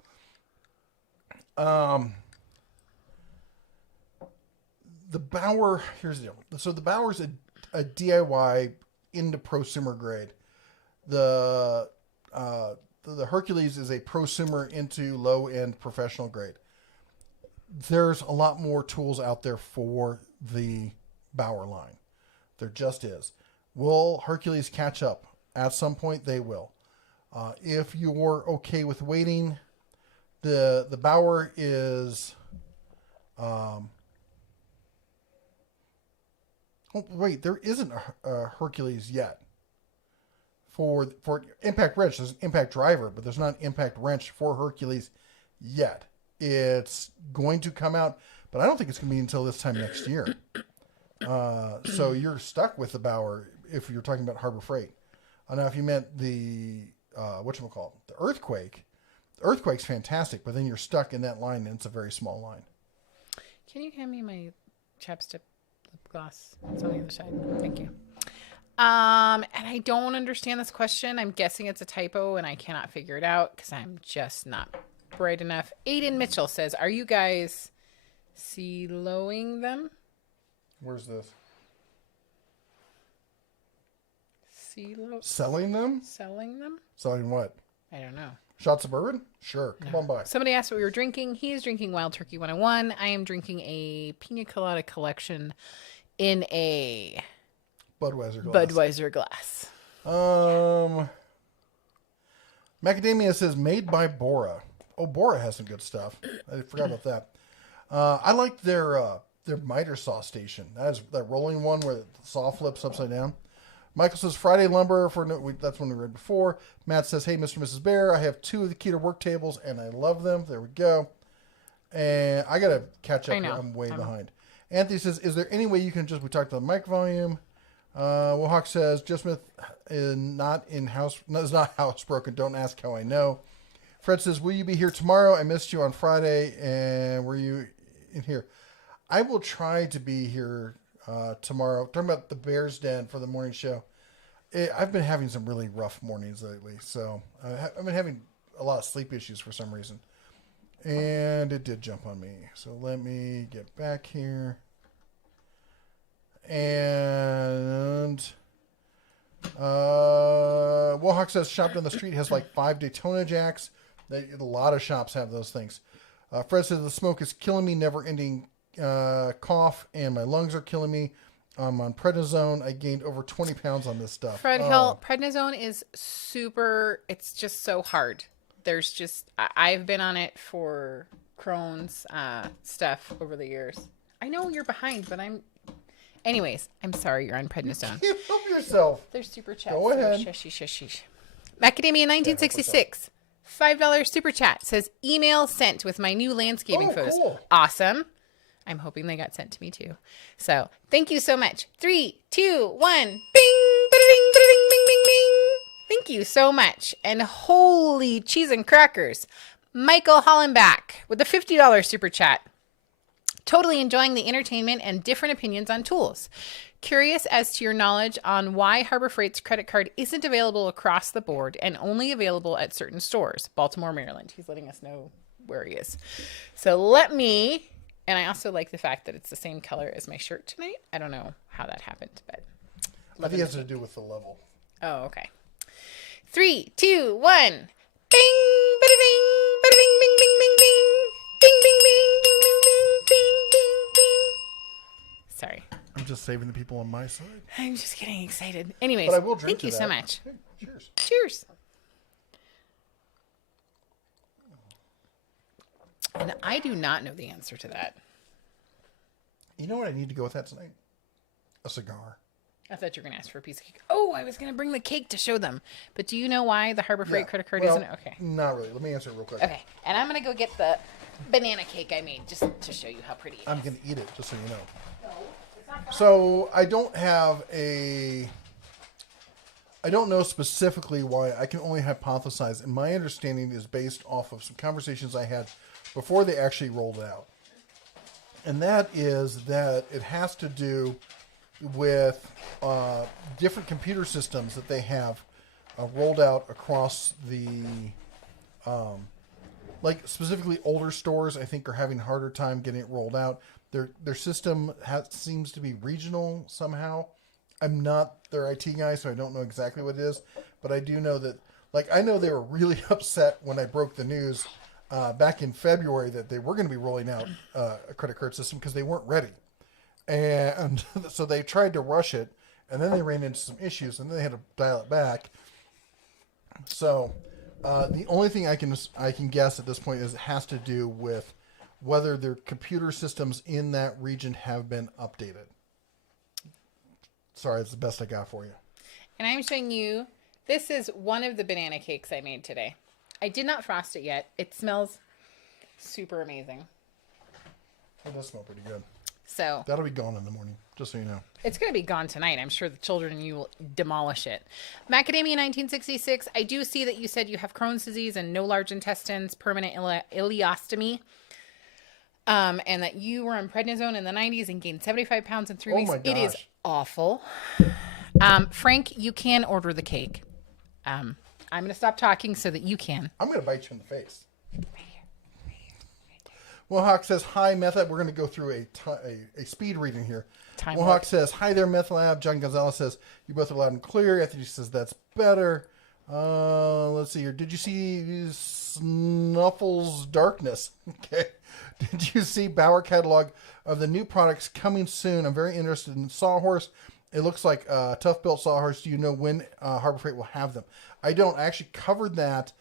The Bauer, here's the deal. So the Bauer's a DIY into prosumer grade. The Hercules is a prosumer into low-end professional grade. There's a lot more tools out there for the Bauer line. There just is. Will Hercules catch up? At some point, they will. If you're okay with waiting, the Bauer is... Oh, wait, there isn't a Hercules yet. For impact wrench, there's an impact driver, but there's not an impact wrench for Hercules yet. It's going to come out, but I don't think it's going to be until this time next year. So you're stuck with the Bauer if you're talking about Harbor Freight. Now, if you meant the the Earthquake, the Earthquake's fantastic, but then you're stuck in that line, and it's a very small line. Can you hand me my chapstick lip gloss? It's on the other side. Thank you. And I don't understand this question. I'm guessing it's a typo, and I cannot figure it out because I'm just not bright enough. Aiden Mitchell says, "Are you guys siloing them?" Where's this? Selling them? Selling what? I don't know. Shots of bourbon? Sure. Come on by. Somebody asked what we were drinking. He is drinking Wild Turkey 101. I am drinking a Pina Colada Collection in a Budweiser glass. Macadamia says made by Bora. Oh, Bora has some good stuff. I forgot about that. I like their miter saw station. That rolling one where the saw flips upside down. Michael says Friday lumber that's one we read before. Matt says, hey, Mr. and Mrs. Bear, I have 2 of the Keter work tables and I love them. There we go. And I got to catch up. I know. I'm way behind. Anthony says, is there any way you can we talked about the mic volume. Wohawk says, Jeff Smith is not housebroken. Don't ask how I know. Fred says, will you be here tomorrow? I missed you on Friday. And were you in here? I will try to be here tomorrow. Talking about the Bears Den for the morning show. I've been having some really rough mornings lately. So I've been having a lot of sleep issues for some reason. And it did jump on me. So let me get back here. And Wohawk says shop down the street has like 5 Daytona Jacks. A lot of shops have those things. Fred says the smoke is killing me, never ending cough, and my lungs are killing me. I'm on prednisone. I gained over 20 pounds on this stuff. Fred Hill, prednisone is super, it's just so hard. There's just, I've been on it for Crohn's stuff over the years. I know you're behind, but anyways, I'm sorry you're on prednisone. You help yourself. There's super chats. Go ahead. Shush. Macadamia 1966. $5 super chat says email sent with my new landscaping photos. Cool. Awesome. I'm hoping they got sent to me too. So thank you so much. 3, 2, 1. Bing, ba-da-ding, ba-da-ding, bing, bing, bing. Thank you so much. And holy cheese and crackers. Michael Hollenbach with a $50 super chat. Totally enjoying the entertainment and different opinions on tools. Curious as to your knowledge on why Harbor Freight's credit card isn't available across the board and only available at certain stores. Baltimore, Maryland. He's letting us know where he is. So and I also like the fact that it's the same color as my shirt tonight. I don't know how that happened, but I think it has to do with the level. Oh, okay. 3, 2, 1. Bing, ba-da-ding, ba-da-ding, bing, bing, bing, bing. Bing, bing, bing, bing, bing, bing, bing, bing, bing. Sorry. I'm just saving the people on my side. I'm just getting excited. Anyways, But I will drink thank you to so that. much. Okay, cheers. Cheers. And I do not know the answer to that. You know what I need to go with that tonight? A cigar. I thought you were going to ask for a piece of cake. Oh, I was going to bring the cake to show them. But do you know why the Harbor Freight credit card isn't? Okay. Not really. Let me answer it real quick. Okay. And I'm going to go get the banana cake I made just to show you how pretty it is. I'm going to eat it, just so you know. No, it's not gone. So I don't know specifically why. I can only hypothesize. And my understanding is based off of some conversations I had before they actually rolled it out. And that is that it has to do with different computer systems that they have rolled out across the, like specifically older stores, I think are having a harder time getting it rolled out. Their system seems to be regional somehow. I'm not their IT guy, so I don't know exactly what it is, but I do know that, like, I know they were really upset when I broke the news back in February that they were going to be rolling out a credit card system because they weren't ready. And so they tried to rush it, and then they ran into some issues, and then they had to dial it back. So the only thing I can guess at this point is it has to do with whether their computer systems in that region have been updated. Sorry, it's the best I got for you. And I'm showing you, this is one of the banana cakes I made today. I did not frost it yet. It smells super amazing. It does smell pretty good. So that'll be gone in the morning, just so you know. It's going to be gone tonight. I'm sure the children and you will demolish it. Macadamia 1966. I do see that you said you have Crohn's disease and no large intestines, permanent ileostomy. And that you were on prednisone in the 90s and gained 75 pounds in 3 weeks. Oh my gosh. It is awful. Frank, you can order the cake. I'm going to stop talking so that you can. I'm going to bite you in the face. Mohawk says, hi, Method. We're going to go through a speed reading here. Mohawk says, hi there, Meth Lab. John Gonzalez says, you both are loud and clear. Anthony says, that's better. Let's see here. Did you see Snuffles Darkness? Okay. Did you see Bauer catalog of the new products coming soon? I'm very interested in Sawhorse. It looks like Tough Built Sawhorse. Do you know when Harbor Freight will have them? I don't. I actually covered that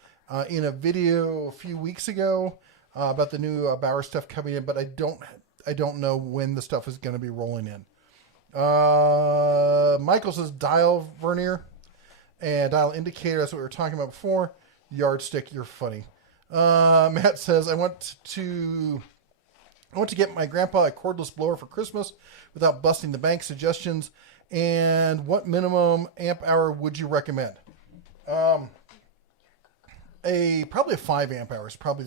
in a video a few weeks ago about the new Bauer stuff coming in, but I don't know when the stuff is going to be rolling in. Michael says dial vernier and dial indicator. That's what we were talking about before. Yardstick, you're funny. Matt says I want to get my grandpa a cordless blower for Christmas without busting the bank. Suggestions and what minimum amp hour would you recommend? Probably a 5 amp hours. Probably,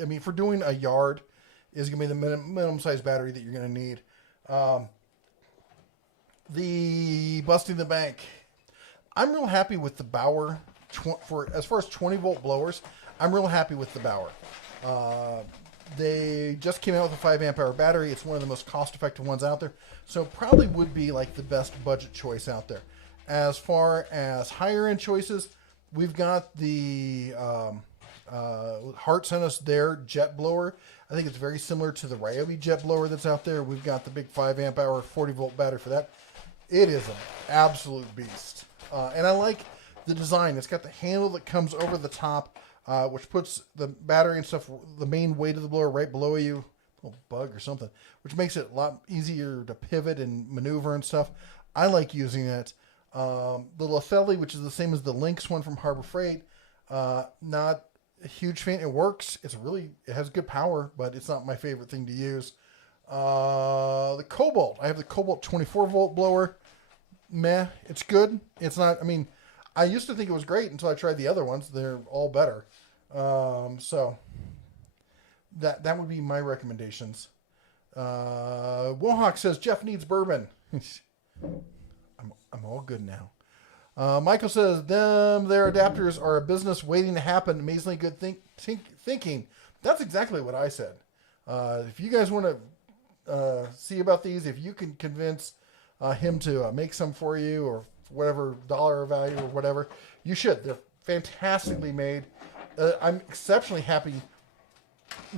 I mean, for doing a yard is going to be the minimum size battery that you're going to need. The busting the bank. I'm real happy with the Bauer for as far as 20 volt blowers. I'm real happy with the Bauer. They just came out with a 5 amp hour battery. It's one of the most cost effective ones out there. So probably would be like the best budget choice out there. As far as higher end choices, we've got the Hart sent us their jet blower. I think it's very similar to the Ryobi jet blower that's out there. We've got the big 5 amp hour 40 volt battery for that. It is an absolute beast. And I like the design. It's got the handle that comes over the top, which puts the battery and stuff, the main weight of the blower right below you, a little bug or something, which makes it a lot easier to pivot and maneuver and stuff. I like using it. The Lothelli, which is the same as the Lynx one from Harbor Freight, not a huge fan. It works. It has good power, but it's not my favorite thing to use. The Cobalt. I have the Cobalt 24 volt blower. Meh. It's good. It's not, I mean, I used to think it was great until I tried the other ones. They're all better. So that would be my recommendations. Wohawk says Jeff needs bourbon. I'm all good now. Michael says their adapters are a business waiting to happen. Amazingly good thinking. That's exactly what I said. If you guys want to see about these, if you can convince him to make some for you or whatever dollar value or whatever, you should. They're fantastically made. I'm exceptionally happy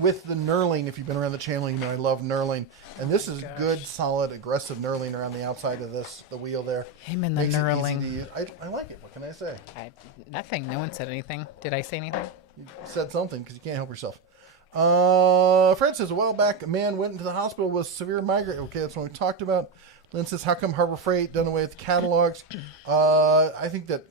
with the knurling. If you've been around the channel, you know I love knurling. And this is good, solid, aggressive knurling around the outside of the wheel there. Him and the knurling. I like it. What can I say? Nothing. No one said anything. Did I say anything? You said something because you can't help yourself. Fred says, a while back, a man went into the hospital with severe migraine. Okay, that's what we talked about. Lynn says, how come Harbor Freight done away with the catalogs? I think that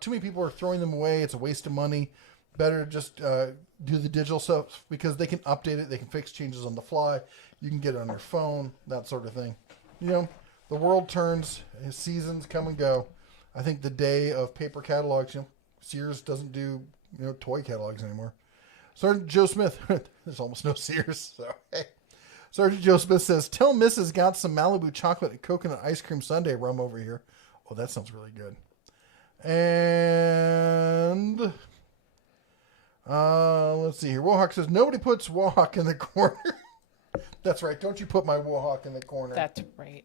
too many people are throwing them away. It's a waste of money. Better to just do the digital stuff because they can update it. They can fix changes on the fly. You can get it on your phone, that sort of thing. You know, the world turns. Seasons come and go. I think the day of paper catalogs, Sears doesn't do, toy catalogs anymore. Sergeant Joe Smith, there's almost no Sears, so hey. Sergeant Joe Smith says, tell Mrs. got some Malibu chocolate and coconut ice cream sundae rum over here. Oh, that sounds really good. And let's see here. Wohawk says, nobody puts Wohawk in the corner. That's right. Don't you put my Wohawk in the corner. That's right.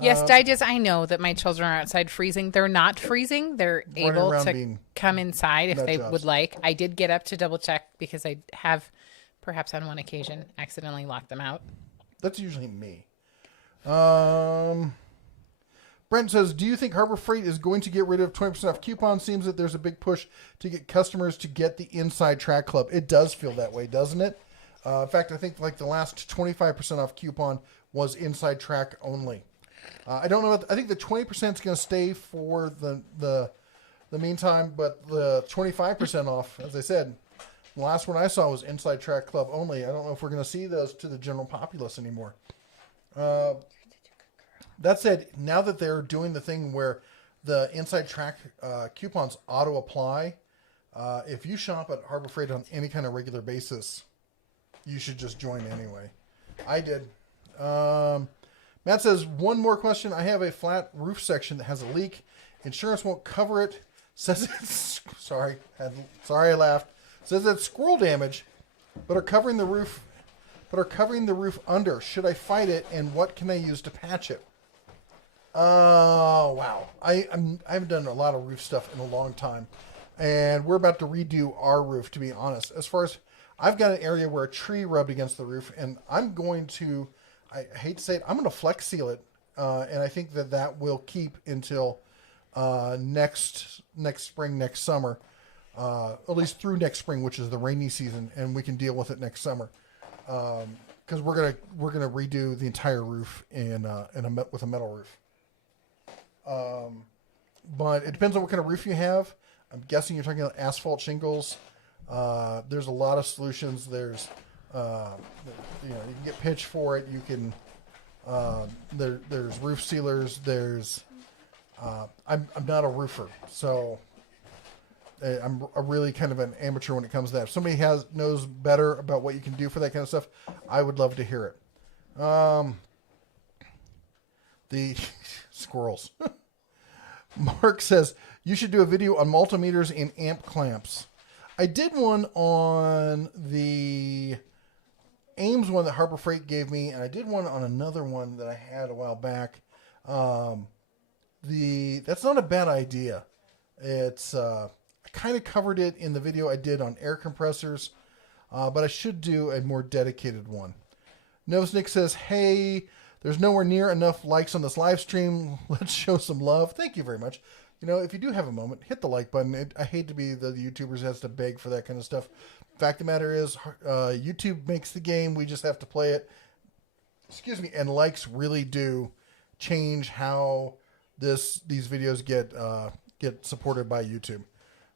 Yes, Digest, I know that my children are outside freezing. They're not freezing. They're able to come inside if they would like. I did get up to double check because I have, perhaps on one occasion, accidentally locked them out. That's usually me. Brent says, do you think Harbor Freight is going to get rid of 20% off coupons? Seems that there's a big push to get customers to get the Inside Track Club. It does feel that way, doesn't it? In fact, I think like the last 25% off coupon was Inside Track only. I don't know. I think the 20% is going to stay for the meantime, but the 25% off, as I said, the last one I saw was Inside Track Club only. I don't know if we're going to see those to the general populace anymore. That said, now that they're doing the thing where the Inside Track coupons auto apply, if you shop at Harbor Freight on any kind of regular basis, you should just join anyway. I did. Matt says, one more question. I have a flat roof section that has a leak. Insurance won't cover it. Says it's, sorry I laughed. Says it's squirrel damage, but are covering the roof under. Should I fight it, and what can I use to patch it? Oh, wow. I haven't done a lot of roof stuff in a long time, and we're about to redo our roof, to be honest. As far as, I've got an area where a tree rubbed against the roof, and I'm going to, I hate to say it, I'm going to flex seal it, and I think that will keep until next spring, next summer. at least through next spring, which is the rainy season, and we can deal with it next summer. Because we're gonna redo the entire roof with a metal roof. But it depends on what kind of roof you have. I'm guessing you're talking about asphalt shingles. There's a lot of solutions. There's you can get pitch for it. You can there's roof sealers. There's I'm not a roofer, so I'm a really kind of an amateur when it comes to that. If somebody knows better about what you can do for that kind of stuff, I would love to hear it. The squirrels. Mark says, you should do a video on multimeters and amp clamps. I did one on the Ames one that Harbor Freight gave me, and I did one on another one that I had a while back. That's not a bad idea. It's I kind of covered it in the video I did on air compressors, but I should do a more dedicated one. Novsnick says, hey, there's nowhere near enough likes on this live stream. Let's show some love. Thank you very much. If you do have a moment, hit the like button. I hate to be the YouTubers that has to beg for that kind of stuff. Fact of the matter is, YouTube makes the game. We just have to play it. Excuse me. And likes really do change how these videos get supported by YouTube.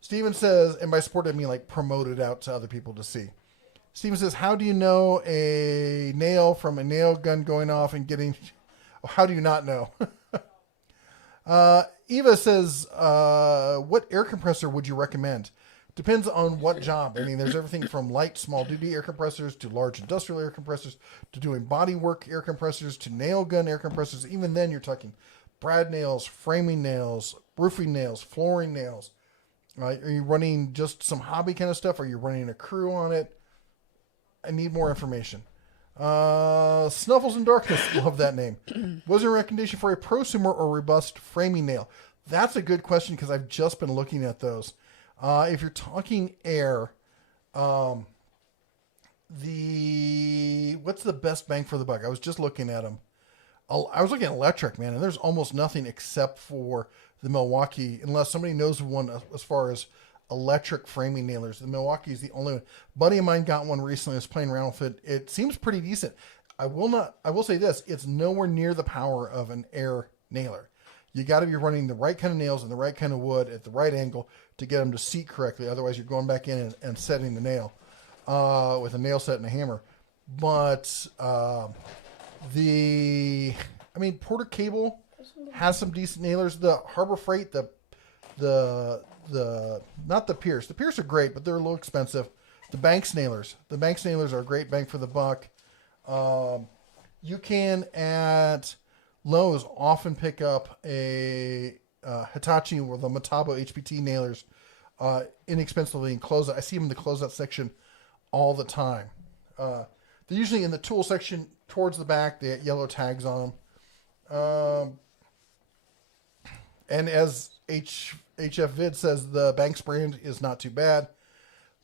Steven says, and by supported I mean like promoted out to other people to see. Steven says, how do you know a nail from a nail gun going off and getting... Oh, how do you not know? Eva says, what air compressor would you recommend? Depends on what job. I mean, there's everything from light, small-duty air compressors to large industrial air compressors to doing body work air compressors to nail gun air compressors. Even then, you're talking brad nails, framing nails, roofing nails, flooring nails. Are you running just some hobby kind of stuff? Are you running a crew on it? I need more information. Snuffles in Darkness, love that name. Was there a recommendation for a prosumer or robust framing nail? That's a good question because I've just been looking at those. If you're talking air, what's the best bang for the buck? I was just looking at them. I was looking at electric, man, and there's almost nothing except for the Milwaukee, unless somebody knows one as far as electric framing nailers. The Milwaukee is the only one. Buddy of mine got one recently. I was playing around with it. It seems pretty decent. I will say this. It's nowhere near the power of an air nailer. You got to be running the right kind of nails and the right kind of wood at the right angle to get them to seat correctly. Otherwise, you're going back in and setting the nail with a nail set and a hammer. But Porter Cable has some decent nailers. The Harbor Freight, not the Pierce. The Pierce are great, but they're a little expensive. The Banks nailers. The Banks nailers are a great bang for the buck. You can at Lowe's often pick up a Hitachi or the Metabo HPT nailers inexpensively in closeout. I see them in the closeout section all the time. They're usually in the tool section towards the back. They have yellow tags on them. And as HF Vid says, the Banks brand is not too bad.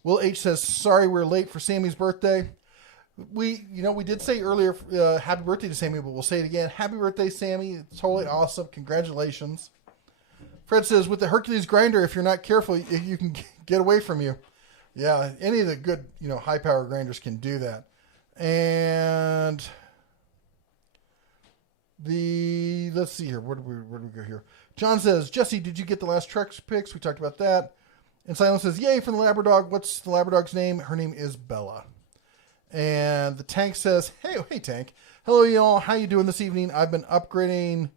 Will H says, sorry we're late for Sammy's birthday. We did say earlier, happy birthday to Sammy, but we'll say it again. Happy birthday, Sammy. It's totally awesome. Congratulations. Fred says, with the Hercules grinder, if you're not careful, you can get away from you. Yeah, any of the good, high power grinders can do that. And let's see here. Where do we go here? John says, Jesse, did you get the last Trex picks? We talked about that. And Silence says, yay for the Labradog. What's the Labradog's name? Her name is Bella. And the Tank says, hey Tank. Hello, y'all. How you doing this evening? I've been upgrading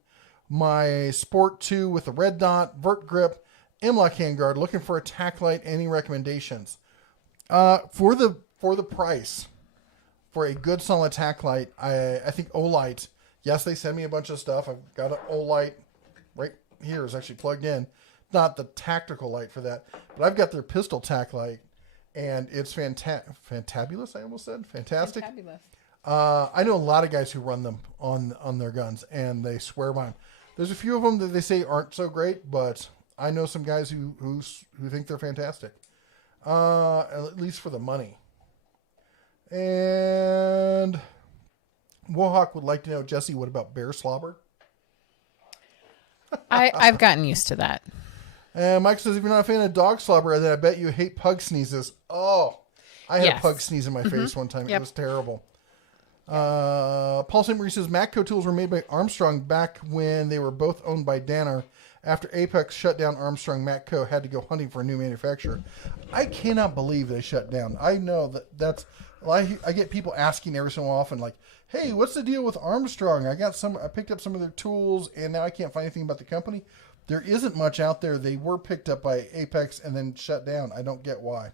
my Sport 2 with the red dot, vert grip, M-Lock handguard, looking for a tack light. Any recommendations? For the price, for a good solid tack light, I think Olight. Yes, they send me a bunch of stuff. I've got an Olight right here. Is actually plugged in. Not the tactical light for that, but I've got their pistol tack light, and it's fantabulous. I almost said fantastic. Fantabulous. I know a lot of guys who run them on their guns, and they swear by them. There's a few of them that they say aren't so great, but I know some guys who think they're fantastic, at least for the money. And Wohawk would like to know, Jesse, what about bear slobber? I've gotten used to that. And Mike says, if you're not a fan of dog slobber, then I bet you hate pug sneezes. Oh, I had a Yes. pug sneeze in my face one time. Yep. It was terrible. Paul St. Marie says, Matco tools were made by Armstrong back when they were both owned by Danner. After Apex shut down Armstrong, Matco had to go hunting for a new manufacturer. I cannot believe they shut down. I know that's... I get people asking every so often, like, hey, what's the deal with Armstrong? I picked up some of their tools, and now I can't find anything about the company. There isn't much out there. They were picked up by Apex and then shut down. I don't get why.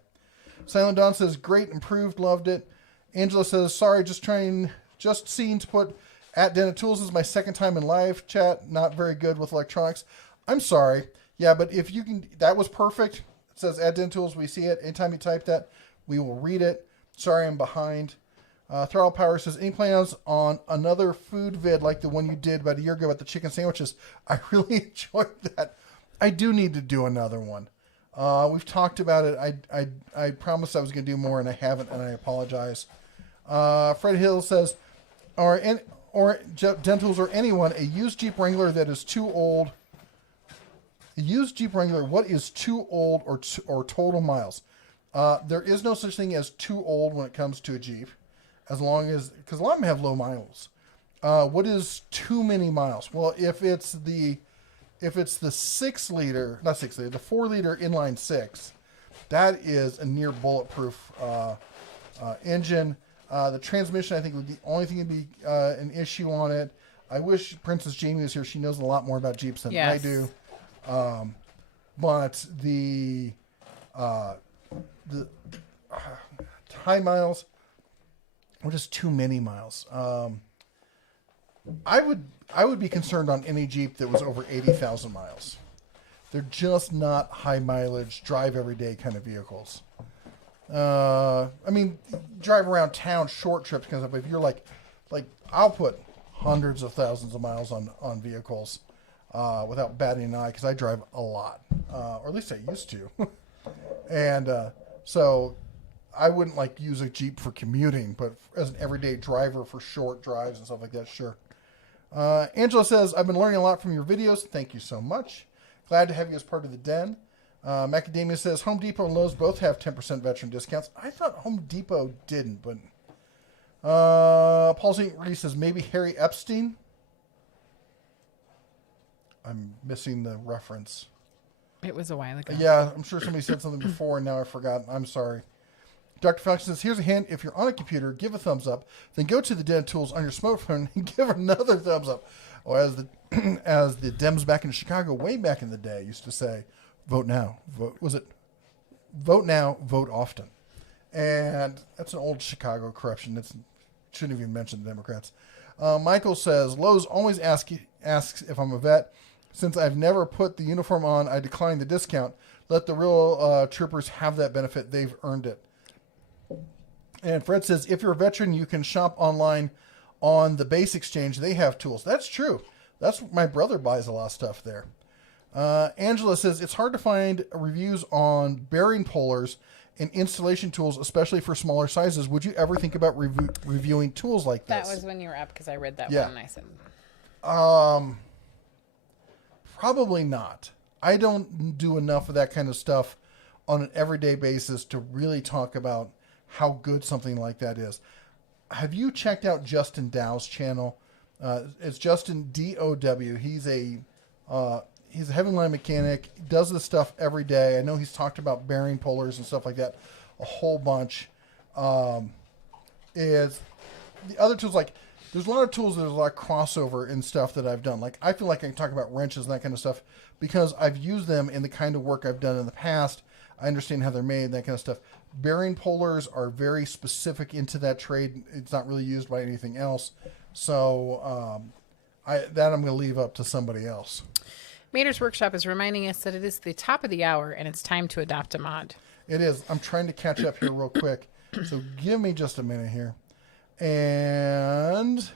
Silent Dawn says, great, improved, loved it. Angela says, sorry, just seeing to put at Dena Tools is my second time in live chat. Not very good with electronics. I'm sorry. Yeah, but if you can, that was perfect. It says at Dena Tools, we see it. Anytime you type that, we will read it. Sorry, I'm behind. Throttle Power says, any plans on another food vid like the one you did about a year ago about the chicken sandwiches? I really enjoyed that. I do need to do another one. We've talked about it. I promised I was going to do more, and I haven't, and I apologize. Fred Hill says, or Dentals or anyone, a used Jeep Wrangler that is too old. A used Jeep Wrangler, what is too old or total miles? There is no such thing as too old when it comes to a Jeep, because a lot of them have low miles. What is too many miles? Well, if it's the 6-liter, not 6-liter, the 4-liter inline 6, that is a near bulletproof engine. The transmission, I think, would be the only thing would be an issue on it. I wish Princess Jamie was here. She knows a lot more about Jeeps than I do. But the high miles or just too many miles. I would be concerned on any Jeep that was over 80,000 miles. They're just not high mileage, drive every day kind of vehicles. I mean, drive around town, short trips, because if you're like I'll put hundreds of thousands of miles on vehicles without batting an eye, because I drive a lot, or at least I used to. And so I wouldn't use a Jeep for commuting, but as an everyday driver for short drives and stuff like that, sure. Angela says, I've been learning a lot from your videos. Thank you so much. Glad to have you as part of the den. Macadamia says, Home Depot and Lowe's both have 10% veteran discounts. I thought Home Depot didn't, but... Paul St. Reese says, maybe Harry Epstein? I'm missing the reference. It was a while ago. Yeah, I'm sure somebody said something before and now I forgot. I'm sorry. Dr. Fox says, here's a hint. If you're on a computer, give a thumbs up. Then go to the Den Tools on your smartphone and give another thumbs up. Or as the Dems back in Chicago way back in the day used to say, vote now. Vote now, vote often. And that's an old Chicago corruption. That shouldn't even mention the Democrats. Michael says, Lowe's always asks if I'm a vet. Since I've never put the uniform on, I decline the discount. Let the real troopers have that benefit. They've earned it. And Fred says, if you're a veteran, you can shop online on the Base Exchange. They have tools. That's true. My brother buys a lot of stuff there. Angela says, it's hard to find reviews on bearing pullers and installation tools, especially for smaller sizes. Would you ever think about reviewing tools like this? That was when you were up, because I read that Yeah. one and I said... Probably not. I don't do enough of that kind of stuff on an everyday basis to really talk about how good something like that is. Have you checked out Justin Dow's channel? It's Justin DOW. He's a heavy line mechanic. He does this stuff every day. I know he's talked about bearing pullers and stuff like that a whole bunch. Is the other tools there's a lot of tools, there's a lot of crossover in stuff that I've done. I feel like I can talk about wrenches and that kind of stuff because I've used them in the kind of work I've done in the past. I understand how they're made, that kind of stuff. Bearing pullers are very specific into that trade. It's not really used by anything else. So I'm going to leave up to somebody else. Mater's Workshop is reminding us that it is the top of the hour and it's time to adopt a mod. It is. I'm trying to catch up here real quick. So give me just a minute here. And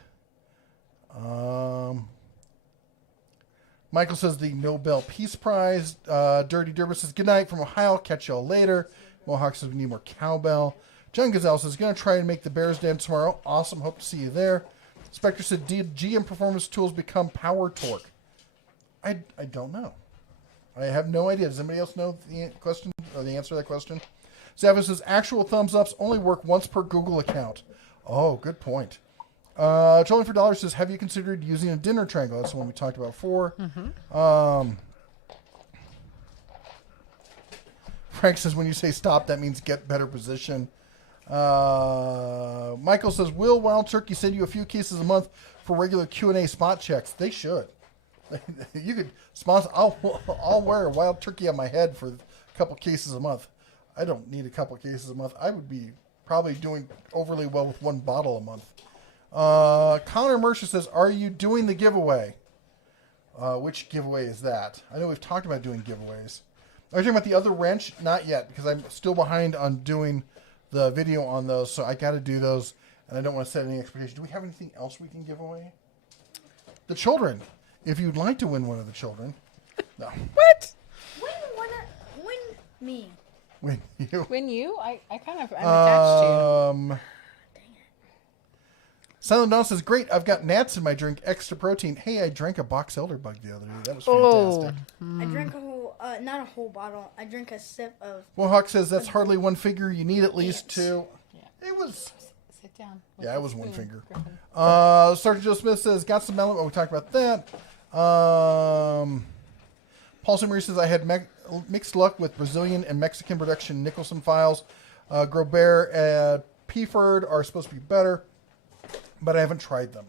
Michael says the Nobel Peace Prize. Dirty Derby says, good night from Ohio. Catch y'all later. Mohawk says we need more cowbell. John Gazelle says, going to try and make the Bears Den tomorrow. Awesome. Hope to see you there. Spectre said, did GM Performance Tools become Power Torque? I don't know. I have no idea. Does anybody else know the question or the answer to that question? Zavin says actual thumbs ups only work once per Google account. Oh, good point. Trolling for Dollars says, have you considered using a dinner triangle? That's the one we talked about before. Frank says, when you say stop, that means get better position. Michael says, will Wild Turkey send you a few cases a month for regular Q&A spot checks? They should. You could sponsor. I'll wear a Wild Turkey on my head for a couple cases a month. I don't need a couple cases a month. I would be probably doing overly well with one bottle a month. Connor Mercer says, are you doing the giveaway? Which giveaway is that? I know we've talked about doing giveaways. Are you talking about the other wrench? Not yet, because I'm still behind on doing the video on those, so I got to do those, and I don't want to set any expectations. Do we have anything else we can give away? The children. If you'd like to win one of the children. No. What? Win me. Win you. When you? I'm attached to you. Silent Dawn says, great, I've got gnats in my drink, extra protein. Hey, I drank a box elderbug the other day. That was fantastic. I drank a whole, not a whole bottle. I drank a sip of. Mohawk says, that's hardly one figure. You need at least two. Yeah. It was... Sit down. Yeah, it was one finger. Sergeant Joe Smith says, got some melon. Oh, we talked about that. Paul Simery says, I had mixed luck with Brazilian and Mexican production Nicholson files. Grobert and Peaford are supposed to be better, but I haven't tried them.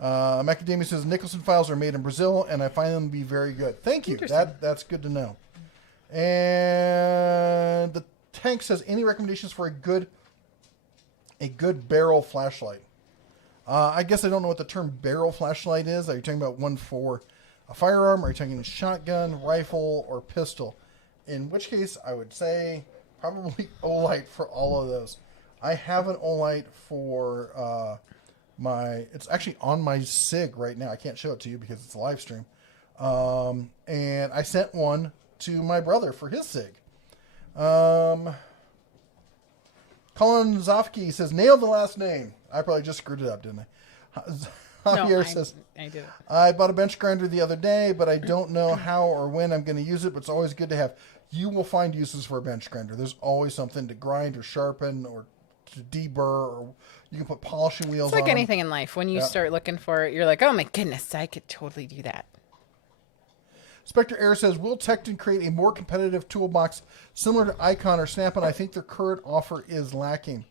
Macadamia says, Nicholson files are made in Brazil, and I find them to be very good. Thank you. That's good to know. And the Tank says, any recommendations for a good barrel flashlight? I guess I don't know what the term barrel flashlight is. Are you talking about one for a firearm? Are you talking shotgun, rifle, or pistol? In which case, I would say probably Olight for all of those. I have an Olight for it's actually on my SIG right now. I can't show it to you because it's a live stream. And I sent one to my brother for his SIG. Colin Zofke says, nailed the last name. I probably just screwed it up, didn't I? Javier says, I did it. I bought a bench grinder the other day, but I don't know how or when I'm going to use it, but it's always good to have. You will find uses for a bench grinder. There's always something to grind or sharpen or to deburr, or you can put polishing wheels on. It's like anything in life. When you start looking for it, you're like, oh my goodness, I could totally do that. Spectre Air says, will Tecton create a more competitive toolbox similar to Icon or Snap-on? I think their current offer is lacking.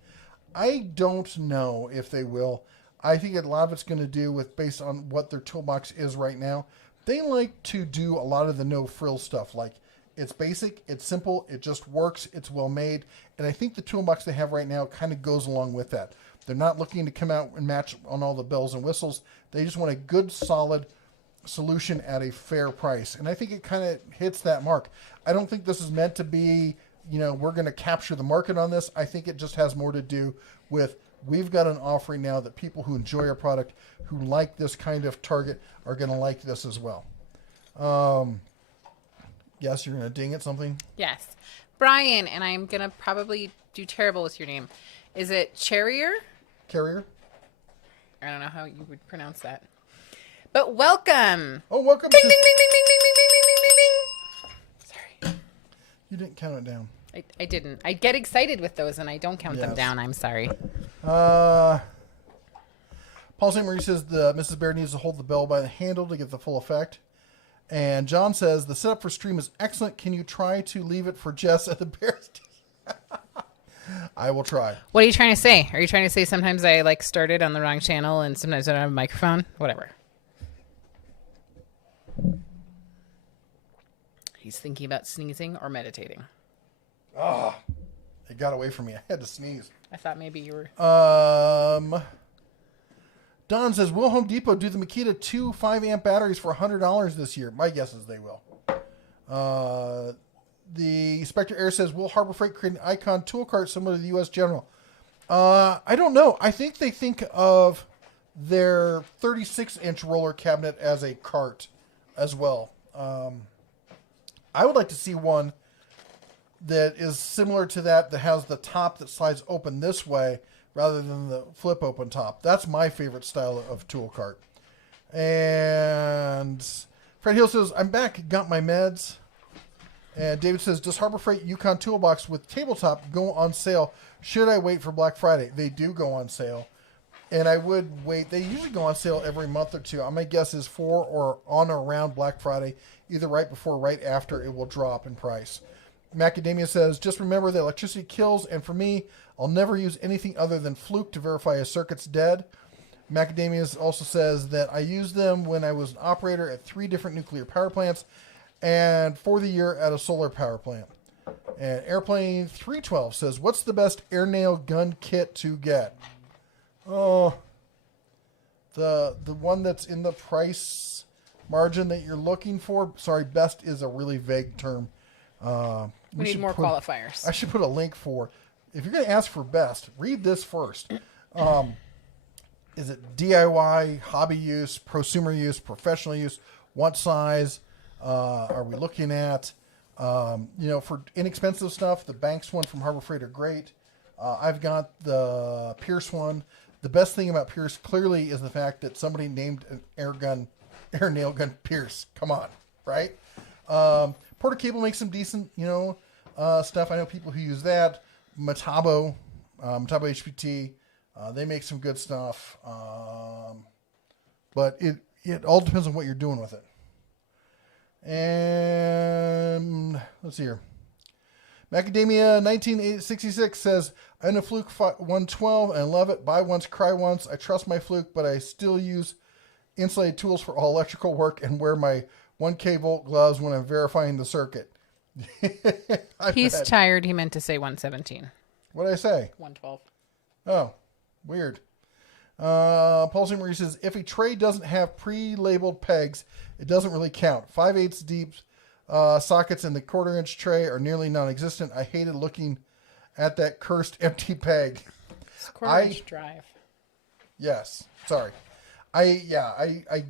I don't know if they will. I think a lot of it's going to do with based on what their toolbox is right now. They like to do a lot of the no-frill stuff. Like, it's basic, it's simple, it just works, it's well made. And I think the toolbox they have right now kind of goes along with that. They're not looking to come out and match on all the bells and whistles. They just want a good, solid solution at a fair price. And I think it kind of hits that mark. I don't think this is meant to be, we're going to capture the market on this. I think it just has more to do with we've got an offering now that people who enjoy our product, who like this kind of target, are going to like this as well. Yes, you're going to ding at something? Yes. Brian, and I'm going to probably do terrible with your name. Is it Carrier? Carrier? I don't know how you would pronounce that. But welcome. Oh, welcome. Ding, ding, ding, ding, ding, ding, ding, ding, ding, ding, ding. Sorry. You didn't count it down. I didn't. I get excited with those, and I don't count them down. I'm sorry. Paul St. Marie says the Mrs. Bear needs to hold the bell by the handle to get the full effect. And John says, the setup for stream is excellent. Can you try to leave it for Jess at the Bears? I will try. What are you trying to say? Are you trying to say sometimes I started on the wrong channel and sometimes I don't have a microphone? Whatever. He's thinking about sneezing or meditating. It got away from me. I had to sneeze. I thought maybe you were... Don says, will Home Depot do the Makita 2 5-amp batteries for $100 this year? My guess is they will. The Spectre Air says, will Harbor Freight create an Icon tool cart similar to the U.S. General? I don't know. I think they think of their 36-inch roller cabinet as a cart as well. I would like to see one that is similar to that has the top that slides open this way rather than the flip open top. That's my favorite style of tool cart. And Fred Hill says, I'm back, got my meds. And David says, does Harbor Freight Yukon Toolbox with tabletop go on sale? Should I wait for Black Friday? They do go on sale. And I would wait. They usually go on sale every month or two. My guess is for or on or around Black Friday, either right before or right after it will drop in price. Macadamia says, just remember that electricity kills, and for me, I'll never use anything other than Fluke to verify a circuit's dead. Macadamia also says that I used them when I was an operator at 3 different nuclear power plants and for the year at a solar power plant. And Airplane 312 says, what's the best air nail gun kit to get? Oh, the one that's in the price margin that you're looking for. Sorry, best is a really vague term. We need more qualifiers. I should put a link for, if you're going to ask for best, read this first. Is it DIY, hobby use, prosumer use, professional use? What size are we looking at? For inexpensive stuff, the Banks one from Harbor Freight are great. I've got the Pierce one. The best thing about Pierce clearly is the fact that somebody named an air nail gun Pierce. Come on, right? Porter Cable makes some decent, stuff. I know people who use that. Metabo HPT, they make some good stuff. But it all depends on what you're doing with it. And let's see here. Macadamia 1966 says, I own a Fluke 112 and I love it. Buy once, cry once. I trust my Fluke, but I still use insulated tools for all electrical work and wear my 1K volt gloves when I'm verifying the circuit. He's tired. He meant to say 117. What did I say? 112. Oh, weird. Paul Zimmery says, if a tray doesn't have pre-labeled pegs, it doesn't really count. 5/8 deep sockets in the 1/4-inch tray are nearly non-existent. I hated looking at that cursed empty peg. It's 1/4-inch drive. Yes. Sorry. I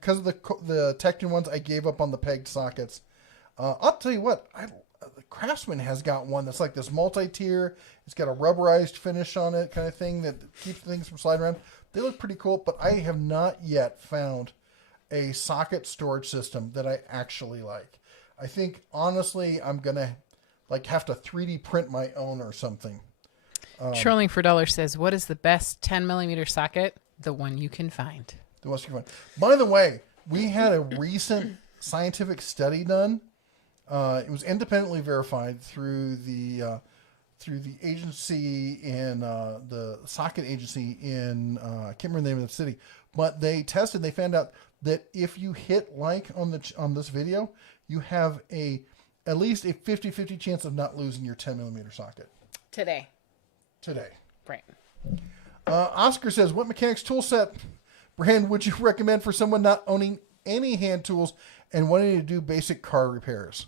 because of the Tecton ones, I gave up on the pegged sockets. I'll tell you what, the Craftsman has got one that's like this multi-tier. It's got a rubberized finish on it, kind of thing that keeps things from sliding around. They look pretty cool, but I have not yet found a socket storage system that I actually like. I think honestly, I'm gonna have to 3D print my own or something. Trolling for Dollar says, what is the best 10mm socket? The one you can find. The one you can find. By the way, we had a recent scientific study done. It was independently verified through the agency in the socket agency in I can't remember the name of the city, but they tested. They found out that if you hit like on this video, you have at least a 50-50 chance of not losing your 10mm socket. Today. Right. Oscar says, what mechanics tool set brand would you recommend for someone not owning any hand tools and wanting to do basic car repairs?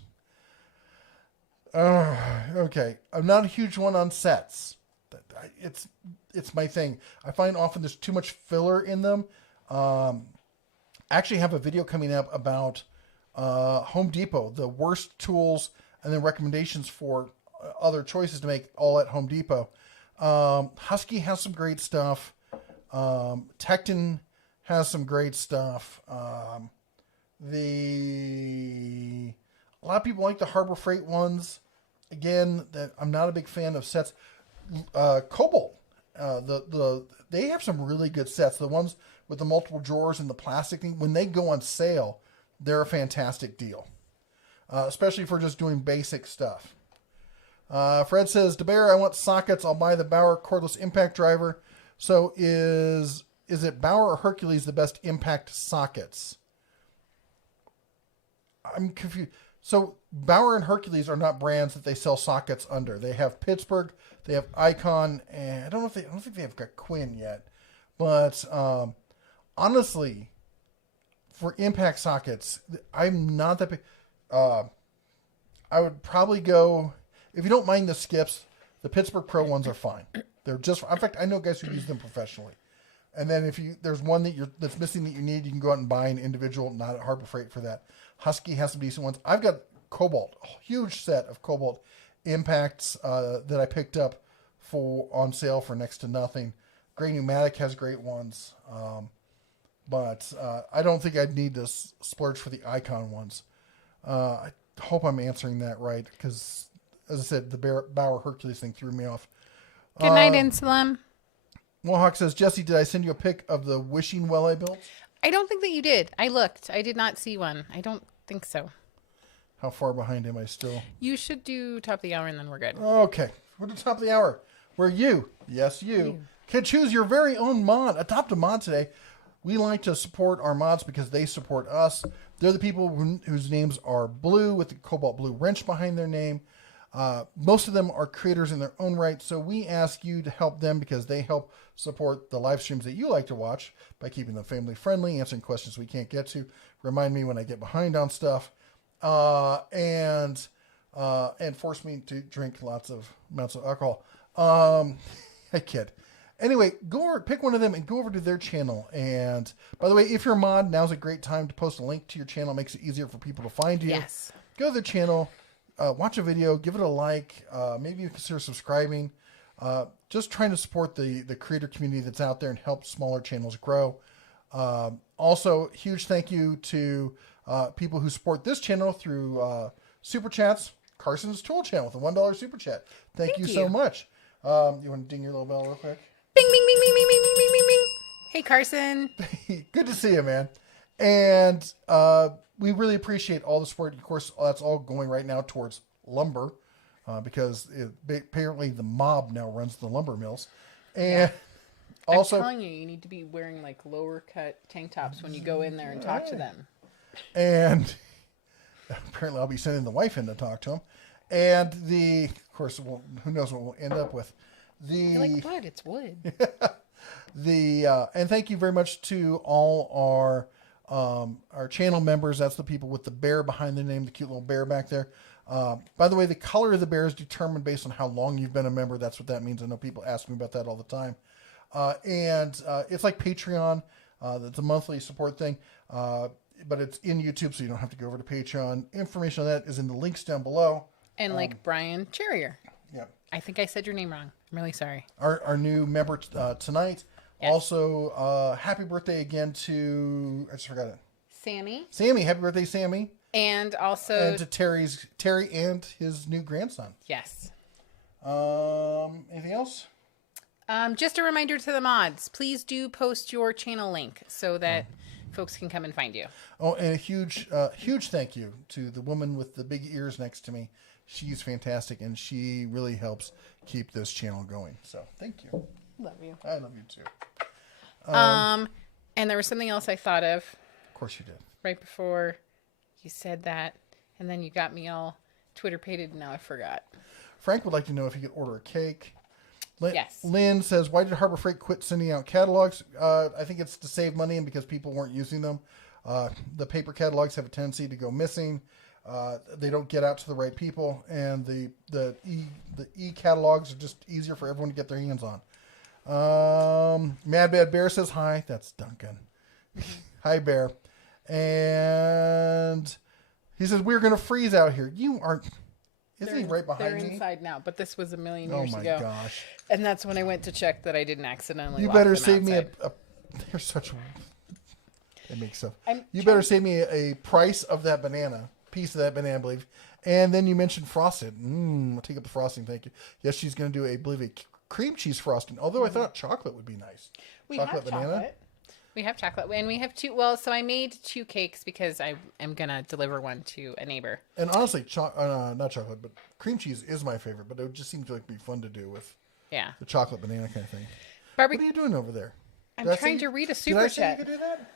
Okay. I'm not a huge one on sets. It's my thing. I find often there's too much filler in them. I actually have a video coming up about Home Depot, the worst tools, and then recommendations for other choices to make all at Home Depot. Husky has some great stuff. Tecton has some great stuff. A lot of people like the Harbor Freight ones. Again, I'm not a big fan of sets. Cobalt, they have some really good sets. The ones with the multiple drawers and the plastic thing, when they go on sale, they're a fantastic deal, especially for just doing basic stuff. Fred says, DeBear, I want sockets. I'll buy the Bauer cordless impact driver. So is it Bauer or Hercules the best impact sockets? I'm confused. So Bauer and Hercules are not brands that they sell sockets under. They have Pittsburgh, they have Icon, and I don't think they have got Quinn yet. But honestly, for impact sockets, I'm not that big. I would probably go, if you don't mind the skips, the Pittsburgh Pro ones are fine. They're just, in fact, I know guys who use them professionally. And then if there's one that's missing that you need, you can go out and buy an individual, not at Harbor Freight for that. Husky has some decent ones. I've got Cobalt, a huge set of Cobalt impacts that I picked up on sale for next to nothing. Gray Pneumatic has great ones, but I don't think I'd need to splurge for the Icon ones. hope I'm answering that right because, as I said, the Bauer Hercules thing threw me off. Good night, Insulum. Mohawk says, Jesse, did I send you a pic of the wishing well I built? I don't think that you did. I looked. I did not see one. I don't think so. How far behind am I still? You should do top of the hour and then we're good. Okay. We're at the top of the hour. Where you, yes, you, can choose your very own mod. Adopt a mod today. We like to support our mods because they support us. They're the people whose names are blue with the cobalt blue wrench behind their name. Most of them are creators in their own right, so we ask you to help them because they help support the live streams that you like to watch by keeping them family friendly, answering questions we can't get to, remind me when I get behind on stuff, and force me to drink lots of amounts of alcohol. I kid. Anyway, go over, pick one of them and go over to their channel. And by the way, if you're a mod, now's a great time to post a link to your channel. It makes it easier for people to find you. Yes. Go to their channel, watch a video, give it a like. Maybe you consider subscribing. Just trying to support the creator community that's out there and help smaller channels grow. Also, huge thank you to people who support this channel through super chats. Carson's Tool Channel with a $1 super chat. Thank you so much. You want to ding your little bell real quick? Bing, bing, bing, bing, bing, bing, bing, bing, bing, bing. Hey, Carson. Good to see you, man. And we really appreciate all the support. Of course, that's all going right now towards lumber because apparently the mob now runs the lumber mills. And also, I'm telling you, you need to be wearing like lower cut tank tops when you go in there and talk to them. And apparently I'll be sending the wife in to talk to him. And of course, who knows what we'll end up with. You're like, what? It's wood. And thank you very much to all our channel members. That's the people with the bear behind their name, the cute little bear back there. By the way, the color of the bear is determined based on how long you've been a member. That's what that means. I know people ask me about that all the time. And it's like Patreon. It's a monthly support thing. But it's in YouTube, so you don't have to go over to Patreon. Information on that is in the links down below. And like Brian Cherrier. Yeah. I think I said your name wrong. I'm really sorry. Our new member tonight. Yes. Also, happy birthday again to, I just forgot it. Sammy, happy birthday, Sammy. And also. And to Terry and his new grandson. Yes. Anything else? Just a reminder to the mods. Please do post your channel link so that folks can come and find you. Oh, and a huge thank you to the woman with the big ears next to me. She's fantastic, and she really helps keep this channel going. So, thank you. Love you. I love you, too. And there was something else I thought of. Of course you did. Right before you said that, and then you got me all Twitter-pated, and now I forgot. Frank would like to know if he could order a cake. Yes. Lynn says, why did Harbor Freight quit sending out catalogs? I think it's to save money and because people weren't using them. The paper catalogs have a tendency to go missing. They don't get out to the right people, and the e-catalogs are just easier for everyone to get their hands on. Mad Bad Bear says hi. That's Duncan. Hi, Bear. And he says, we're going to freeze out here. You aren't... Isn't he right behind me? They're inside now, but this was a million years ago. Oh, my gosh. And that's when I went to check that I didn't accidentally You lock better them save me outside. They're such... It makes stuff. You trying- better save me a price of that banana. Piece of that banana, I believe. And then you mentioned frosted. I'll take up the frosting, thank you. Yes, she's going to do, I believe, a cream cheese frosting. Although I thought chocolate would be nice. We have chocolate. We have chocolate. And we have two. Well, so I made 2 cakes because I am going to deliver one to a neighbor. And honestly, not chocolate, but cream cheese is my favorite. But it just seems like it'd be fun to do with the chocolate banana kind of thing. What are you doing over there? I'm trying to read a super chat. Did I say you could do that?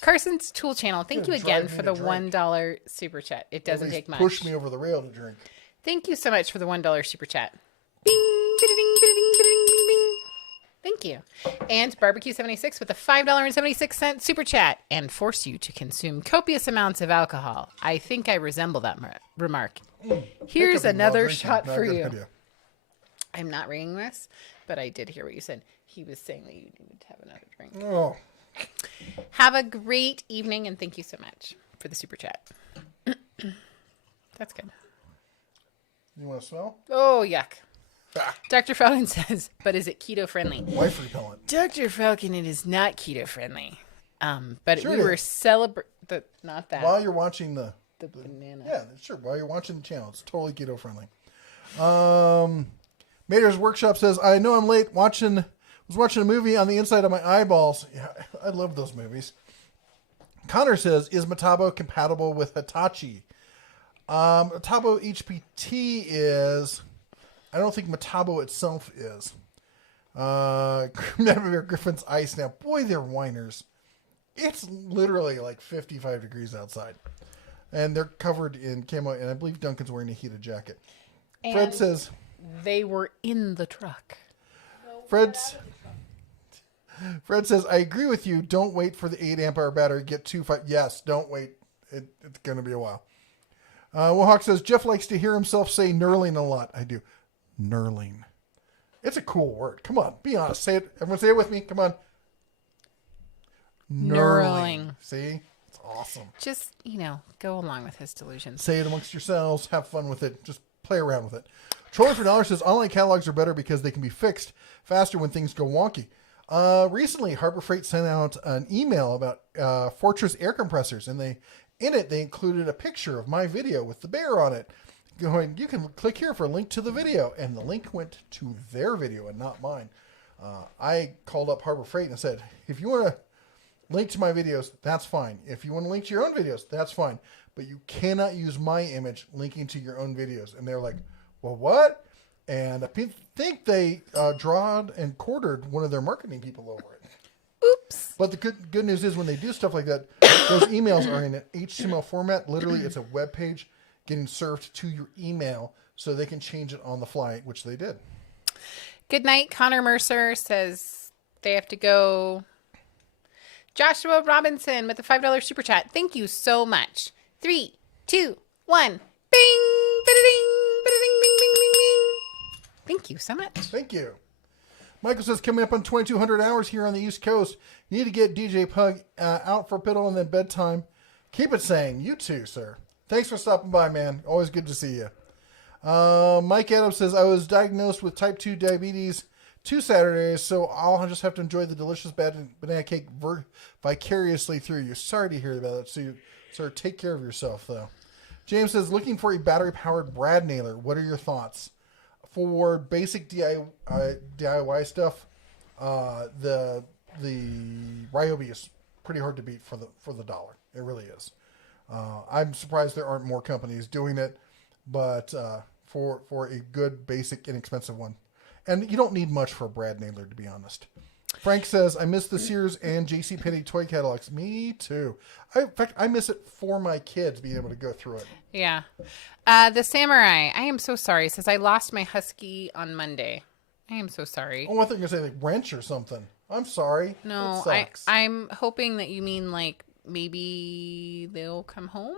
Carson's Tool Channel. Thank you again for the $1 super chat. It doesn't take much. Push me over the rail to drink. Thank you so much for the $1 super chat. Bing, ba-da-ding, ba-da-ding, ba-da-ding, bing, bing. Thank you. And Barbecue76 with a $5.76 super chat and force you to consume copious amounts of alcohol. I think I resemble that remark. Here's another shot for you. Idea. I'm not reading this, but I did hear what you said. He was saying that you needed to have another drink. Oh. Have a great evening, and thank you so much for the super chat. That's good. You want to smell? Oh, yuck. Ah. Dr. Falcon says, but is it keto friendly? Wife repellent. Dr. Falcon, it is not keto friendly. But Sure we were not that. While you're watching the banana. Yeah, sure. While you're watching the channel, it's totally keto friendly. Mater's Workshop says, I know I'm late. Was watching a movie on the inside of my eyeballs. Yeah, I love those movies. Connor says, is Metabo compatible with Hitachi? Metabo HPT is. I don't think Metabo itself is. Griffin's Ice now. Boy, they're whiners. It's literally like 55 degrees outside. And they're covered in camo, and I believe Duncan's wearing a heated jacket. And Fred says... They were in the truck. Fred says, I agree with you. Don't wait for the 8 amp hour battery. Get 2.5. Yes, don't wait. It's going to be a while. Wohawk says, Jeff likes to hear himself say knurling a lot. I do. Knurling. It's a cool word. Come on, be honest. Say it. Everyone say it with me. Come on. Knurling. See? It's awesome. Just, go along with his delusions. Say it amongst yourselves. Have fun with it. Just play around with it. Trolling for $1 says, online catalogs are better because they can be fixed faster when things go wonky. Recently, Harbor Freight sent out an email about Fortress air compressors, and they included a picture of my video with the bear on it. Going, you can click here for a link to the video, and the link went to their video and not mine. I called up Harbor Freight and said, if you want to link to my videos, that's fine. If you want to link to your own videos, that's fine. But you cannot use my image linking to your own videos. And they're like, well, what? And I think they drawed and quartered one of their marketing people over it. Oops. But the good news is when they do stuff like that, those emails are in an HTML format. Literally, it's a web page getting served to your email so they can change it on the fly, which they did. Good night. Connor Mercer says they have to go. Joshua Robinson with the $5 super chat. Thank you so much. 3, 2, 1. Bing! Ba-da-ding! Ba-da-ding! Bing! Bing! Bing! Bing! Thank you so much. Thank you. Michael says, coming up on 2,200 hours here on the East Coast, you need to get DJ Pug out for piddle and then bedtime. Keep it sane. You too, sir. Thanks for stopping by, man. Always good to see you. Mike Adams says, I was diagnosed with type 2 diabetes 2 Saturdays, so I'll just have to enjoy the delicious banana cake vicariously through you. Sorry to hear about that. So, sir, take care of yourself, though. James says, looking for a battery-powered brad nailer. What are your thoughts? For basic DIY stuff, the Ryobi is pretty hard to beat for the dollar. It really is. I'm surprised there aren't more companies doing it, but for a good, basic, inexpensive one. And you don't need much for a brad nailer, to be honest. Frank says, I miss the Sears and JCPenney toy catalogs. Me too. In fact, I miss it for my kids being able to go through it. Yeah. The Samurai, I am so sorry, says I lost my husky on Monday. I am so sorry. Oh, I thought you were going to say like wrench or something. I'm sorry. No, I'm hoping that you mean like maybe they'll come home.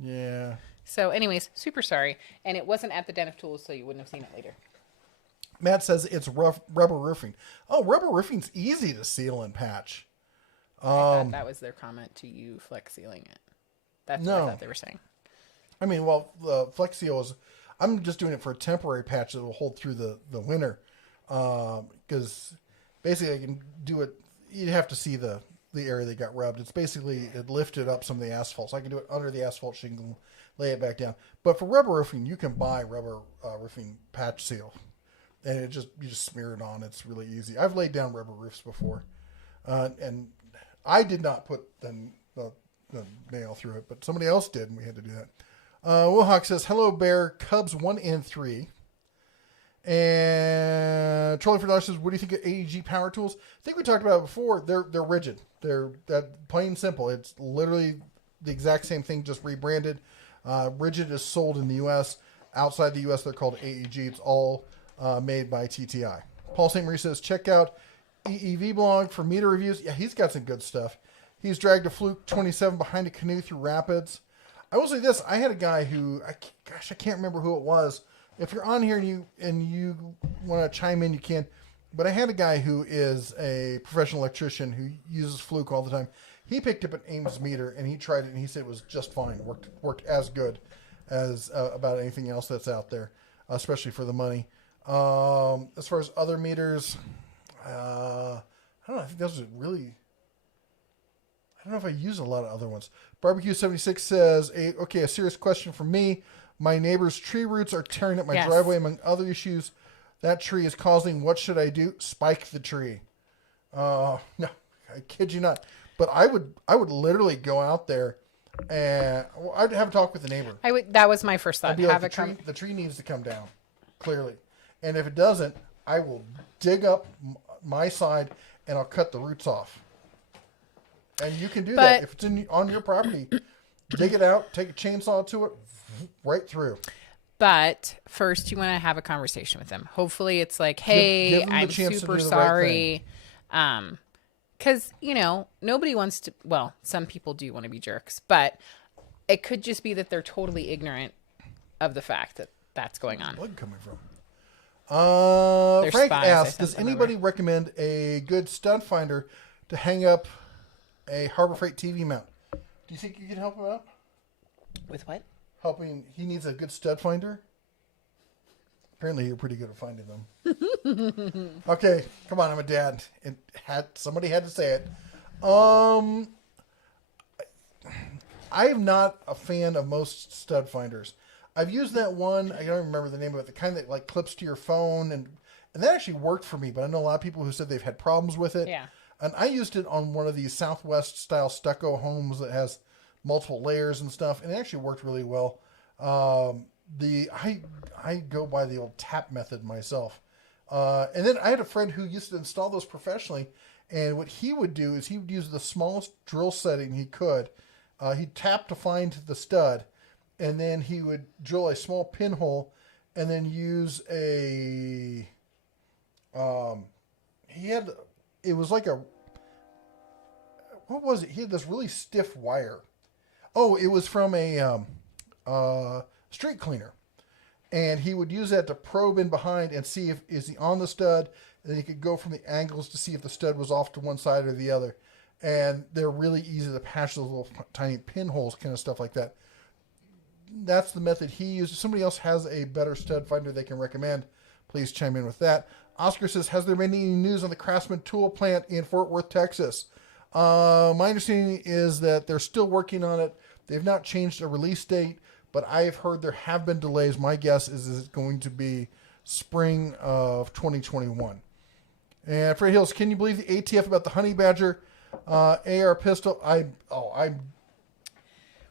Yeah. So anyways, super sorry. And it wasn't at the Den of Tools, so you wouldn't have seen it later. Matt says it's rubber roofing. Oh, rubber roofing's easy to seal and patch. I thought that was their comment to you flex sealing it. That's what I thought they were saying. I mean, well, the Flex Seal is, I'm just doing it for a temporary patch that will hold through the winter. Because basically I can do it, you'd have to see the area that got rubbed. It's basically, it lifted up some of the asphalt. So I can do it under the asphalt shingle, lay it back down. But for rubber roofing, you can buy rubber roofing patch seal. And you just smear it on. It's really easy. I've laid down rubber roofs before. And I did not put the nail through it, but somebody else did, and we had to do that. Wilhawk says, hello, Bear, Cubs 1 and 3. And Trolling for Dollars says, what do you think of AEG power tools? I think we talked about it before. They're rigid. They're that plain simple. It's literally the exact same thing, just rebranded. Rigid is sold in the U.S. Outside the U.S., they're called AEG. It's all made by TTI. Paul St. Marie says, check out EEV blog for meter reviews. Yeah, he's got some good stuff. He's dragged a Fluke 27 behind a canoe through rapids. I will say this. I had a guy who, I can't remember who it was. If you're on here and you want to chime in, you can. But I had a guy who is a professional electrician who uses Fluke all the time. He picked up an Ames meter and he tried it and he said it was just fine. Worked as good as about anything else that's out there, especially for the money. As far as other meters, I don't know. I think those are really. I don't know if I use a lot of other ones. Barbecue 76 says, a serious question for me. My neighbor's tree roots are tearing up my driveway, among other issues. That tree is causing. What should I do? Spike the tree. No, I kid you not. But I would literally go out there and I'd have a talk with the neighbor. That was my first thought. I'd be like, the tree needs to come down, clearly. And if it doesn't, I will dig up my side and I'll cut the roots off. And you can do that. If it's on your property, dig it out, take a chainsaw to it, right through. But first, you want to have a conversation with them. Hopefully, it's like, hey, I'm super sorry. Because, nobody wants to, well, some people do want to be jerks, but it could just be that they're totally ignorant of the fact that that's going on. Where's blood coming from? Frank asks, does anybody recommend a good stud finder to hang up a Harbor Freight TV mount? Do you think you can help him out? With what? He needs a good stud finder. Apparently you're pretty good at finding them. Okay, come on, I'm a dad. Somebody had to say it. I am not a fan of most stud finders. I've used that one, I don't remember the name of it, the kind that like clips to your phone, and that actually worked for me, but I know a lot of people who said they've had problems with it. Yeah. And I used it on one of these Southwest style stucco homes that has multiple layers and stuff, and it actually worked really well. I go by the old tap method myself. And then I had a friend who used to install those professionally, and what he would do is he would use the smallest drill setting he could. He'd tap to find the stud, and then he would drill a small pinhole, and then use it was like what was it? He had this really stiff wire. Oh, it was from a street cleaner. And he would use that to probe in behind and see is he on the stud. And then he could go from the angles to see if the stud was off to one side or the other. And they're really easy to patch those little tiny pinholes, kind of stuff like that. That's the method he used. If somebody else has a better stud finder they can recommend, please chime in with that. Oscar says, has there been any news on the Craftsman tool plant in Fort Worth, Texas? My understanding is that they're still working on it. They've not changed a release date, but I've heard there have been delays. My guess is it's going to be spring of 2021. And Fred Hills, can you believe the ATF about the Honey Badger AR pistol?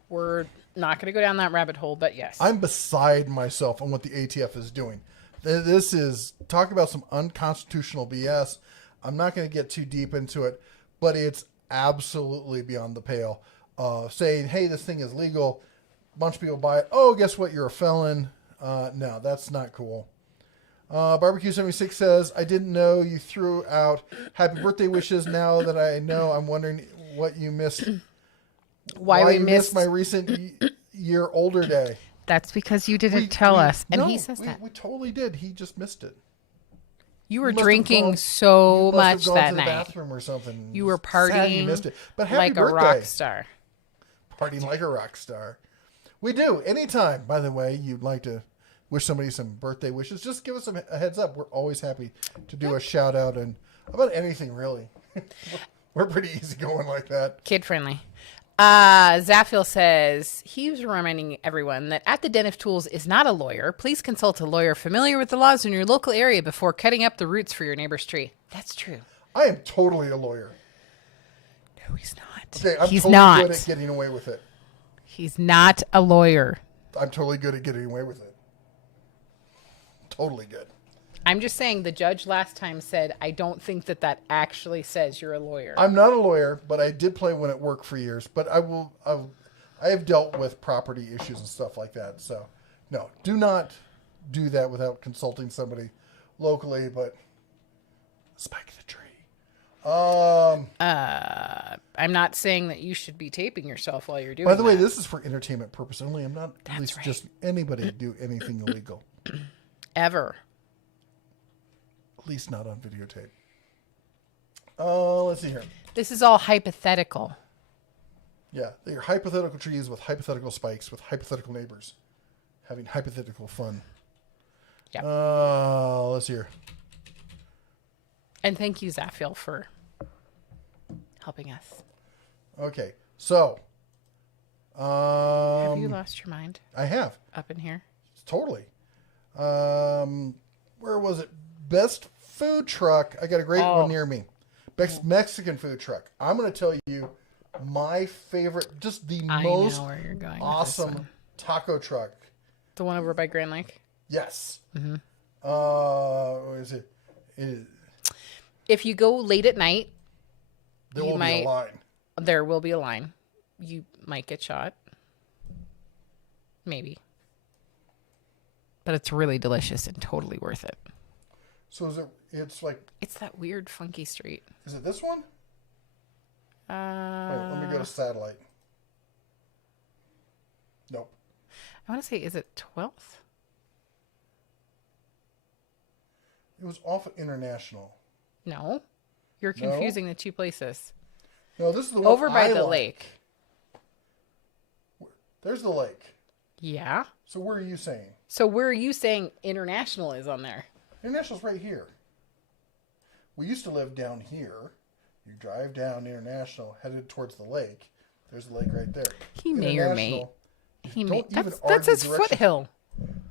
We're not going to go down that rabbit hole, but yes. I'm beside myself on what the ATF is doing. This is, talk about some unconstitutional BS. I'm not going to get too deep into it, but it's absolutely beyond the pale. Saying, hey, this thing is legal. A bunch of people buy it. Oh, guess what? You're a felon. No, that's not cool. Barbecue 76 says, I didn't know you threw out happy birthday wishes. Now that I know, I'm wondering what you missed. Why we missed my recent year older day. That's because you didn't tell us. And he says that. We totally did. He just missed it. You were drinking so much that night. Bathroom or something. You were partying you missed it. But happy like birthday. A rock star. Partying like a rock star. We do. Anytime, by the way, you'd like to wish somebody some birthday wishes, just give us a heads up. We're always happy to do a shout out and about anything, really. We're pretty easy going like that. Kid friendly. Zafil says, he was reminding everyone that At the Den of Tools is not a lawyer. Please consult a lawyer familiar with the laws in your local area before cutting up the roots for your neighbor's tree. That's true. I am totally a lawyer. No, he's not. Okay, I'm he's totally not good at getting away with it. He's not a lawyer. I'm totally good at getting away with it. Totally good. I'm just saying the judge last time said, I don't think that actually says you're a lawyer. I'm not a lawyer, but I did play one at work for years. But I have dealt with property issues and stuff like that. So, no, do not do that without consulting somebody locally. But spike the tree. I'm not saying that you should be taping yourself while you're doing. By the way, that. this is for entertainment purpose only. I'm not just anybody do anything illegal. Ever. At least not on videotape. Let's see here. This is all hypothetical. Yeah, they're hypothetical trees with hypothetical spikes with hypothetical neighbors having hypothetical fun. Yeah. Let's hear. And thank you, Zafil, for helping us. Okay, so Have you lost your mind I have up in here? totally. Where was it? Best food truck. I got a great one near me. Best Mexican food truck. I'm going to tell you my favorite, just the most know where you're going with this awesome one. taco truck. The one over by Grand Lake? Yes. Mm-hmm. What is it? If you go late at night, There will be a line. there will be a line. You might get shot. Maybe. But it's really delicious and totally worth it. So is it? It's like. It's that weird, funky street. Is it this one? Wait, let me go to satellite. Nope. I want to say, is it 12th? It was off at International. No. You're confusing the two places. No, this is the one Over by I the like. lake. There's the lake. Yeah. So where are you saying? So where are you saying International is on there? International's right here. We used to live down here. You drive down International, headed towards the lake. There's the lake right there. He may or may. International- He may. Don't even That's argue his direction. foothill.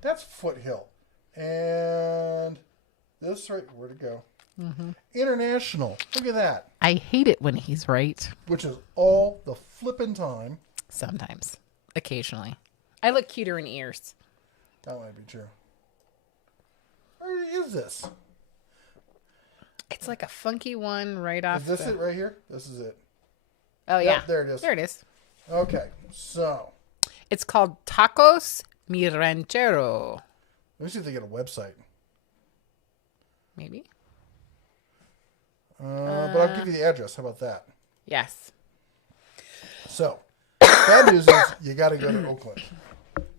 That's Foothill. And this right, where'd it go? Mm-hmm. International. Look at that. I hate it when he's right. Which is all the flipping time. Sometimes. Occasionally. I look cuter in ears. That might be true. Where is this? It's like a funky one right off. Is this it right here? This is it. Oh, Yep, yeah. there it is. There it is. Okay, so It's called Tacos Mi Ranchero. let me see if they get a website. Maybe. But I'll give you the address. How about that? Yes. So, bad news is you got to go to Oakland.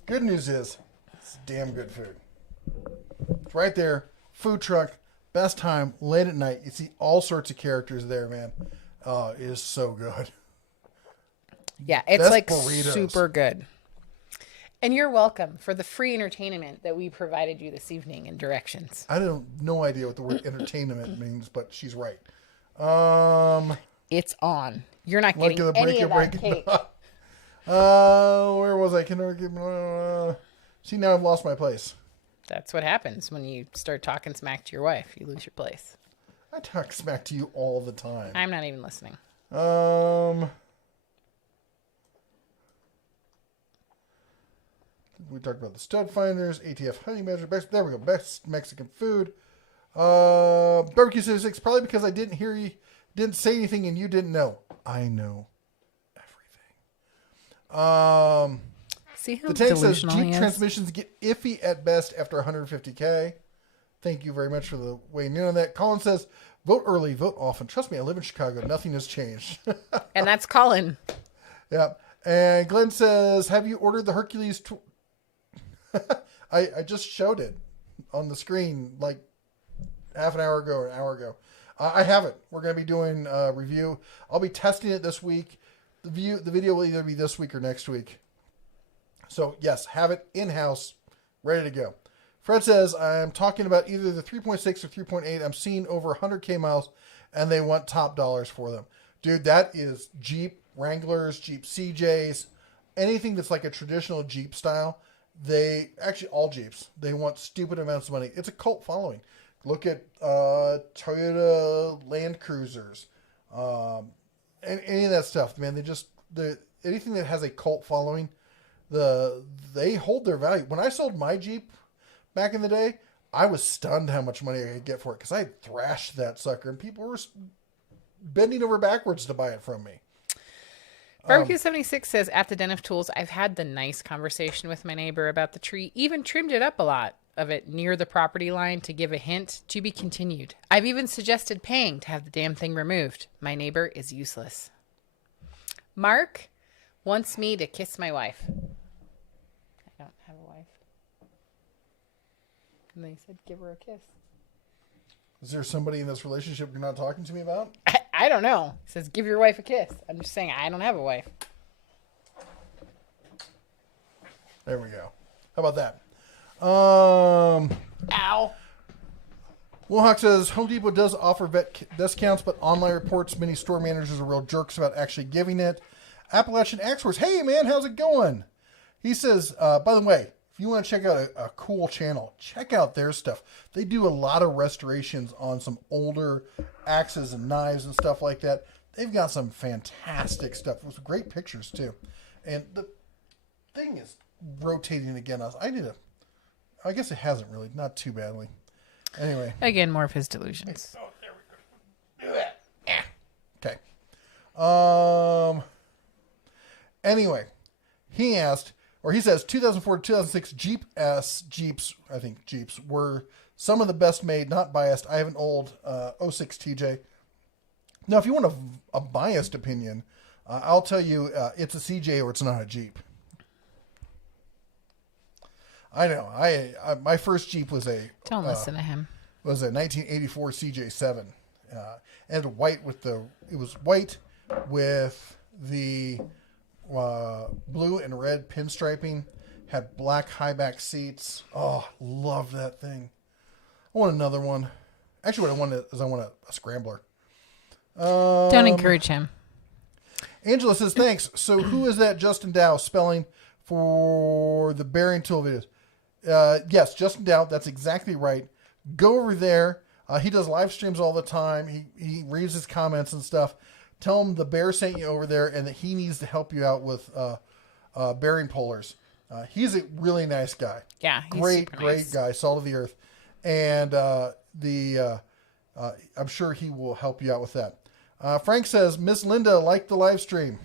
Good news is it's damn good food. It's right there. Food truck. Best time. Late at night. You see all sorts of characters there, man. It is so good. Yeah, it's Best like burritos. super good. And you're welcome for the free entertainment that we provided you this evening and directions. I don't no idea what the word entertainment means, but she's right. It's on. You're not Like getting the any of that break it. cake. Where was I? See, now I've lost my place. That's what happens when you start talking smack to your wife. You lose your place. I talk smack to you all the time. I'm not even listening. We talked about the stud finders, ATF honey measure. There we go. Best Mexican food. Barbecue 66. Probably because I didn't hear you, didn't say anything, and you didn't know. I know everything. See how The tank says delusional he Jeep is? transmissions get iffy at best after 150K. Thank you very much for the weighing in on that. Colin says, vote early, vote often. Trust me, I live in Chicago. Nothing has changed. And that's Colin. Yeah. And Glenn says, have you ordered the Hercules? I just showed it on the screen like half an hour ago or an hour ago. I haven't. We're going to be doing a review. I'll be testing it this week. The video will either be this week or next week. So, yes, have it in-house, ready to go. Fred says, I'm talking about either the 3.6 or 3.8. I'm seeing over 100K miles, and they want top dollars for them. Dude, that is Jeep Wranglers, Jeep CJs, anything that's like a traditional Jeep style. Actually, all Jeeps, they want stupid amounts of money. It's a cult following. Look at Toyota Land Cruisers, and any of that stuff, man. Anything that has a cult following, they hold their value. When I sold my Jeep back in the day, I was stunned how much money I could get for it because I had thrashed that sucker, and people were bending over backwards to buy it from me. Barbecue 76 says, at the Den of Tools, I've had the nice conversation with my neighbor about the tree, even trimmed it up a lot of it near the property line to give a hint to be continued. I've even suggested paying to have the damn thing removed. My neighbor is useless. Mark wants me to kiss my wife. I don't have a wife. And they said, give her a kiss. Is there somebody in this relationship you're not talking to me about? I don't know. It says, give your wife a kiss. I'm just saying, I don't have a wife. There we go. How about that? Ow. Wilhawk says Home Depot does offer vet discounts, but online reports many store managers are real jerks about actually giving it. Appalachian Axeworks, hey man, how's it going? He says, by the way, if you want to check out a cool channel, check out their stuff. They do a lot of restorations on some older axes and knives and stuff like that. They've got some fantastic stuff with great pictures too. And the thing is rotating again. I guess it hasn't really, not too badly. Anyway. Again, more of his delusions. Oh, there we go. Do that. Okay. Anyway, he says 2004 to 2006 Jeeps, I think Jeeps, were some of the best made, not biased. I have an old 06 TJ. Now, if you want a biased opinion, I'll tell you it's a CJ or it's not a Jeep. I know. My first Jeep was Don't listen to him. Was a 1984 CJ7, and white it was white with the blue and red pinstriping. Had black high back seats. Oh, love that thing. I want another one. Actually, what I want is a scrambler. Don't encourage him. Angela says thanks. So who is that Justin Dow spelling for the bearing tool videos? Yes, Justin Dow. That's exactly right. Go over there. He does live streams all the time. He reads his comments and stuff. Tell him the bear sent you over there and that he needs to help you out with bearing pullers. He's a really nice guy. Yeah, he's great nice. Guy, salt of the earth, and I'm sure he will help you out with that. Frank says Miss Linda liked the live stream.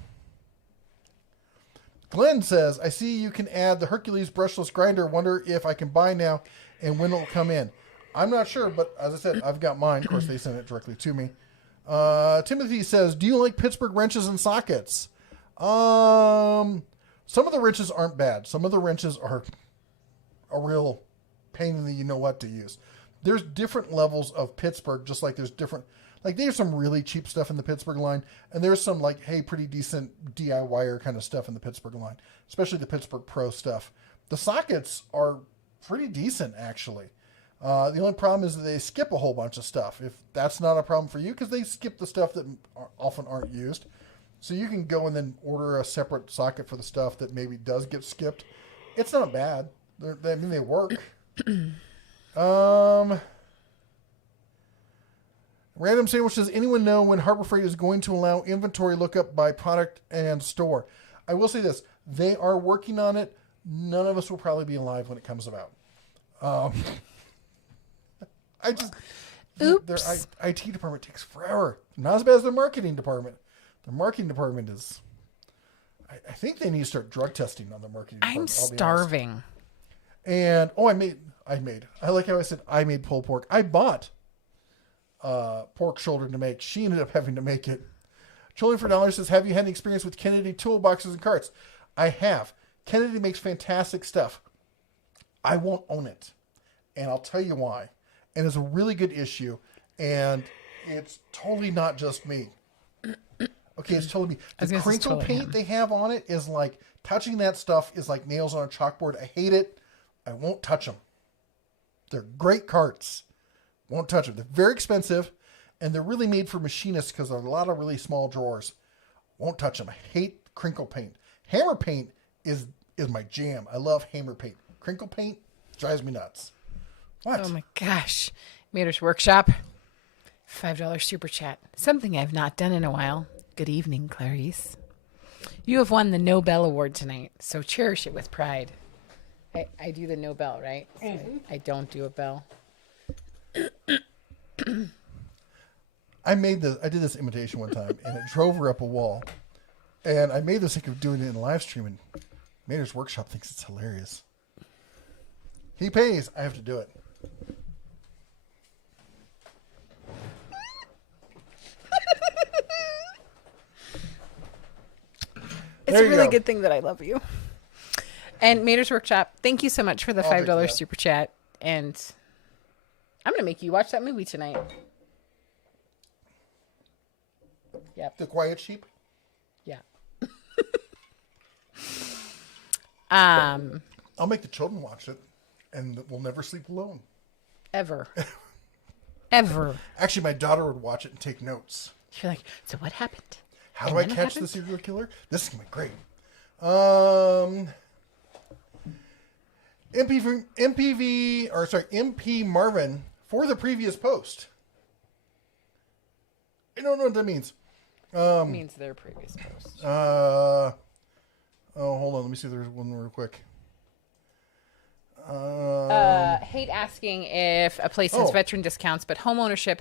Glenn says, I see you can add the Hercules brushless grinder. Wonder if I can buy now and when it'll come in. I'm not sure, but as I said, I've got mine. Of course, they sent it directly to me. Timothy says, do you like Pittsburgh wrenches and sockets? Some of the wrenches aren't bad. Some of the wrenches are a real pain in the you-know-what to use. There's different levels of Pittsburgh, just like there's some really cheap stuff in the Pittsburgh line, and there's some pretty decent DIYer kind of stuff in the Pittsburgh line, especially the Pittsburgh Pro stuff. The sockets are pretty decent, actually. The only problem is that they skip a whole bunch of stuff. If that's not a problem for you, because they skip the stuff that often aren't used. So you can go and then order a separate socket for the stuff that maybe does get skipped. It's not bad. They work. Random Sandwich says, anyone know when Harbor Freight is going to allow inventory lookup by product and store? I will say this. They are working on it. None of us will probably be alive when it comes about. Their IT department takes forever. Not as bad as their marketing department. Their marketing department is, I think they need to start drug testing on the marketing department. I'm starving. And, I like how I said I made pulled pork. I bought pork shoulder to make. She ended up having to make it. Trolling for $1 says, have you had any experience with Kennedy toolboxes and carts? I have. Kennedy makes fantastic stuff. I won't own it. And I'll tell you why. And it's a really good issue. And it's totally not just me. Okay, it's totally me. The crinkle paint they have on it is like, touching that stuff is like nails on a chalkboard. I hate it. I won't touch them. They're great carts. Won't touch them. They're very expensive. And they're really made for machinists because there are a lot of really small drawers. Won't touch them. I hate crinkle paint. Hammer paint is my jam. I love hammer paint. Crinkle paint drives me nuts. What? Oh my gosh. Mater's Workshop. $5 super chat. Something I've not done in a while. Good evening, Clarice. You have won the Nobel Award tonight, so cherish it with pride. I do the Nobel, right? So I don't do a bell. I did this imitation one time, and it drove her up a wall. And I made the mistake of doing it in live stream, and Mater's Workshop thinks it's hilarious. He pays. I have to do it. It's a really good thing that I love you. And Mater's Workshop, thank you so much for the $5 super chat. And I'm going to make you watch that movie tonight. Yep. The Quiet Sheep? Yeah. I'll make the children watch it, and we'll never sleep alone. Ever. Ever. Actually, my daughter would watch it and take notes. You're like, so what happened? How And do I then what catch happened? the serial killer? This is going to be great. MP Marvin for the previous post. I don't know what that means. It means their previous post. Oh, hold on. Let me see if there's one real quick. Hate asking if a place has Oh. veteran discounts, but home ownership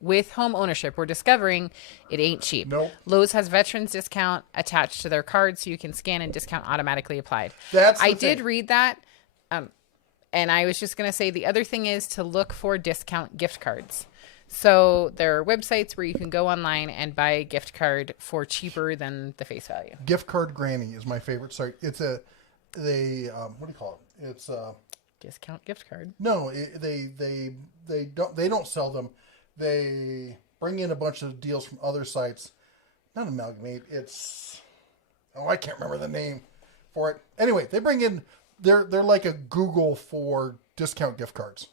with home ownership, we're discovering it ain't cheap. Nope. Lowe's has veterans discount attached to their card, so you can scan and discount automatically applied. That's the I did thing. read that, and I was just going to say the other thing is to look for discount gift cards. So there are websites where you can go online and buy a gift card for cheaper than the face value. Gift Card Granny is my favorite site. It's what do you call it? It's Discount gift card. no, they don't sell them. They bring in a bunch of deals from other sites. Not Amalgamate. It's I can't remember the name for it. Anyway, they bring in they're like a Google for discount gift cards.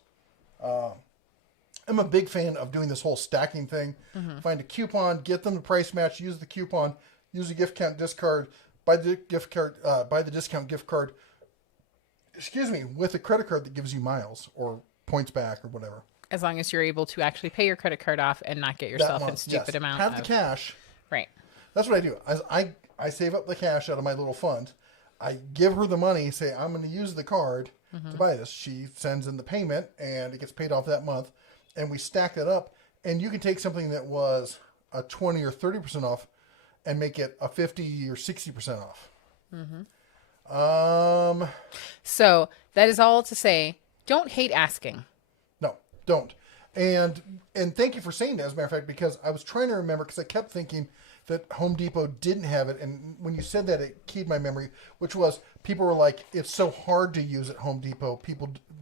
I'm a big fan of doing this whole stacking thing. Find a coupon, get them the price match, use the coupon, use a gift count discard, buy the discount gift card. With a credit card that gives you miles or points back or whatever. As long as you're able to actually pay your credit card off and not get yourself in stupid amount Have of... the cash. Right. That's what I do. I save up the cash out of my little fund. I give her the money, say I'm going to use the card to buy this. She sends in the payment, and it gets paid off that month. And we stack it up, and you can take something that was a 20 or 30% off and make it a 50 or 60% off. So that is all to say, don't hate asking. No, don't. And thank you for saying that, as a matter of fact, because I was trying to remember, because I kept thinking that Home Depot didn't have it. And when you said that, it keyed my memory, which was people were like, it's so hard to use at Home Depot.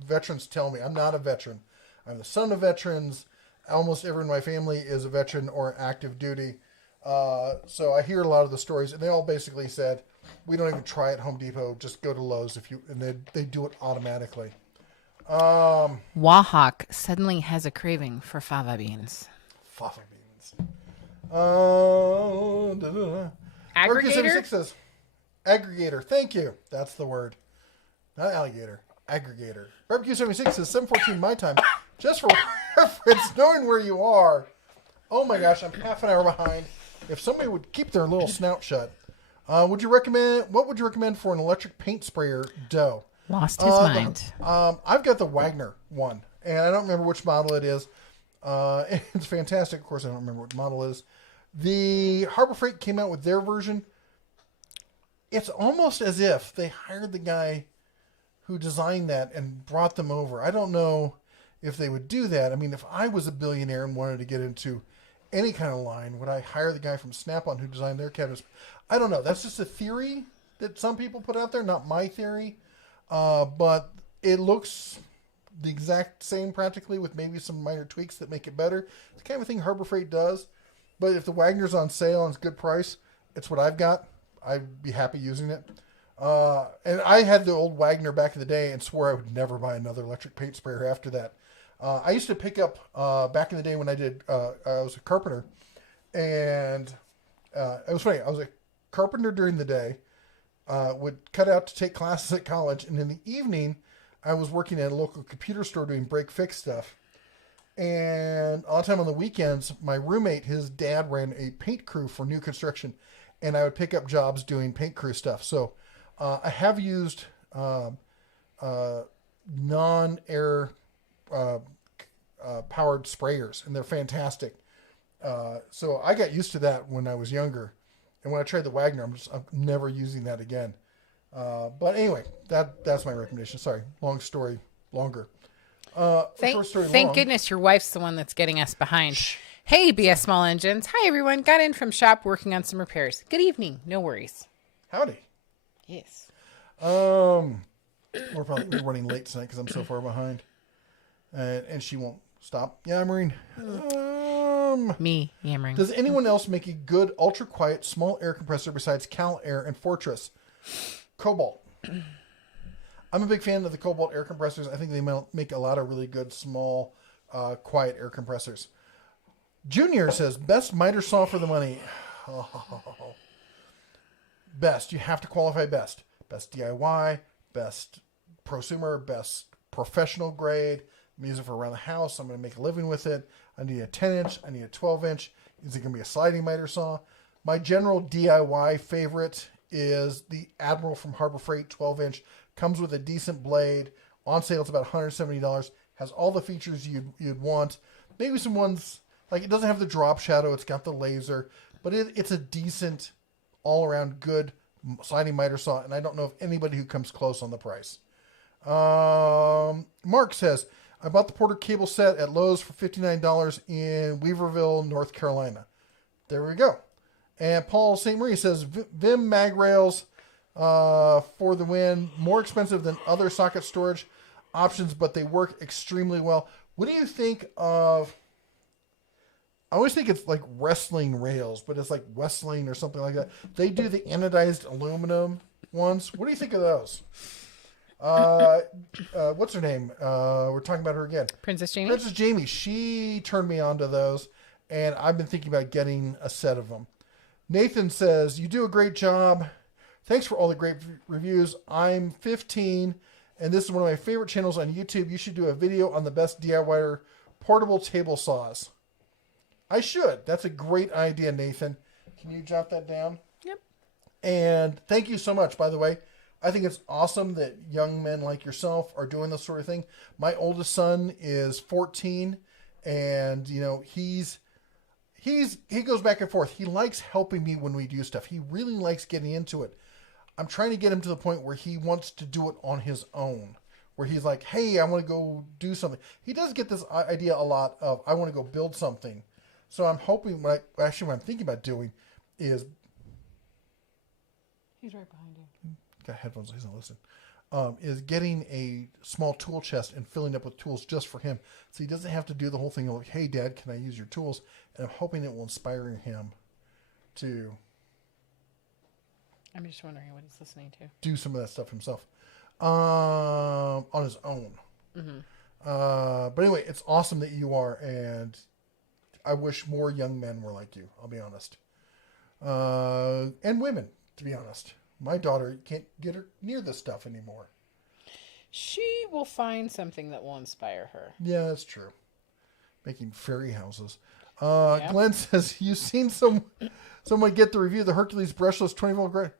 Veterans tell me, I'm not a veteran. I'm the son of veterans. Almost everyone in my family is a veteran or active duty. So I hear a lot of the stories, and they all basically said, we don't even try at Home Depot. Just go to Lowe's and they do it automatically. Wahawk suddenly has a craving for fava beans. Fava beans. Barbecue Aggregator? 76 says, aggregator. Thank you. That's the word. Not alligator. Aggregator. Barbecue 76 says 7:14 my time. Just for reference, knowing where you are. Oh my gosh, I'm half an hour behind. If somebody would keep their little snout shut. What would you recommend for an electric paint sprayer dough? Lost his mind. I've got the Wagner one, and I don't remember which model it is. It's fantastic. Of course, I don't remember what model it is. The Harbor Freight came out with their version. It's almost as if they hired the guy who designed that and brought them over. I don't know if they would do that. I mean, if I was a billionaire and wanted to get into any kind of line, would I hire the guy from Snap-on who designed their cabinets? I don't know. That's just a theory that some people put out there, not my theory. But it looks the exact same practically with maybe some minor tweaks that make it better. It's the kind of thing Harbor Freight does. But if the Wagner's on sale and it's a good price, it's what I've got. I'd be happy using it. And I had the old Wagner back in the day and swore I would never buy another electric paint sprayer after that. I used to pick up, back in the day when I was a carpenter, and it was funny. I was a carpenter during the day, would cut out to take classes at college, and in the evening, I was working at a local computer store doing break-fix stuff. And all the time on the weekends, my roommate, his dad ran a paint crew for new construction, and I would pick up jobs doing paint crew stuff. So I have used non-air powered sprayers, and they're fantastic. So I got used to that when I was younger, and when I tried the Wagner, I'm never using that again. But anyway, that's my recommendation. Sorry, long story longer. Short story Thank long. goodness your wife's the one that's getting us behind. Hey, BS Small Engines. Hi, everyone. Got in from shop working on some repairs. Good evening. No worries. Howdy. Yes. We're running late tonight because I'm so far behind, and she won't stop yammering. Me yammering. Does anyone else make a good ultra quiet small air compressor besides Cal Air and Fortress? Cobalt. I'm a big fan of the Cobalt air compressors. I think they make a lot of really good small quiet air compressors. Junior says, best miter saw for the money. Oh. Best. You have to qualify best. Best DIY, best prosumer, best professional grade. I'm using it for around the house. I'm going to make a living with it. I need a 10-inch. I need a 12-inch. Is it going to be a sliding miter saw? My general DIY favorite is the Admiral from Harbor Freight 12-inch. Comes with a decent blade. On sale, it's about $170. Has all the features you'd want. Maybe some ones, like it doesn't have the drop shadow. It's got the laser. But it's a decent, all-around good sliding miter saw. And I don't know of anybody who comes close on the price. Mark says, I bought the Porter cable set at Lowe's for $59 in Weaverville, North Carolina. There we go. And Paul St. Marie says, Vim mag rails for the win. More expensive than other socket storage options, but they work extremely well. What do you think of... I always think it's like wrestling rails, but it's like Wrestling or something like that. They do the anodized aluminum ones. What do you think of those? What's her name? We're talking about her again. Princess Jamie? Princess Jamie. She turned me on to those, and I've been thinking about getting a set of them. Nathan says, you do a great job. Thanks for all the great reviews. I'm 15, and this is one of my favorite channels on YouTube. You should do a video on the best DIY portable table saws. I should. That's a great idea, Nathan. Can you jot that down? Yep. And thank you so much, by the way. I think it's awesome that young men like yourself are doing this sort of thing. My oldest son is 14, and you know he goes back and forth. He likes helping me when we do stuff. He really likes getting into it. I'm trying to get him to the point where he wants to do it on his own, where he's like, "Hey, I want to go do something." He does get this idea a lot of, "I want to go build something." So I'm hoping, what I'm thinking about doing is, he's right behind you. Got headphones, he doesn't listen. Is getting a small tool chest and filling up with tools just for him, so he doesn't have to do the whole thing of like, "Hey, Dad, can I use your tools?" And I'm hoping it will inspire him to I'm just wondering what he's listening to. do some of that stuff himself on his own. Mm-hmm. But anyway, it's awesome that you are, and I wish more young men were like you. I'll be honest, and women, to be honest. My daughter can't get her near this stuff anymore. She will find something that will inspire her. Yeah, that's true. Making fairy houses. Yeah. Glenn says, you've seen someone get the review of the Hercules brushless 20-volt grid.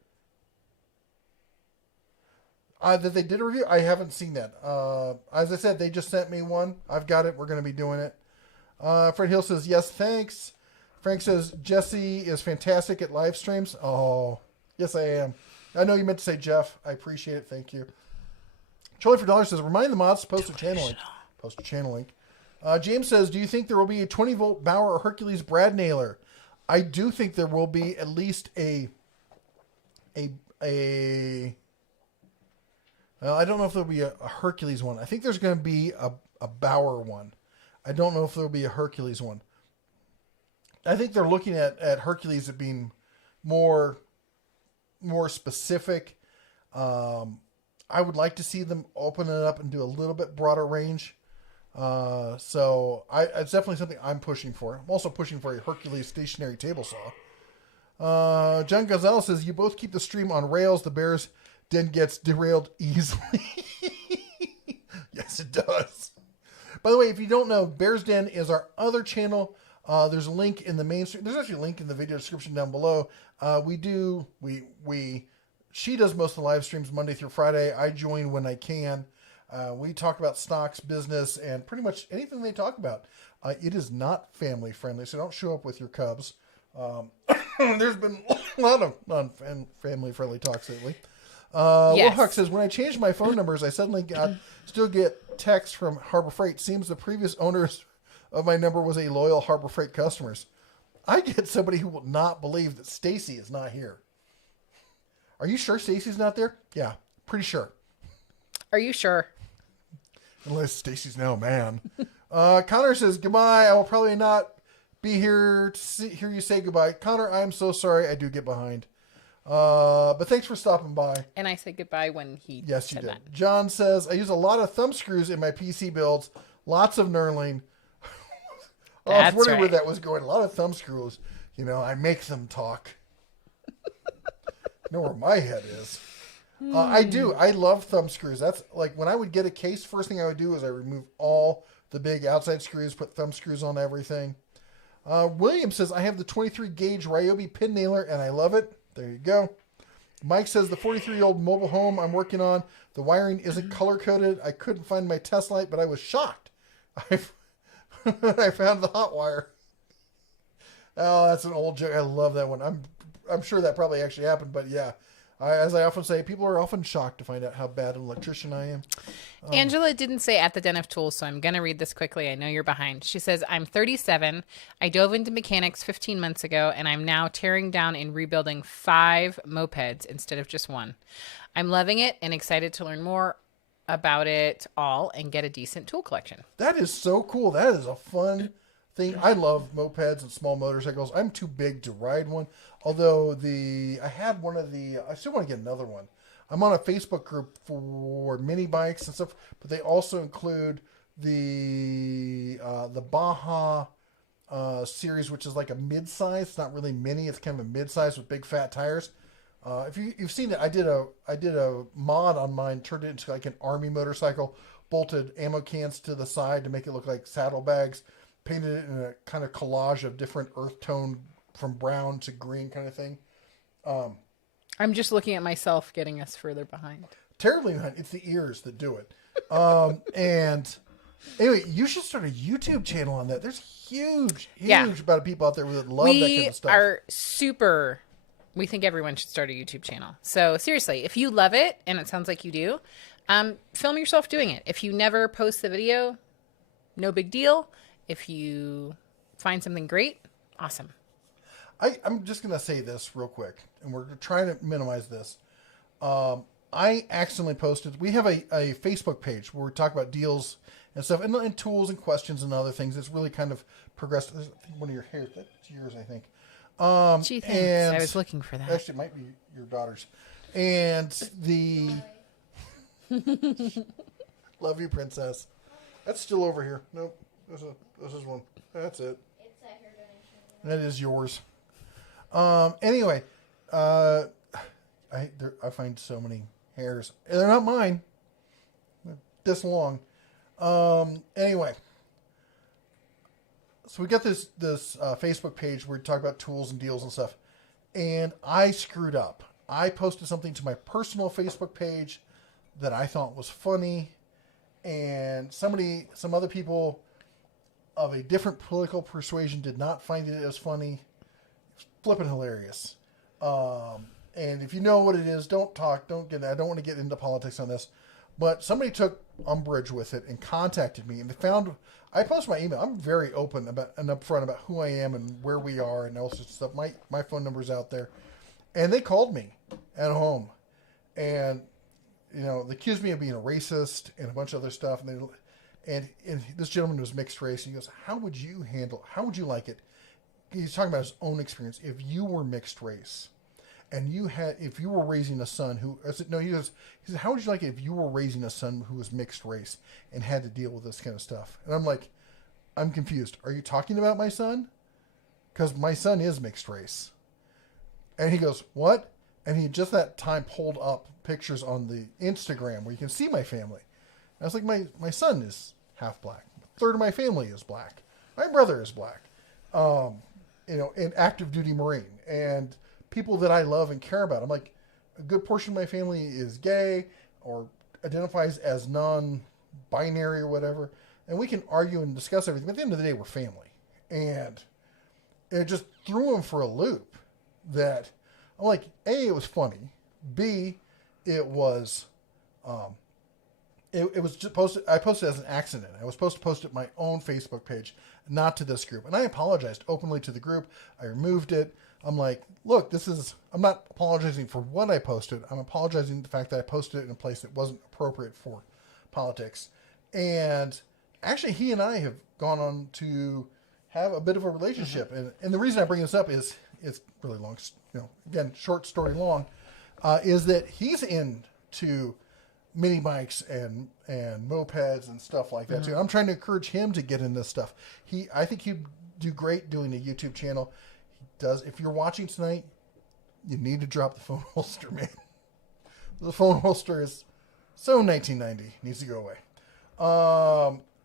That they did a review? I haven't seen that. As I said, they just sent me one. I've got it. We're going to be doing it. Fred Hill says, yes, thanks. Frank says, Jesse is fantastic at live streams. Oh, yes, I am. I know you meant to say Jeff. I appreciate it. Thank you. Charlie for $1 says, remind the mods to post a channel link. Post a channel link. James says, do you think there will be a 20-volt Bauer or Hercules brad nailer? I do think there will be at least a well, I don't know if there'll be a Hercules one. I think there's going to be a Bauer one. I don't know if there'll be a Hercules one. I think they're looking at Hercules as being more specific. I would like to see them open it up and do a little bit broader range. So it's definitely something I'm pushing for. I'm also pushing for a Hercules stationary table saw. John Gonzalez says, you both keep the stream on rails. The Bears Den gets derailed easily. Yes, it does. By the way, if you don't know, Bears Den is our other channel. There's a link in the main stream. There's actually a link in the video description down below. She does most of the live streams Monday through Friday. I join when I can. We talk about stocks, business, and pretty much anything they talk about. It is not family friendly, so don't show up with your cubs. There's been a lot of non-family friendly talks lately. Yes. Wilhuck says, when I changed my phone numbers, I suddenly still get texts from Harbor Freight. Seems the previous owners of my number was a loyal Harbor Freight customers. I get somebody who will not believe that Stacy is not here. Are you sure Stacy's not there? Yeah, pretty sure. Are you sure? Unless Stacy's now a man. Connor says, goodbye. I will probably not be here to hear you say goodbye. Connor, I'm so sorry. I do get behind. But thanks for stopping by. And I said goodbye when he Yes, you said did. that. John says, I use a lot of thumb screws in my PC builds. Lots of knurling. Oh, I was That's wondering where right. that was going. A lot of thumb screws. You know, I make them talk. Know where my head is. I do. I love thumb screws. That's like when I would get a case, first thing I would do is I remove all the big outside screws, put thumb screws on everything. William says, I have the 23 gauge Ryobi pin nailer and I love it. There you go. Mike says, the 43-year-old mobile home I'm working on, the wiring isn't color coded. I couldn't find my test light, but I was shocked. I found the hot wire. Oh, that's an old joke. I love that one. I'm sure that probably actually happened, but yeah. As I often say, people are often shocked to find out how bad an electrician I am. Angela didn't say at the Den of Tools, so I'm going to read this quickly. I know you're behind. She says, I'm 37. I dove into mechanics 15 months ago, and I'm now tearing down and rebuilding 5 mopeds instead of just 1. I'm loving it and excited to learn more about it all and get a decent tool collection. That is so cool. That is a fun thing. I love mopeds and small motorcycles. I'm too big to ride one. Although I had one of the, I still want to get another one. I'm on a Facebook group for mini bikes and stuff, but they also include the Baja series, which is like a mid-size. It's not really mini. It's kind of a mid-size with big fat tires. If you've seen it, I did a mod on mine, turned it into like an army motorcycle, bolted ammo cans to the side to make it look like saddlebags, painted it in a kind of collage of different earth tone from brown to green kind of thing. I'm just looking at myself getting us further behind. Terribly behind. It's the ears that do it. And anyway, you should start a YouTube channel on that. There's huge amount of people out there that love that kind of stuff. We think everyone should start a YouTube channel. So seriously, if you love it, and it sounds like you do, film yourself doing it. If you never post the video, no big deal. If you find something great, awesome. I'm just going to say this real quick, and we're trying to minimize this. I accidentally posted, we have a Facebook page where we talk about deals and stuff, and tools and questions and other things. It's really kind of progressed. There's one of your hairs. That's yours, I think. Gee, thanks. I was looking for that. Actually, it might be your daughter's. And love you, princess. That's still over here. Nope. This is one. That's it. It's a hair donation. That is yours. Anyway, I find so many hairs. They're not mine. They're this long. Anyway. So we got this Facebook page where we talk about tools and deals and stuff. And I screwed up. I posted something to my personal Facebook page that I thought was funny. And some other people of a different political persuasion did not find it as funny. It's flipping hilarious. And if you know what it is, don't get. I don't want to get into politics on this. But somebody took umbrage with it and contacted me, and they found. I post my email. I'm very open about and upfront about who I am and where we are and all sorts of stuff. My phone number's out there, and they called me at home, and they accused me of being a racist and a bunch of other stuff. And this gentleman was mixed race. And he goes, "How would you like it?" He's talking about his own experience. If you were mixed race, and if you were raising a son he said, how would you like it if you were raising a son who was mixed race and had to deal with this kind of stuff? And I'm like, I'm confused. Are you talking about my son? Because my son is mixed race. And he goes, what? And he just that time pulled up pictures on the Instagram where you can see my family. And I was like, my son is half black. A third of my family is black. My brother is black. An active duty Marine. And people that I love and care about. I'm like, a good portion of my family is gay or identifies as non-binary or whatever. And we can argue and discuss everything. But at the end of the day, we're family. And it just threw him for a loop that I'm like, A, it was funny. B, it was, it was just posted. I posted as an accident. I was supposed to post it my own Facebook page, not to this group. And I apologized openly to the group. I removed it. I'm like, look, I'm not apologizing for what I posted. I'm apologizing for the fact that I posted it in a place that wasn't appropriate for politics. And actually, he and I have gone on to have a bit of a relationship. Mm-hmm. And the reason I bring this up is, it's really long, again, short story long, is that he's into mini bikes and mopeds and stuff like that too. I'm trying to encourage him to get in this stuff. I think he'd do great doing a YouTube channel. He does. If you're watching tonight, you need to drop the phone holster, man. The phone holster is so 1990. Needs to go away.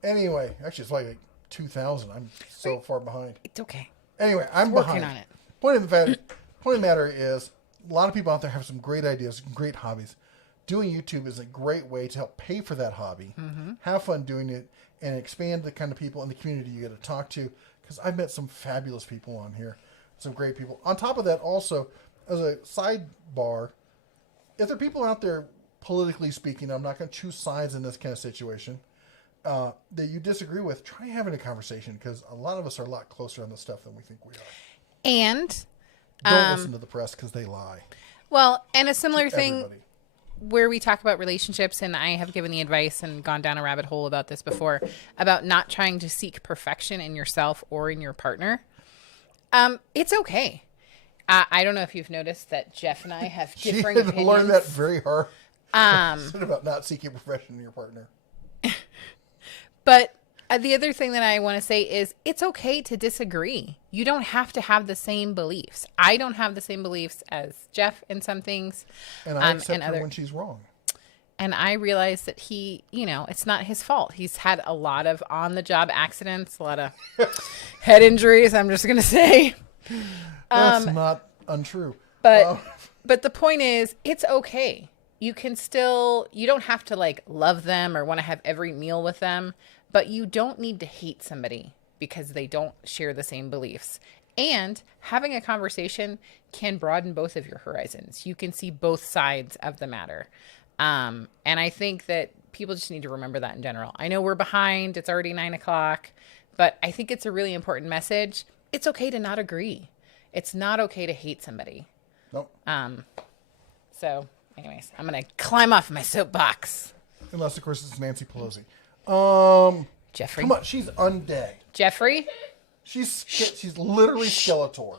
Anyway, actually, it's like 2000. I'm so far behind. It's okay. Anyway, I'm Working behind. on it. Point of the matter is, a lot of people out there have some great ideas, great hobbies. Doing YouTube is a great way to help pay for that hobby, have fun doing it, and expand the kind of people in the community you get to talk to. Because I've met some fabulous people on here, some great people. On top of that, also, as a sidebar, if there are people out there, politically speaking, I'm not going to choose sides in this kind of situation, that you disagree with, try having a conversation, because a lot of us are a lot closer on this stuff than we think we are. And Don't listen to the press because they lie. well, and a similar thing Everybody. where we talk about relationships, and I have given the advice and gone down a rabbit hole about this before, about not trying to seek perfection in yourself or in your partner. It's okay. I don't know if you've noticed that Jeff and I have differing She had to opinions. learn that very hard. Said about not seeking perfection in your partner. But the other thing that I want to say is it's okay to disagree. You don't have to have the same beliefs. I don't have the same beliefs as Jeff in some things. And I accept her when she's wrong. And I realize that he, it's not his fault. He's had a lot of on-the-job accidents, a lot of head injuries, I'm just going to say. That's not untrue. But the point is, it's okay. You don't have to love them or want to have every meal with them, but you don't need to hate somebody because they don't share the same beliefs. And having a conversation can broaden both of your horizons. You can see both sides of the matter. And I think that people just need to remember that in general. I know we're behind. It's already 9:00, but I think it's a really important message. It's okay to not agree. It's not okay to hate somebody. Nope. So anyways, I'm going to climb off my soapbox. Unless, of course, it's Nancy Pelosi. Jeffrey. Come on, she's undead. Jeffrey, She's literally Skeletor.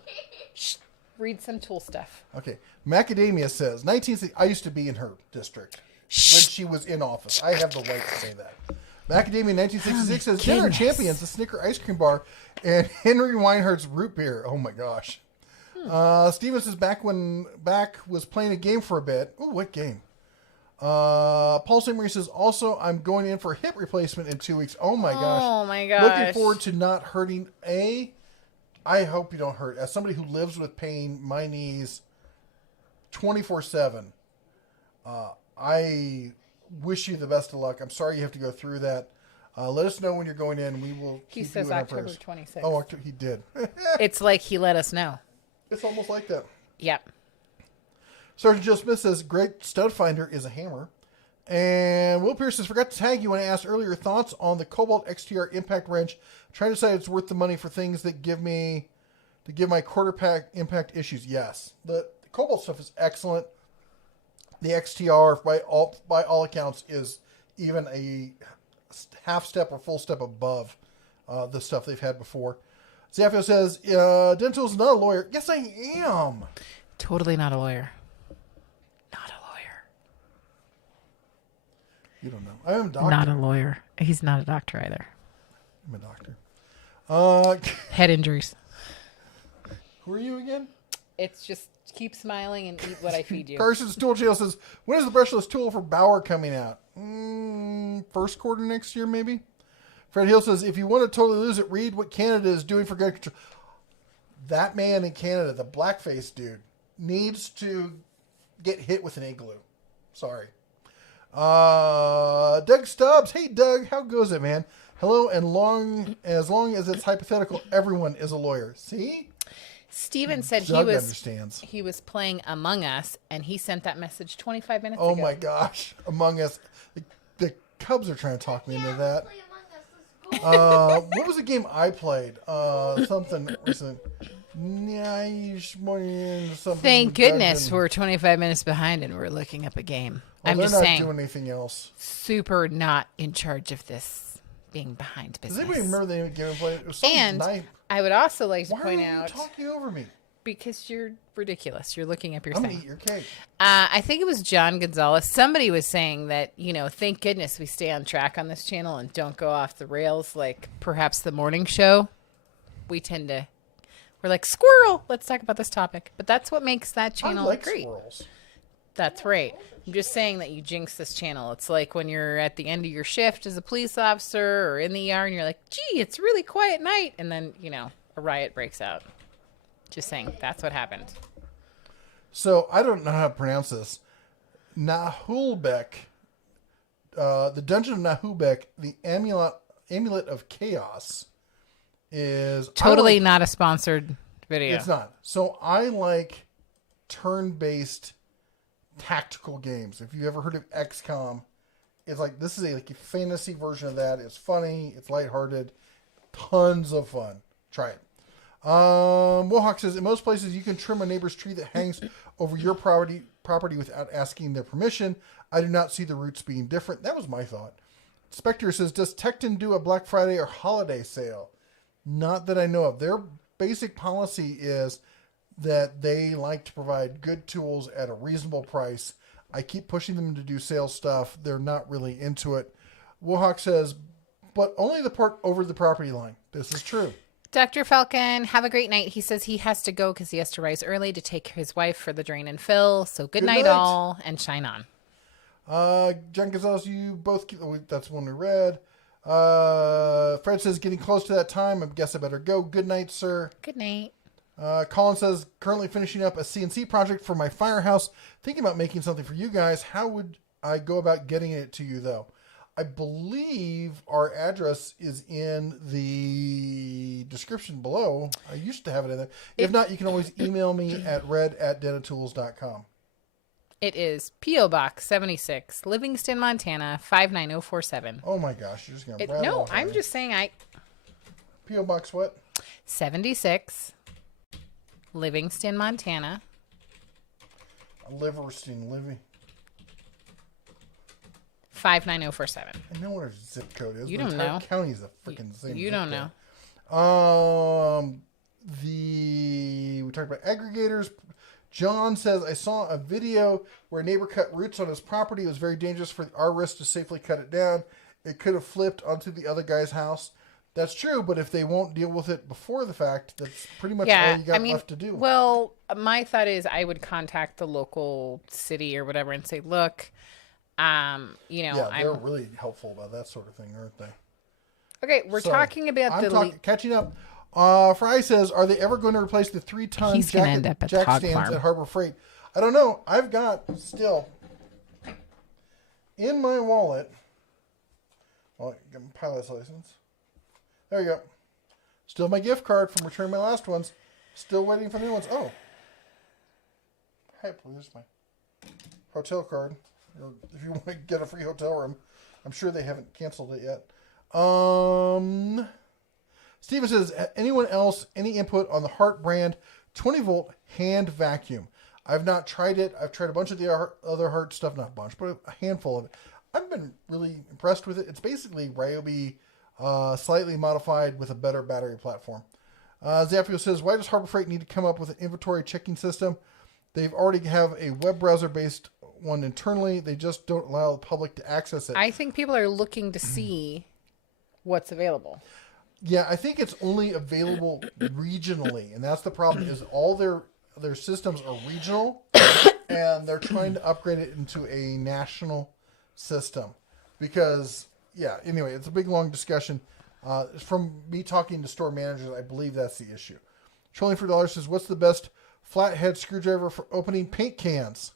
read some tool stuff. Okay. Macadamia says, 1960, I used to be in her district when she was in office. I have the right to say that. Macadamia 1966 says, Dinner goodness. Champions, the Snicker ice cream bar, and Henry Weinhardt's root beer. Oh my gosh. Steven says, back was playing a game for a bit. Oh, what game? Paul St. Marie says, also, I'm going in for a hip replacement in 2 weeks. Oh my gosh. Oh my gosh. Looking forward to not hurting. I hope you don't hurt. As somebody who lives with pain, my knees 24/7. I wish you the best of luck. I'm sorry you have to go through that. Let us know when you're going in. We will He keep says you in our October prayers. 26th. Oh, he did. It's like he let us know. It's almost like that. Yep. Sergeant Joe Smith says, great stud finder is a hammer. And Will Pierce says, forgot to tag you when I asked earlier thoughts on the Cobalt XTR impact wrench. Trying to decide it's worth the money for things that give my quarter pack impact issues. Yes. The Cobalt stuff is excellent. The XTR, by all accounts, is even a half step or full step above the stuff they've had before. Zafio says, Dental's not a lawyer. Yes, I am. Totally not a lawyer. Not a lawyer. You don't know. I am a doctor. Not a lawyer. He's not a doctor either. I'm a doctor. Head injuries. Who are you again? It's just keep smiling and eat what I feed you. Carson's Tool Jail says, when is the brushless tool for Bauer coming out? First quarter next year, maybe? Fred Hill says, if you want to totally lose it, read what Canada is doing for gun control. That man in Canada, the blackface dude, needs to get hit with an igloo. Sorry. Doug Stubbs. Hey, Doug. How goes it, man? Hello, and as long as it's hypothetical, everyone is a lawyer. See? Steven said Doug understands. he was playing Among Us, and he sent that message 25 minutes Oh, ago. my gosh. Among Us. The Cubs are trying to talk me into that. Play Among Us. Let's go. What was the game I played? Something recent. Something Thank goodness dungeon. we're 25 minutes behind and we're looking up a game. Well, I'm they're just not saying, doing anything else. super not in charge of this being behind Does business. anybody remember the game we played? It was something And nice. I would also like to Why point are you out, talking over me? Because you're ridiculous. You're looking up your I'm thing. going to eat your cake. I think it was John Gonzalez. Somebody was saying that, thank goodness we stay on track on this channel and don't go off the rails like perhaps the morning show. We're like, squirrel, let's talk about this topic. But that's what makes that channel I like great. squirrels. That's right. I'm just saying that you jinx this channel. It's like when you're at the end of your shift as a police officer or in the ER and you're like, gee, it's really quiet night. And then, a riot breaks out. Just saying, that's what happened. So I don't know how to pronounce this. Nahulbeck, the Dungeon of Nahulbeck, the Amulet of Chaos is Totally not a sponsored video. It's not. So I like turn-based tactical games. If you ever heard of XCOM, it's like this is a fantasy version of that. It's funny. It's lighthearted. Tons of fun. Try it. Mohawk says, in most places you can trim a neighbor's tree that hangs over your property without asking their permission. I do not see the roots being different. That was my thought. Spectre says, does Tecton do a Black Friday or holiday sale? Not that I know of. Their basic policy is that they like to provide good tools at a reasonable price. I keep pushing them to do sales stuff. They're not really into it. Wohawk says, but only the part over the property line. This is true. Dr. Falcon, have a great night. He says he has to go because he has to rise early to take his wife for the drain and fill. So good night all, and shine on. John Gonzalez, you both keep... Oh, that's one we read. Fred says, getting close to that time. I guess I better go. Good night, sir. Good night. Colin says, currently finishing up a CNC project for my firehouse. Thinking about making something for you guys. How would I go about getting it to you, though? I believe our address is in the description below. I used to have it in there. If not, you can always email me at red@denatools.com. It is P.O. Box 76, Livingston, Montana, 59047. Oh my gosh, you're just going to No, I'm just saying P.O. Box what? 76, Livingston, Montana. Liverstein, Livy. 59047. I know what our zip code is. You The don't entire know. County's the freaking same. You zip don't code. know. We talked about aggregators. John says, I saw a video where a neighbor cut roots on his property. It was very dangerous for our wrist to safely cut it down. It could have flipped onto the other guy's house. That's true, but if they won't deal with it before the fact, that's pretty much all you got left to do. Well, my thought is I would contact the local city or whatever and say, look, they're really helpful about that sort of thing, aren't they? Okay, we're talking about catching up. Fry says, are they ever going to replace the 3-ton He's gonna end up at jack Hog stands Farm. at Harbor Freight? I don't know. I've got still in my wallet. Well, get my pilot's license. There you go. Still my gift card from returning my last ones. Still waiting for new ones. Oh. Hey, there's my hotel card. If you want to get a free hotel room. I'm sure they haven't canceled it yet. Steven says, anyone else, any input on the Hart brand 20-volt hand vacuum? I've not tried it. I've tried a bunch of the other Hart stuff. Not a bunch, but a handful of it. I've been really impressed with it. It's basically Ryobi slightly modified with a better battery platform. Zaffio says, why does Harbor Freight need to come up with an inventory checking system? They've already have a web browser-based one internally. They just don't allow the public to access it. I think people are looking to see what's available. Yeah, I think it's only available regionally, and that's the problem. Is all their systems are regional, and they're trying to upgrade it into a national system. Because, yeah, anyway, it's a big long discussion. From me talking to store managers, I believe that's the issue. Trolling for $1 says, what's the best flathead screwdriver for opening paint cans?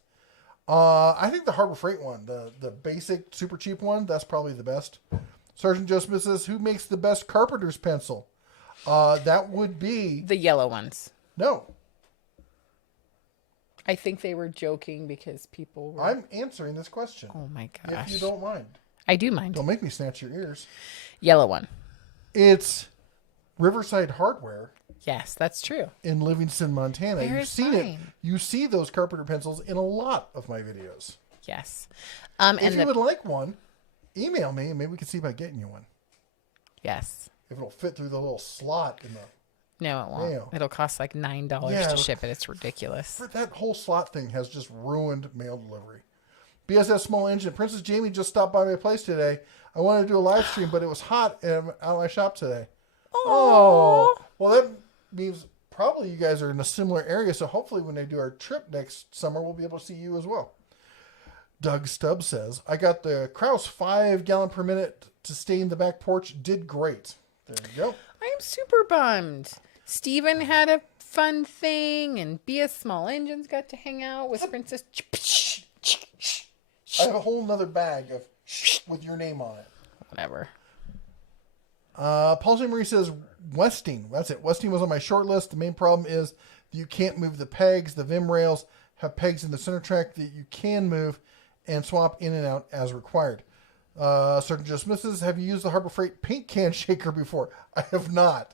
I think the Harbor Freight one, the basic, super cheap one, that's probably the best. Sergeant Joe Smith says, who makes the best carpenter's pencil? That would be... The yellow ones. No. I think they were joking because people were... I'm answering this question. Oh my gosh. If you don't mind. I do mind. Don't make me snatch your ears. Yellow one. It's Riverside Hardware. Yes, that's true. In Livingston, Montana. Very You've seen it. You see those carpenter pencils in a lot of my videos. Yes. If you would like one, email me and maybe we can see about getting you one. Yes. If it'll fit through the little slot in the No, it won't. Damn. It'll cost like $9 Yeah, to ship it. It's ridiculous. That whole slot thing has just ruined mail delivery. BSS Small Engine. Princess Jamie just stopped by my place today. I wanted to do a live stream, but it was hot and I'm out of my shop today. Oh. Well, that means probably you guys are in a similar area, so hopefully when they do our trip next summer, we'll be able to see you as well. Doug Stubbs says, I got the Kraus 5 gallon per minute to stain the back porch. Did great. There you go. I'm super bummed. Steven had a fun thing, and BS Small Engines got to hang out with Princess. I have a whole nother bag of with your name on it. Whatever. Paul J. Marie says, Westing. That's it. Westing was on my short list. The main problem is that you can't move the pegs. The Vim rails have pegs in the center track that you can move and swap in and out as required. Certain Just Misses, have you used the Harbor Freight paint can shaker before? I have not.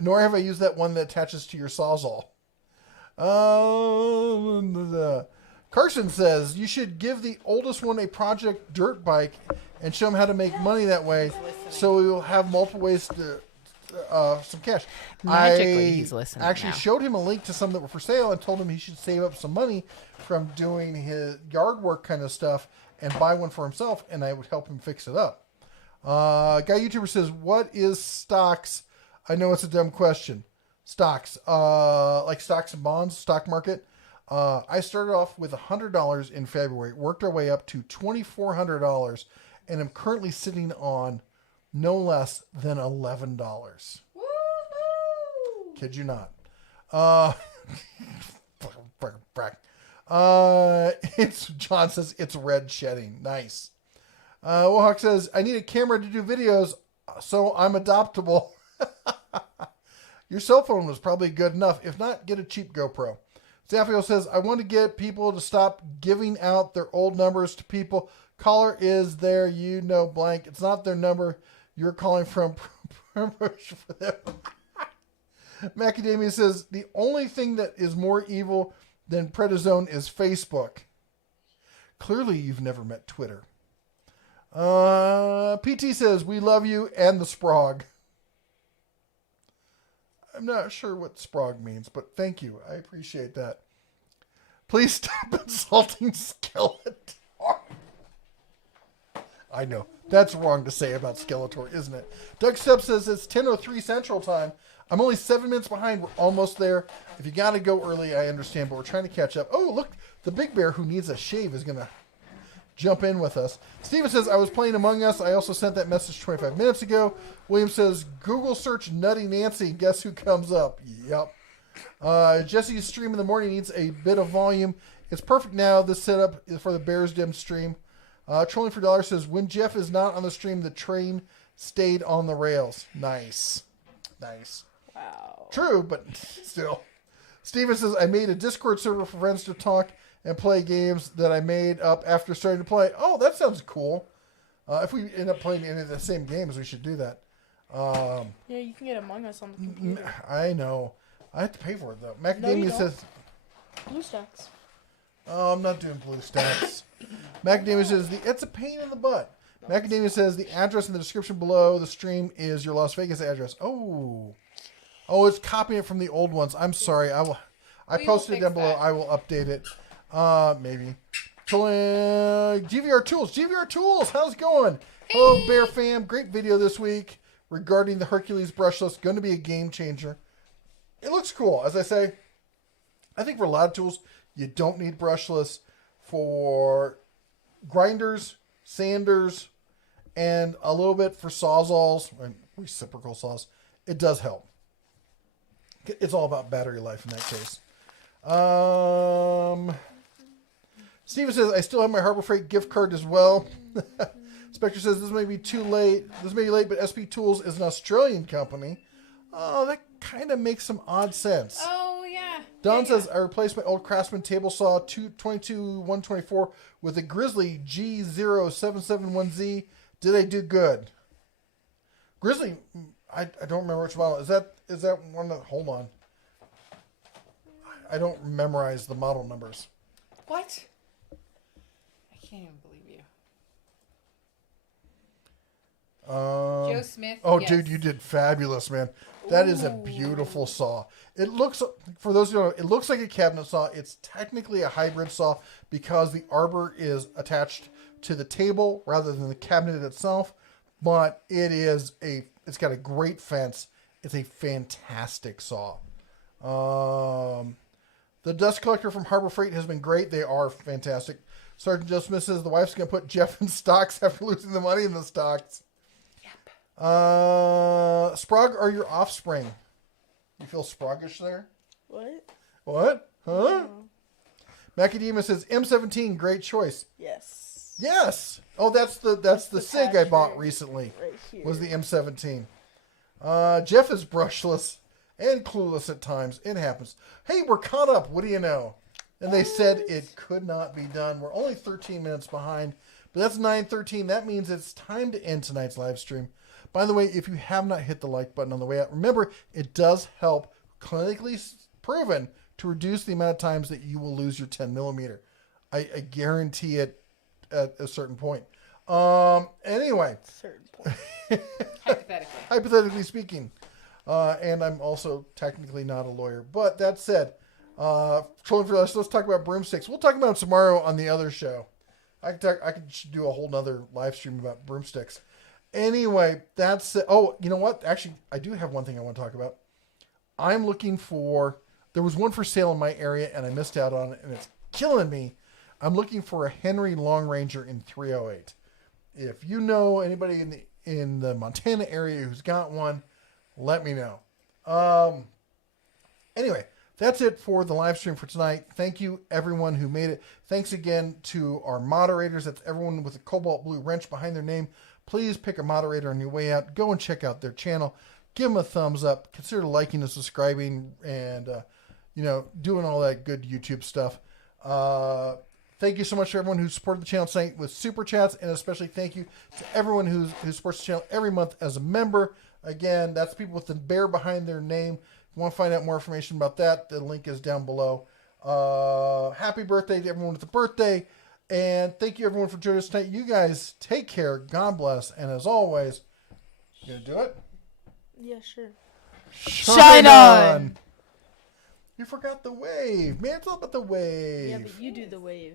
Nor have I used that one that attaches to your Sawzall. Carson says, you should give the oldest one a project dirt bike and show him how to make money that way so we will have multiple ways to some cash. Magically, he's listening actually now. showed him a link to some that were for sale and told him he should save up some money from doing his yard work kind of stuff and buy one for himself, and I would help him fix it up. Guy YouTuber says, what is stocks? I know it's a dumb question. Stocks, like stocks and bonds, stock market. I started off with $100 in February, worked our way up to $2,400, and I'm currently sitting on no less than $11. Woohoo! Kid you not. It's John says it's red shedding. Nice. Wohawk says, I need a camera to do videos, so I'm adoptable. Your cell phone was probably good enough. If not, get a cheap GoPro. Zafio says, I want to get people to stop giving out their old numbers to people. Caller is there, you know blank. It's not their number. You're calling from promotion for them. Macadamia says, the only thing that is more evil than prednisone is Facebook. Clearly, you've never met Twitter. PT says, we love you and the Sprog. I'm not sure what Sprog means, but thank you. I appreciate that. Please stop insulting Skeletor. I know. That's wrong to say about Skeletor, isn't it? Doug Stubbs says it's 10:03 Central Time. I'm only 7 minutes behind. We're almost there. If you got to go early, I understand, but we're trying to catch up. Oh, look. The big bear who needs a shave is going to jump in with us. Steven says, I was playing Among Us. I also sent that message 25 minutes ago. William says, Google search Nutty Nancy. Guess who comes up? Yep. Jesse's stream in the morning needs a bit of volume. It's perfect now. This setup is for the Bears Den stream. Trolling for Dollar says, when Jeff is not on the stream, the train stayed on the rails. Nice. Nice. Wow. True, but still. Steven says, I made a Discord server for friends to talk and play games that I made up after starting to play. Oh, that sounds cool. If we end up playing any of the same games, we should do that. Yeah, you can get Among Us on the computer. I know. I have to pay for it, though. No, Macadamia you don't. says, BlueStacks. oh, I'm not doing BlueStacks. Macadamia says, it's a pain in the butt. Macadamia says, the address in the description below the stream is your Las Vegas address. Oh, it's copying it from the old ones. I'm sorry. I We posted will it down fix below. that. I will update it. Maybe. GVR Tools, how's it going? Hello, Bear Fam. Great video this week regarding the Hercules brushless. Going to be a game changer. It looks cool. As I say, I think for a lot of tools, you don't need brushless. For grinders, sanders, and a little bit for sawzalls and reciprocal saws, it does help. It's all about battery life in that case. Steven says, I still have my Harbor Freight gift card as well. Spectre says, this may be too late. This may be late, but SP Tools is an Australian company. Oh, that kind of makes some odd sense. Oh, yeah. Don says, I replaced my old Craftsman table saw 22-124 with a Grizzly G0771Z. Did I do good? Grizzly, I don't remember which model. Is that one that, hold on. I don't memorize the model numbers. What? I can't even believe you. Joe Smith. Oh, yes. dude, you did fabulous, man. That is a beautiful saw. It looks, for those who don't know, it looks like a cabinet saw. It's technically a hybrid saw because the arbor is attached to the table rather than the cabinet itself. But it's got a great fence. It's a fantastic saw. The dust collector from Harbor Freight has been great. They are fantastic. Sergeant Joe Smith says the wife's going to put Jeff in stocks after losing the money in the stocks. Sprague are your offspring. You feel Sproggish there? What? Huh? Macadema says M17, great choice. Yes. Oh, that's the SIG I bought recently. Right here. Was the M17. Jeff is brushless and clueless at times. It happens. Hey, we're caught up. What do you know? And they said it could not be done. We're only 13 minutes behind, but that's 9:13. That means it's time to end tonight's live stream. By the way, if you have not hit the like button on the way out, remember, it does help, clinically proven, to reduce the amount of times that you will lose your 10 millimeter. I guarantee it at a certain point. Anyway. Certain point. Hypothetically speaking. And I'm also technically not a lawyer. But that said, trolling for us, let's talk about broomsticks. We'll talk about them tomorrow on the other show. I could do a whole nother live stream about broomsticks. Anyway, that's it. Oh, you know what? Actually, I do have one thing I want to talk about. I'm looking for, there was one for sale in my area and I missed out on it and it's killing me. I'm looking for a Henry Long Ranger in 308. If you know anybody in the Montana area who's got one, let me know. Anyway, that's it for the live stream for tonight. Thank you, everyone who made it. Thanks again to our moderators. That's everyone with a cobalt blue wrench behind their name. Please pick a moderator on your way out. Go and check out their channel. Give them a thumbs up. Consider liking and subscribing and, doing all that good YouTube stuff. Thank you so much to everyone who supported the channel tonight with Super Chats, and especially thank you to everyone who supports the channel every month as a member. Again, that's people with the bear behind their name. If you want to find out more information about that, the link is down below. Happy birthday to everyone with a birthday. And thank you, everyone, for joining us tonight. You guys take care. God bless. And as always, you going to do it? Yeah, sure. Shine on! You forgot the wave. Man, it's all about the wave. Yeah, but you do the wave.